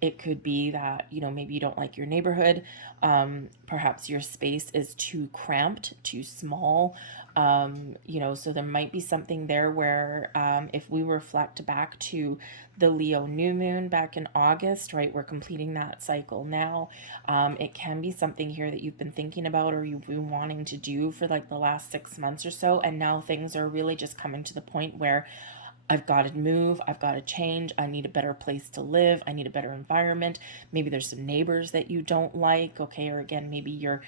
It could be that, you know, maybe you don't like your neighborhood. Perhaps your space is too cramped, too small. You know, so there might be something there where, if we reflect back to the Leo new moon back in August, right, we're completing that cycle now. It can be something here that you've been thinking about, or you've been wanting to do for like the last 6 months or so. And now things are really just coming to the point where I've got to move, I've got to change, I need a better place to live, I need a better environment. Maybe there's some neighbors that you don't like, okay, or again, maybe you're,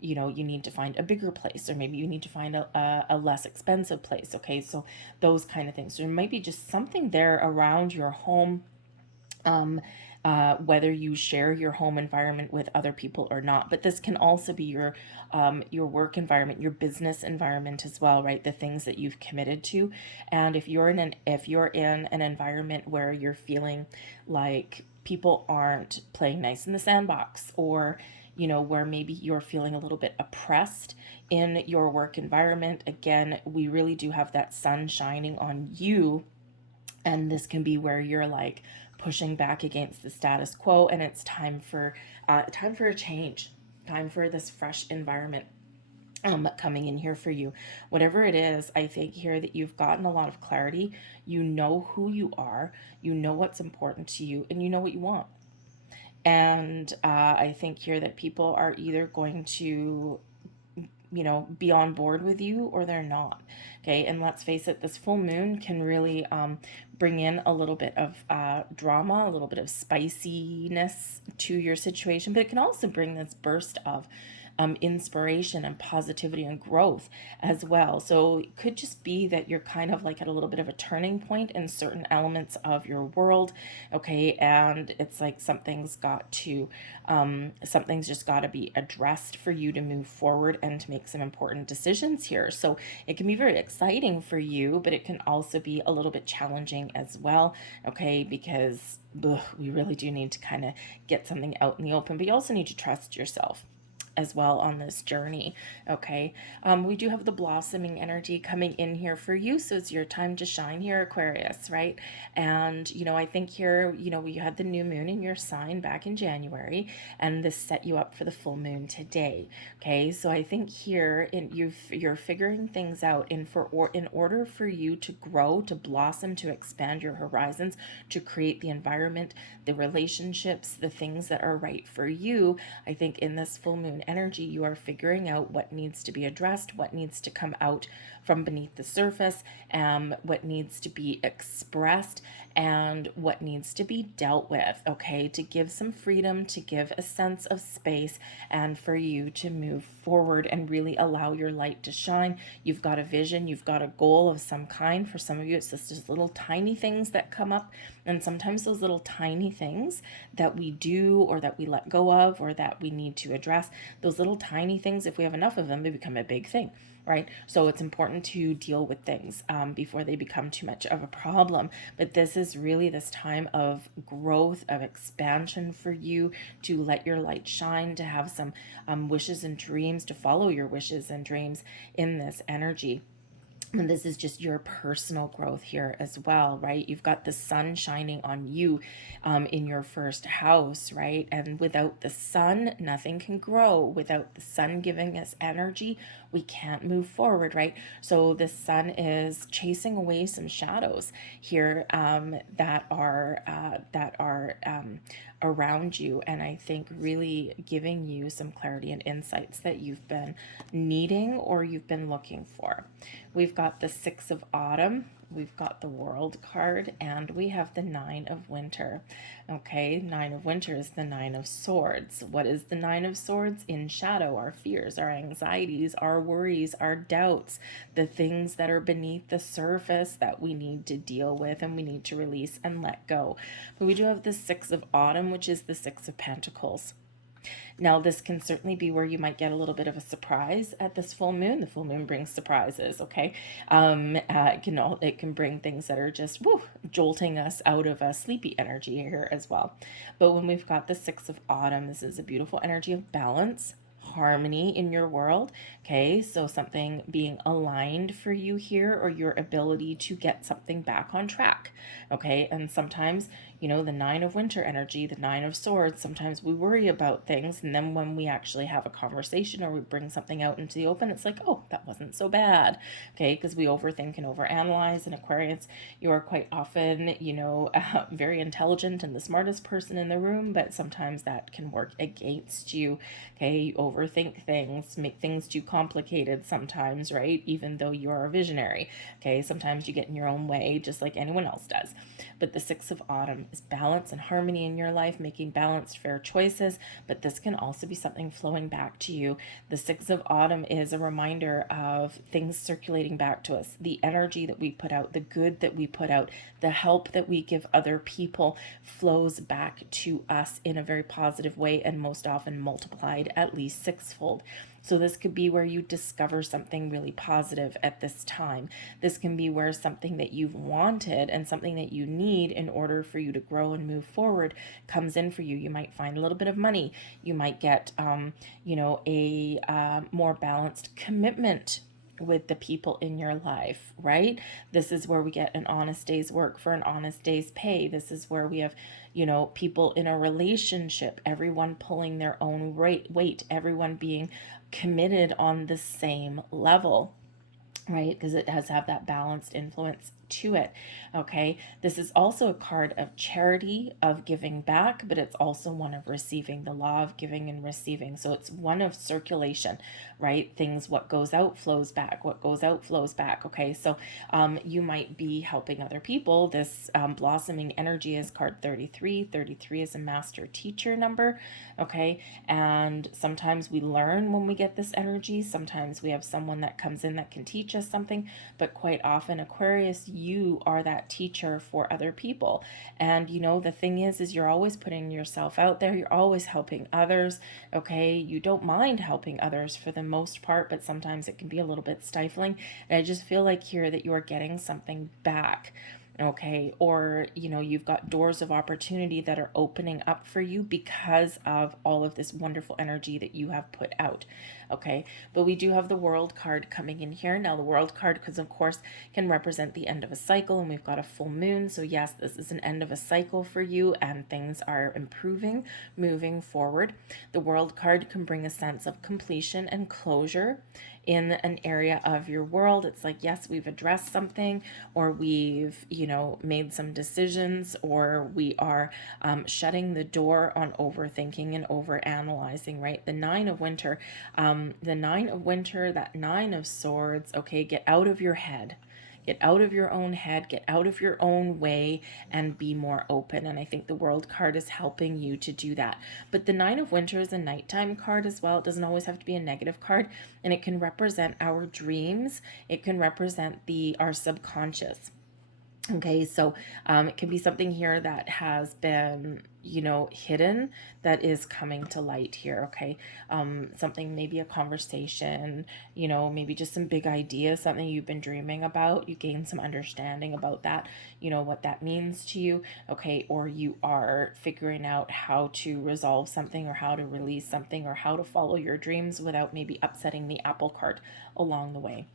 you know, you need to find a bigger place, or maybe you need to find a less expensive place, okay, so those kind of things. So there might be just something there around your home, whether you share your home environment with other people or not. But this can also be your work environment, your business environment as well, right? The things that you've committed to. And if you're in an environment where you're feeling like people aren't playing nice in the sandbox, or you know, where maybe you're feeling a little bit oppressed in your work environment, again, we really do have that sun shining on you. And this can be where you're like pushing back against the status quo, and it's time for a change, time for this fresh environment. coming in here for you. Whatever it is, I think here that you've gotten a lot of clarity. You know who you are, you know what's important to you, and you know what you want. And I think here that people are either going to, be on board with you or they're not. Okay. And let's face it, this full moon can really bring in a little bit of drama, a little bit of spiciness to your situation, but it can also bring this burst of inspiration and positivity and growth as well. So it could just be that you're kind of like at a little bit of a turning point in certain elements of your world. Okay. And it's like something's just got to be addressed for you to move forward and to make some important decisions here. So it can be very exciting for you, but it can also be a little bit challenging as well. Okay. Because we really do need to kind of get something out in the open, but you also need to trust yourself as well on this journey. Okay. We do have the blossoming energy coming in here for you. So it's your time to shine here, Aquarius, right? And, I think here, we had the new moon in your sign back in January, and this set you up for the full moon today. Okay. So I think here you're figuring things out in order for you to grow, to blossom, to expand your horizons, to create the environment, the relationships, the things that are right for you. I think in this full moon energy, you are figuring out what needs to be addressed, what needs to come out from beneath the surface, what needs to be expressed, and what needs to be dealt with, okay, to give some freedom, to give a sense of space, and for you to move forward and really allow your light to shine. You've got a vision, you've got a goal of some kind. For some of you, it's just little tiny things that come up, and sometimes those little tiny things that we do or that we let go of or that we need to address, those little tiny things, if we have enough of them, they become a big thing, right? So it's important to deal with things before they become too much of a problem. But this is really this time of growth, of expansion for you, to let your light shine, to have some wishes and dreams, to follow your wishes and dreams in this energy. And this is just your personal growth here as well, right? You've got the sun shining on you in your first house, right? And without the sun, nothing can grow. Without the sun giving us energy, we can't move forward, right? So the sun is chasing away some shadows here that are around you, and I think really giving you some clarity and insights that you've been needing or you've been looking for. We've got the Six of Autumn, we've got the World card, and we have the Nine of Winter. Okay, Nine of Winter is the Nine of Swords. What is the Nine of Swords? In shadow, our fears, our anxieties, our worries, our doubts, the things that are beneath the surface that we need to deal with and we need to release and let go. But we do have the Six of Autumn, which is the Six of Pentacles. Now, this can certainly be where you might get a little bit of a surprise at this full moon. The full moon brings surprises, okay? It can bring things that are just jolting us out of a sleepy energy here as well. But when we've got the Six of Autumn, this is a beautiful energy of balance, harmony in your world. Okay, so something being aligned for you here, or your ability to get something back on track. Okay, and sometimes, the Nine of Winter energy, the Nine of Swords, sometimes we worry about things, and then when we actually have a conversation or we bring something out into the open, it's like, oh, that wasn't so bad. Okay, because we overthink and overanalyze. And Aquarius, you are quite often, very intelligent and the smartest person in the room, but sometimes that can work against you. Okay, you overthink things, make things too complicated sometimes, right? Even though you're a visionary. Okay, sometimes you get in your own way, just like anyone else does. But the Six of Autumn is balance and harmony in your life, making balanced, fair choices. But this can also be something flowing back to you. The Six of Autumn is a reminder of things circulating back to us, the energy that we put out, the good that we put out, the help that we give other people flows back to us in a very positive way, and most often multiplied at least sixfold. So this could be where you discover something really positive at this time. This can be where something that you've wanted and something that you need in order for you to grow and move forward comes in for you. You might find a little bit of money. You might get, a more balanced commitment with the people in your life, right? This is where we get an honest day's work for an honest day's pay. This is where we have, people in a relationship, everyone pulling their own weight, everyone being committed on the same level, right? Because it does have that balanced influence to it. Okay, this is also a card of charity, of giving back, but it's also one of receiving, the law of giving and receiving. So it's one of circulation, right? Things, what goes out flows back, what goes out flows back. Okay, so you might be helping other people. This blossoming energy is card 33. 33 is a master teacher number. Okay, and sometimes we learn when we get this energy. Sometimes we have someone that comes in that can teach us something, but quite often, Aquarius, you are that teacher for other people. And you know, the thing is you're always putting yourself out there, you're always helping others. Okay, you don't mind helping others for the most part, but sometimes it can be a little bit stifling. And I just feel like here that you are getting something back. Okay, or you know, you've got doors of opportunity that are opening up for you because of all of this wonderful energy that you have put out. Okay, but we do have the World card coming in here now. The World card, because of course, can represent the end of a cycle, and we've got a full moon. So yes, this is an end of a cycle for you, and things are improving, moving forward. The World card can bring a sense of completion and closure in an area of your world. It's like, yes, we've addressed something, or we've, you know, made some decisions, or we are shutting the door on overthinking and overanalyzing, right? The Nine of Winter, that Nine of Swords, okay, get out of your head. Get out of your own head, get out of your own way, and be more open. And I think the World card is helping you to do that. But the Nine of Winter is a nighttime card as well. It doesn't always have to be a negative card, and it can represent our dreams. It can represent our subconscious. Okay, so it can be something here that has been, you know, hidden, that is coming to light here. Okay, something, maybe a conversation, you know, maybe just some big ideas, something you've been dreaming about. You gain some understanding about that, you know, what that means to you. Okay, or you are figuring out how to resolve something, or how to release something, or how to follow your dreams without maybe upsetting the apple cart along the way.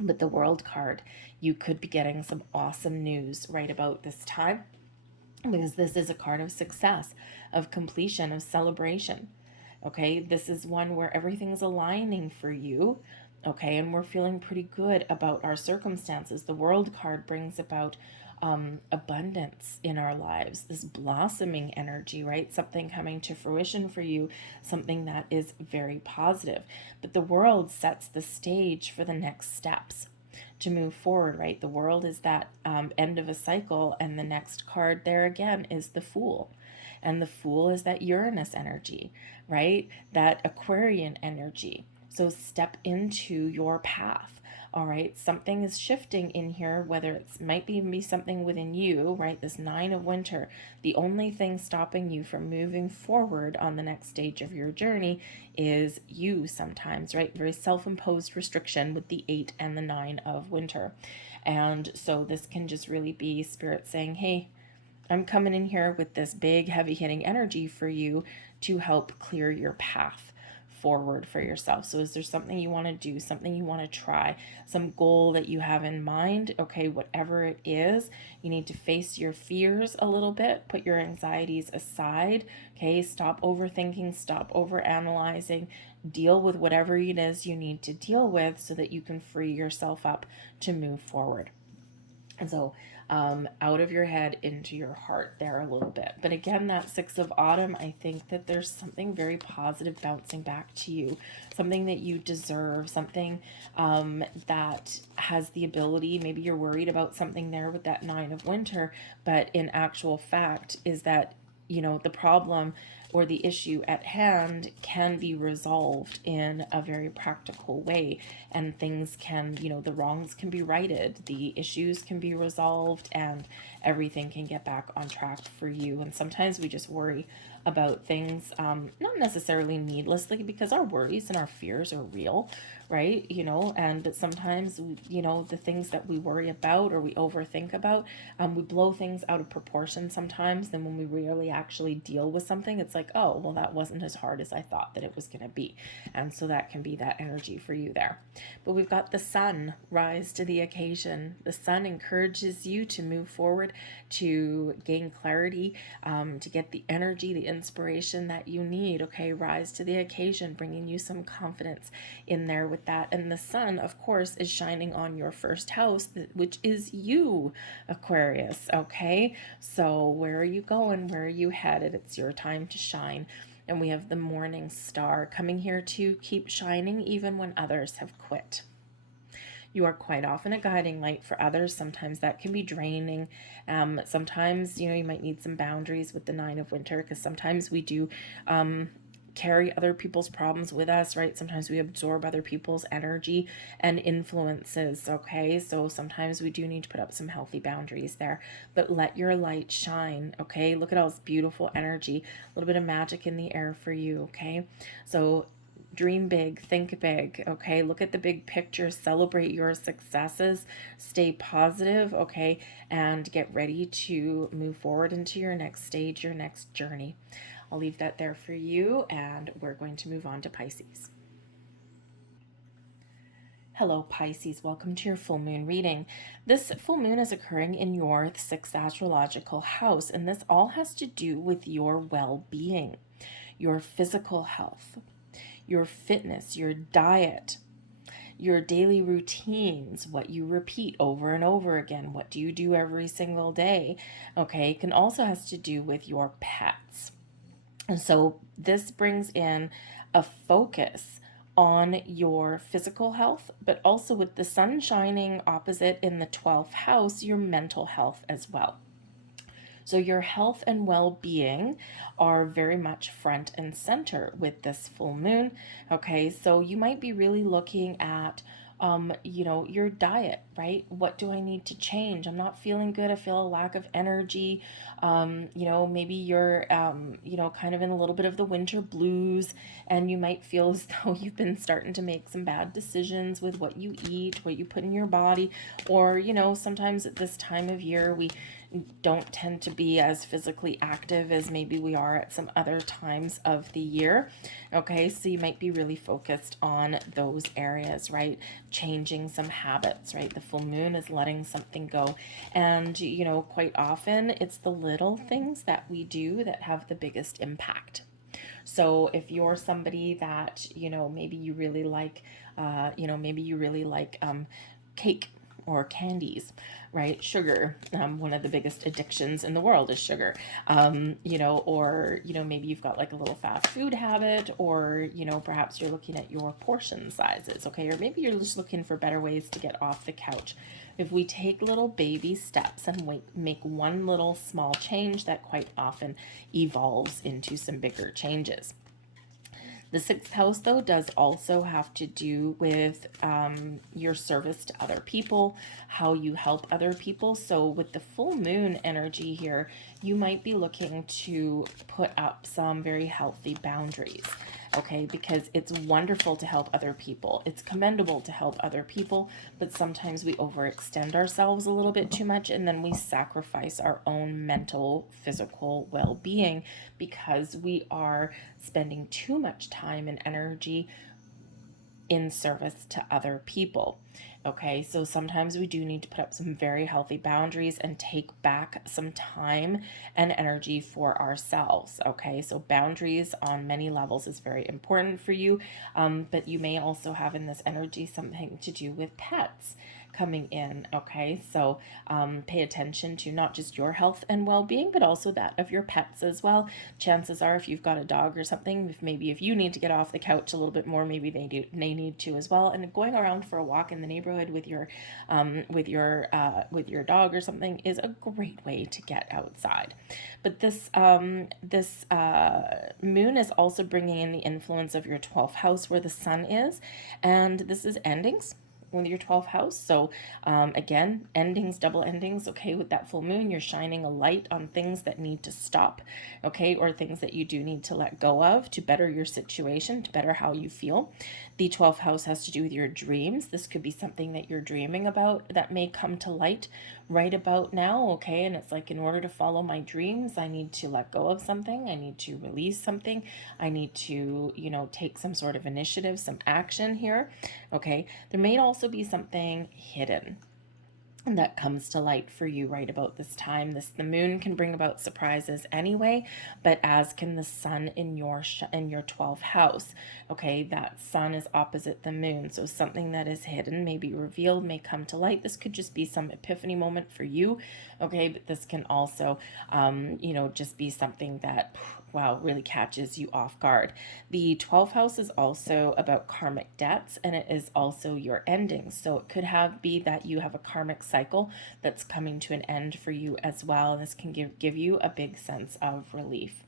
But the World card, you could be getting some awesome news right about this time, because this is a card of success, of completion, of celebration. Okay, this is one where everything's aligning for you. Okay, and we're feeling pretty good about our circumstances. The World card brings about abundance in our lives, this blossoming energy, right? Something coming to fruition for you, something that is very positive. But the World sets the stage for the next steps to move forward, right? The World is that end of a cycle, and the next card there again is the Fool. And the Fool is that Uranus energy, right? That Aquarian energy. So step into your path. All right, something is shifting in here, whether it's might be something within you, right? This Nine of Winter, the only thing stopping you from moving forward on the next stage of your journey is you sometimes, right? Very self-imposed restriction with the 8 and the 9 of Winter. And so this can just really be Spirit saying, hey, I'm coming in here with this big, heavy hitting energy for you to help clear your path forward for yourself. So is there something you want to do, something you want to try, some goal that you have in mind? Okay, whatever it is, you need to face your fears a little bit, put your anxieties aside. Okay, stop overthinking, stop overanalyzing, deal with whatever it is you need to deal with so that you can free yourself up to move forward. And so out of your head into your heart there a little bit. But again, that Six of Autumn, I think that there's something very positive bouncing back to you, something that you deserve, something that has the ability, maybe you're worried about something there with that Nine of Winter, but in actual fact is that, you know, the problem or the issue at hand can be resolved in a very practical way, and things can, you know, the wrongs can be righted, the issues can be resolved, and everything can get back on track for you. And sometimes we just worry about things, not necessarily needlessly, because our worries and our fears are real, right? You know, and but sometimes, you know, the things that we worry about or we overthink about, we blow things out of proportion sometimes. Then when we really actually deal with something, it's like, like, oh, well, that wasn't as hard as I thought that it was going to be. And so that can be that energy for you there. But we've got the sun, rise to the occasion. The sun encourages you to move forward, to gain clarity, to get the energy, the inspiration that you need. Okay, rise to the occasion, bringing you some confidence in there with that. And the sun, of course, is shining on your first house, which is you, Aquarius. Okay, so where are you going? Where are you headed? It's your time to shine. And we have the morning star coming here to keep shining even when others have quit. You are quite often a guiding light for others. Sometimes that can be draining. Sometimes, you might need some boundaries with the Nine of Winter, because sometimes we do carry other people's problems with us, right? Sometimes we absorb other people's energy and influences, okay? So sometimes we do need to put up some healthy boundaries there, but let your light shine, okay? Look at all this beautiful energy, a little bit of magic in the air for you, okay? So dream big, think big, okay? Look at the big picture, celebrate your successes, stay positive, okay? And get ready to move forward into your next stage, your next journey. I'll leave that there for you, and we're going to move on to Pisces. Hello, Pisces. Welcome to your full moon reading. This full moon is occurring in your 6th astrological house, and this all has to do with your well-being, your physical health, your fitness, your diet, your daily routines, what you repeat over and over again, what do you do every single day, okay? It can also has to do with your pets. And so this brings in a focus on your physical health, but also with the sun shining opposite in the 12th house, your mental health as well. So your health and well-being are very much front and center with this full moon. Okay, so you might be really looking at your diet, right? What do I need to change? I'm not feeling good. I feel a lack of energy. Maybe you're, kind of in a little bit of the winter blues, and you might feel as though you've been starting to make some bad decisions with what you eat, what you put in your body, or, sometimes at this time of year, we don't tend to be as physically active as maybe we are at some other times of the year. Okay, so you might be really focused on those areas, right? Changing some habits, right? The full moon is letting something go. And, quite often it's the little things that we do that have the biggest impact. So if you're somebody that, maybe you really like, cake or candies, right? Sugar, one of the biggest addictions in the world is sugar. Maybe you've got like a little fast food habit, or, perhaps you're looking at your portion sizes, okay? Or maybe you're just looking for better ways to get off the couch. If we take little baby steps and make one little small change, that quite often evolves into some bigger changes. The 6th house, though, does also have to do with your service to other people, how you help other people. So with the full moon energy here, you might be looking to put up some very healthy boundaries, okay? Because it's wonderful to help other people. It's commendable to help other people, but sometimes we overextend ourselves a little bit too much, and then we sacrifice our own mental, physical well-being because we are spending too much time and energy in service to other people. Okay, so sometimes we do need to put up some very healthy boundaries and take back some time and energy for ourselves. Okay, so boundaries on many levels is very important for you, but you may also have in this energy something to do with pets coming in. Okay, so pay attention to not just your health and well-being, but also that of your pets as well. Chances are, if you've got a dog or something, if you need to get off the couch a little bit more, maybe they need to as well. And going around for a walk in the neighborhood with your dog or something is a great way to get outside. But this moon is also bringing in the influence of your 12th house, where the sun is, and this is endings with your 12th house. So again, endings, double endings, okay? With that full moon, you're shining a light on things that need to stop, okay? Or things that you do need to let go of to better your situation, to better how you feel. The 12th house has to do with your dreams. This could be something that you're dreaming about that may come to light right about now, okay? And it's like, in order to follow my dreams, I need to let go of something. I need to release something. I need to, take some sort of initiative, some action here, okay? There may also be something hidden that comes to light for you right about this time. The moon can bring about surprises anyway, but as can the sun in your 12th house. Okay, that sun is opposite the moon, so something that is hidden may be revealed, may come to light. This could just be some epiphany moment for you. Okay, but this can also just be something that, wow, really catches you off guard. The 12th house is also about karmic debts, and it is also your endings. So it could be that you have a karmic cycle that's coming to an end for you as well. And this can give you a big sense of relief.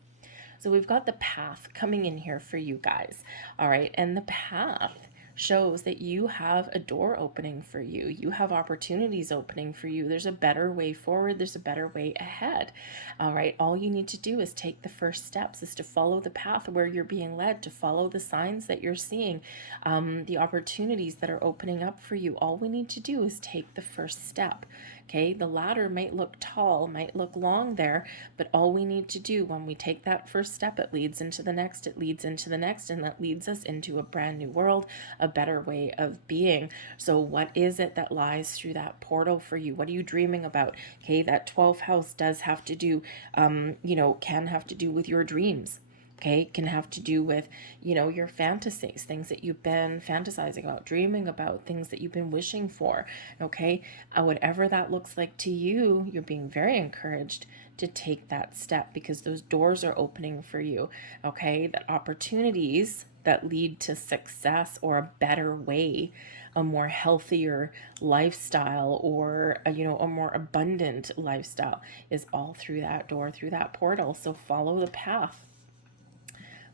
So we've got the path coming in here for you guys. All right. And the path shows that you have a door opening for you. You have opportunities opening for you. There's a better way forward. There's a better way ahead. All right. All you need to do is take the first steps, is to follow the path where you're being led, to follow the signs that you're seeing, the opportunities that are opening up for you. All we need to do is take the first step. Okay, the ladder might look tall, might look long there, but all we need to do when we take that first step, it leads into the next, it leads into the next, and that leads us into a brand new world, a better way of being. So what is it that lies through that portal for you? What are you dreaming about? Okay, that 12th house does have to do, can have to do with your dreams. Okay, can have to do with, your fantasies, things that you've been fantasizing about, dreaming about, things that you've been wishing for. Okay, whatever that looks like to you, you're being very encouraged to take that step, because those doors are opening for you. Okay, that opportunities that lead to success or a better way, a more healthier lifestyle, or a more abundant lifestyle, is all through that door, through that portal. So follow the path.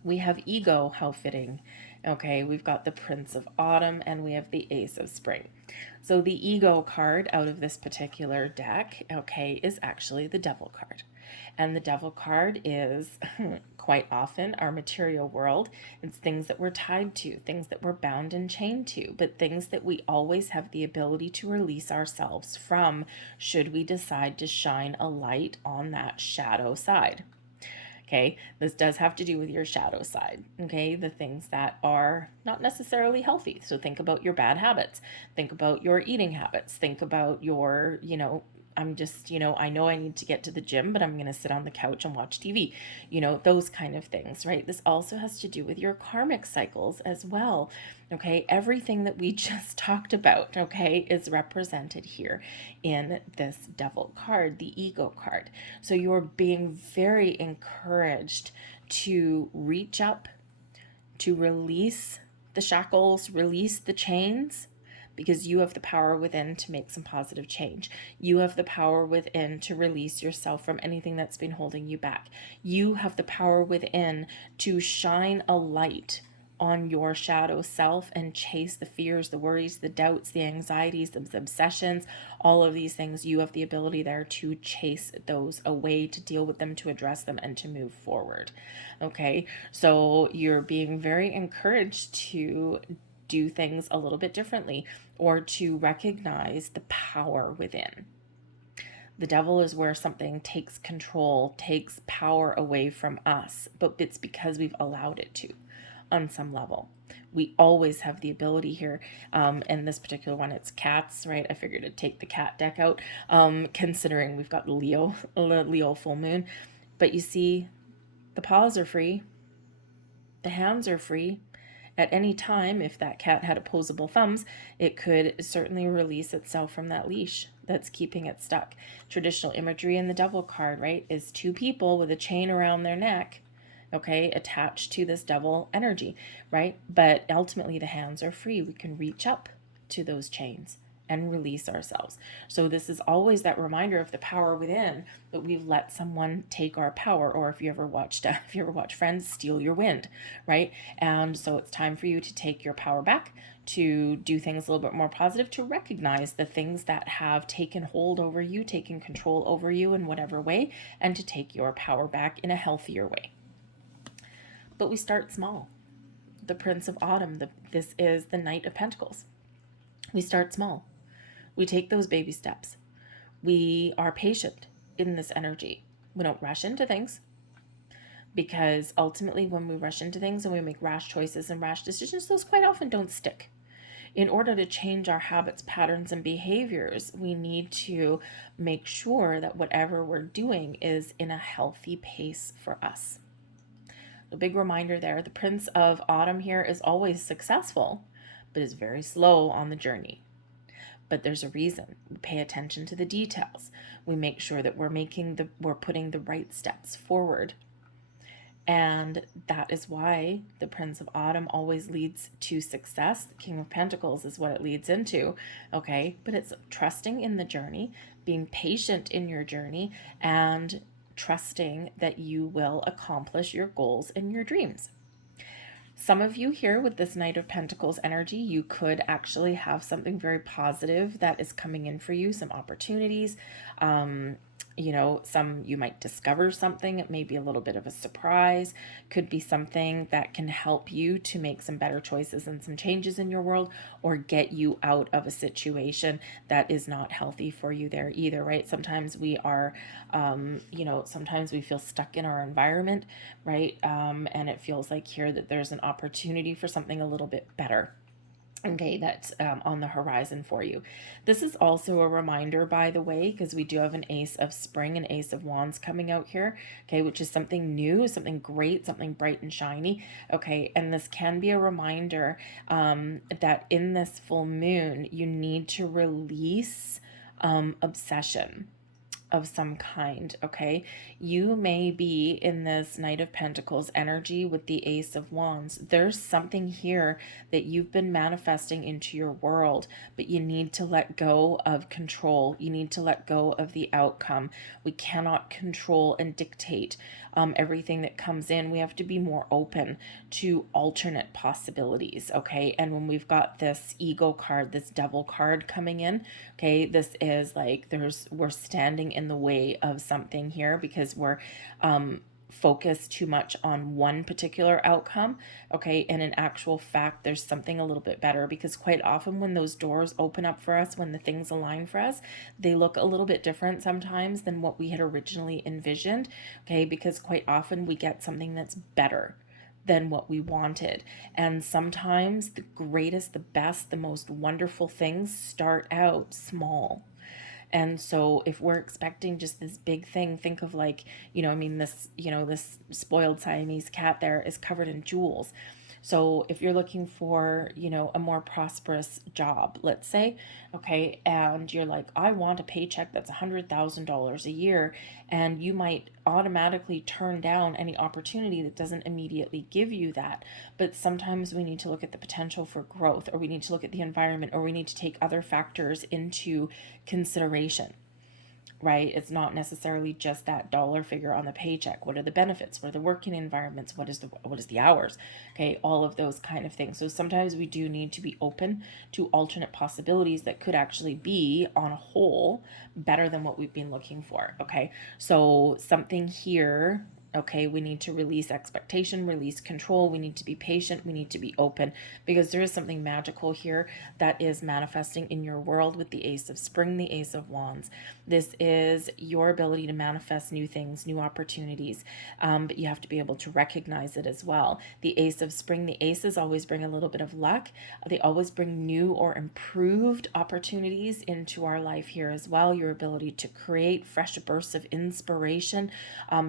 We have ego, how fitting. Okay, we've got the Prince of Autumn, and we have the Ace of Spring. So the ego card out of this particular deck, okay, is actually the Devil card. And the Devil card is quite often our material world. It's things that we're tied to, things that we're bound and chained to, but things that we always have the ability to release ourselves from, should we decide to shine a light on that shadow side. Okay, this does have to do with your shadow side, okay? The things that are not necessarily healthy. So think about your bad habits. Think about your eating habits. Think about your, I know I need to get to the gym, but I'm going to sit on the couch and watch TV, those kind of things, right? This also has to do with your karmic cycles as well, okay? Everything that we just talked about, okay, is represented here in this Devil card, the ego card. So you're being very encouraged to reach up, to release the shackles, release the chains, because you have the power within to make some positive change. You have the power within to release yourself from anything that's been holding you back. You have the power within to shine a light on your shadow self and chase the fears, the worries, the doubts, the anxieties, the obsessions, all of these things. You have the ability there to chase those away, to deal with them, to address them, and to move forward. Okay, so you're being very encouraged to do things a little bit differently, or to recognize the power within. The devil is where something takes control, takes power away from us, but it's because we've allowed it to on some level. We always have the ability here. And this particular one, it's cats, right? I figured I'd take the cat deck out, considering we've got Leo full moon. But you see, the paws are free. The hands are free. At any time, if that cat had opposable thumbs, it could certainly release itself from that leash that's keeping it stuck. Traditional imagery in the Devil card, right, is two people with a chain around their neck, okay, attached to this devil energy, right? But ultimately, the hands are free. We can reach up to those chains and release ourselves. So this is always that reminder of the power within, that we've let someone take our power. Or if you ever watched Friends, steal your wind, right? And so it's time for you to take your power back, to do things a little bit more positive, to recognize the things that have taken hold over you, taken control over you in whatever way, and to take your power back in a healthier way. But we start small. The Prince of Autumn, this is the Knight of Pentacles. We start small. We take those baby steps. We are patient in this energy. We don't rush into things, because ultimately when we rush into things and we make rash choices and rash decisions, those quite often don't stick. In order to change our habits, patterns, and behaviors, we need to make sure that whatever we're doing is in a healthy pace for us. A big reminder there, the Prince of Autumn here is always successful, but is very slow on the journey. But there's a reason. We pay attention to the details. We make sure that we're putting the right steps forward. And that is why the Prince of Autumn always leads to success. The King of Pentacles is what it leads into, okay? But it's trusting in the journey, being patient in your journey, and trusting that you will accomplish your goals and your dreams. Some of you here with this Knight of Pentacles energy, you could actually have something very positive that is coming in for you, some opportunities. You might discover something. It may be a little bit of a surprise. Could be something that can help you to make some better choices and some changes in your world, or get you out of a situation that is not healthy for you there either, right? Sometimes we are, sometimes we feel stuck in our environment, right? And it feels like here that there's an opportunity for something a little bit better. Okay, that's on the horizon for you. This is also a reminder, by the way, because we do have an Ace of Spring and Ace of Wands coming out here, okay, which is something new, something great, something bright and shiny, okay, and this can be a reminder that in this full moon, you need to release obsession of some kind, okay? You may be in this Knight of Pentacles energy with the Ace of Wands. There's something here that you've been manifesting into your world, but you need to let go of control. You need to let go of the outcome. We cannot control and dictate everything that comes in. We have to be more open to alternate possibilities, okay? And when we've got this ego card, this devil card coming in, okay, this is like we're standing in the way of something here because we're focused too much on one particular outcome, okay? And in actual fact, there's something a little bit better, because quite often when those doors open up for us, when the things align for us, they look a little bit different sometimes than what we had originally envisioned, okay? Because quite often we get something that's better than what we wanted. And sometimes the greatest, the best, the most wonderful things start out small. And so if we're expecting just this big thing, think of like, this spoiled Siamese cat there is covered in jewels. So if you're looking for, a more prosperous job, let's say, okay, and you're like, I want a paycheck that's $100,000 a year, and you might automatically turn down any opportunity that doesn't immediately give you that. But sometimes we need to look at the potential for growth, or we need to look at the environment, or we need to take other factors into consideration. Right? It's not necessarily just that dollar figure on the paycheck. What are the benefits? What are the working environments? What is the hours? Okay, all of those kind of things. So sometimes we do need to be open to alternate possibilities that could actually be, on a whole, better than what we've been looking for. Okay, so something here. Okay, we need to release expectation, release control. We need to be patient. We need to be open, because there is something magical here that is manifesting in your world with the Ace of Spring, the Ace of Wands. This is your ability to manifest new things, new opportunities, but you have to be able to recognize it as well. The Ace of Spring, the aces always bring a little bit of luck. They always bring new or improved opportunities into our life here as well. Your ability to create fresh bursts of inspiration,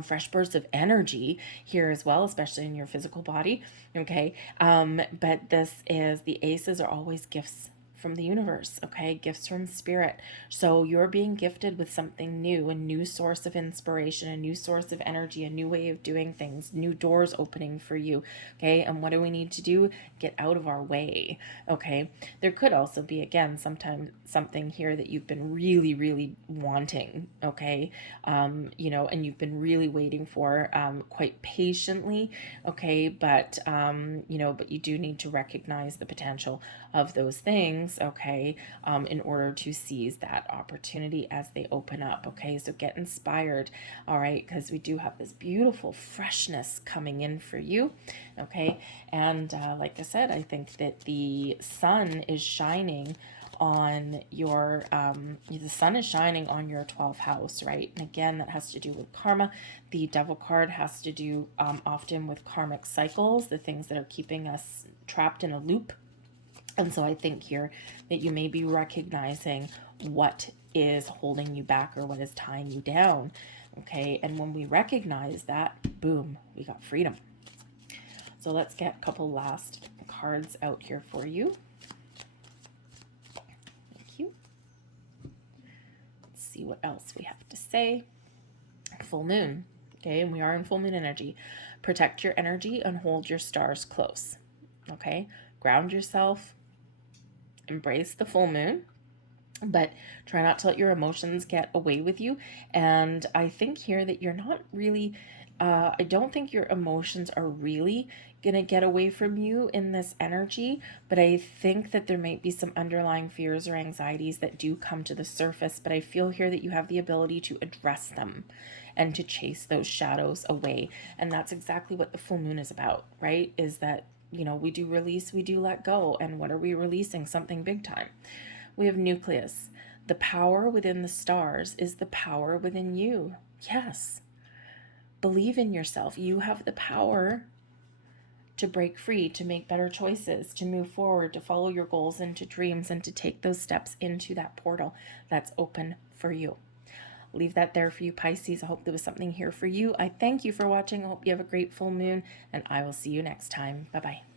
fresh bursts of energy here as well, especially in your physical body, okay? But the aces are always gifts from the universe, okay? Gifts from spirit. So you're being gifted with something new, a new source of inspiration, a new source of energy, a new way of doing things, new doors opening for you, okay? And what do we need to do? Get out of our way, okay? There could also be, again, sometimes something here that you've been really, really wanting, okay? And you've been really waiting for quite patiently, okay? But you do need to recognize the potential of those things, okay, in order to seize that opportunity as they open up, okay? So get inspired, all right, because we do have this beautiful freshness coming in for you, okay? And like I said, I think that the sun is shining on your, the sun is shining on your 12th house, right? And again, that has to do with karma. The Devil card has to do often with karmic cycles, the things that are keeping us trapped in a loop. And so I think here that you may be recognizing what is holding you back or what is tying you down. Okay, and when we recognize that, boom, we got freedom. So let's get a couple last cards out here for you. Thank you. Let's see what else we have to say. Full moon. Okay, and we are in full moon energy. Protect your energy and hold your stars close. Okay, ground yourself. Embrace the full moon, but try not to let your emotions get away with you. And I think here that you're not really, I don't think your emotions are really going to get away from you in this energy, but I think that there might be some underlying fears or anxieties that do come to the surface, but I feel here that you have the ability to address them and to chase those shadows away. And that's exactly what the full moon is about, right? Is that, you know, we do release, we do let go. And what are we releasing? Something big time. We have nucleus. The power within the stars is the power within you. Yes. Believe in yourself. You have the power to break free, to make better choices, to move forward, to follow your goals and to dreams, and to take those steps into that portal that's open for you. Leave that there for you, Pisces. I hope there was something here for you. I thank you for watching. I hope you have a great full moon, and I will see you next time. Bye-bye.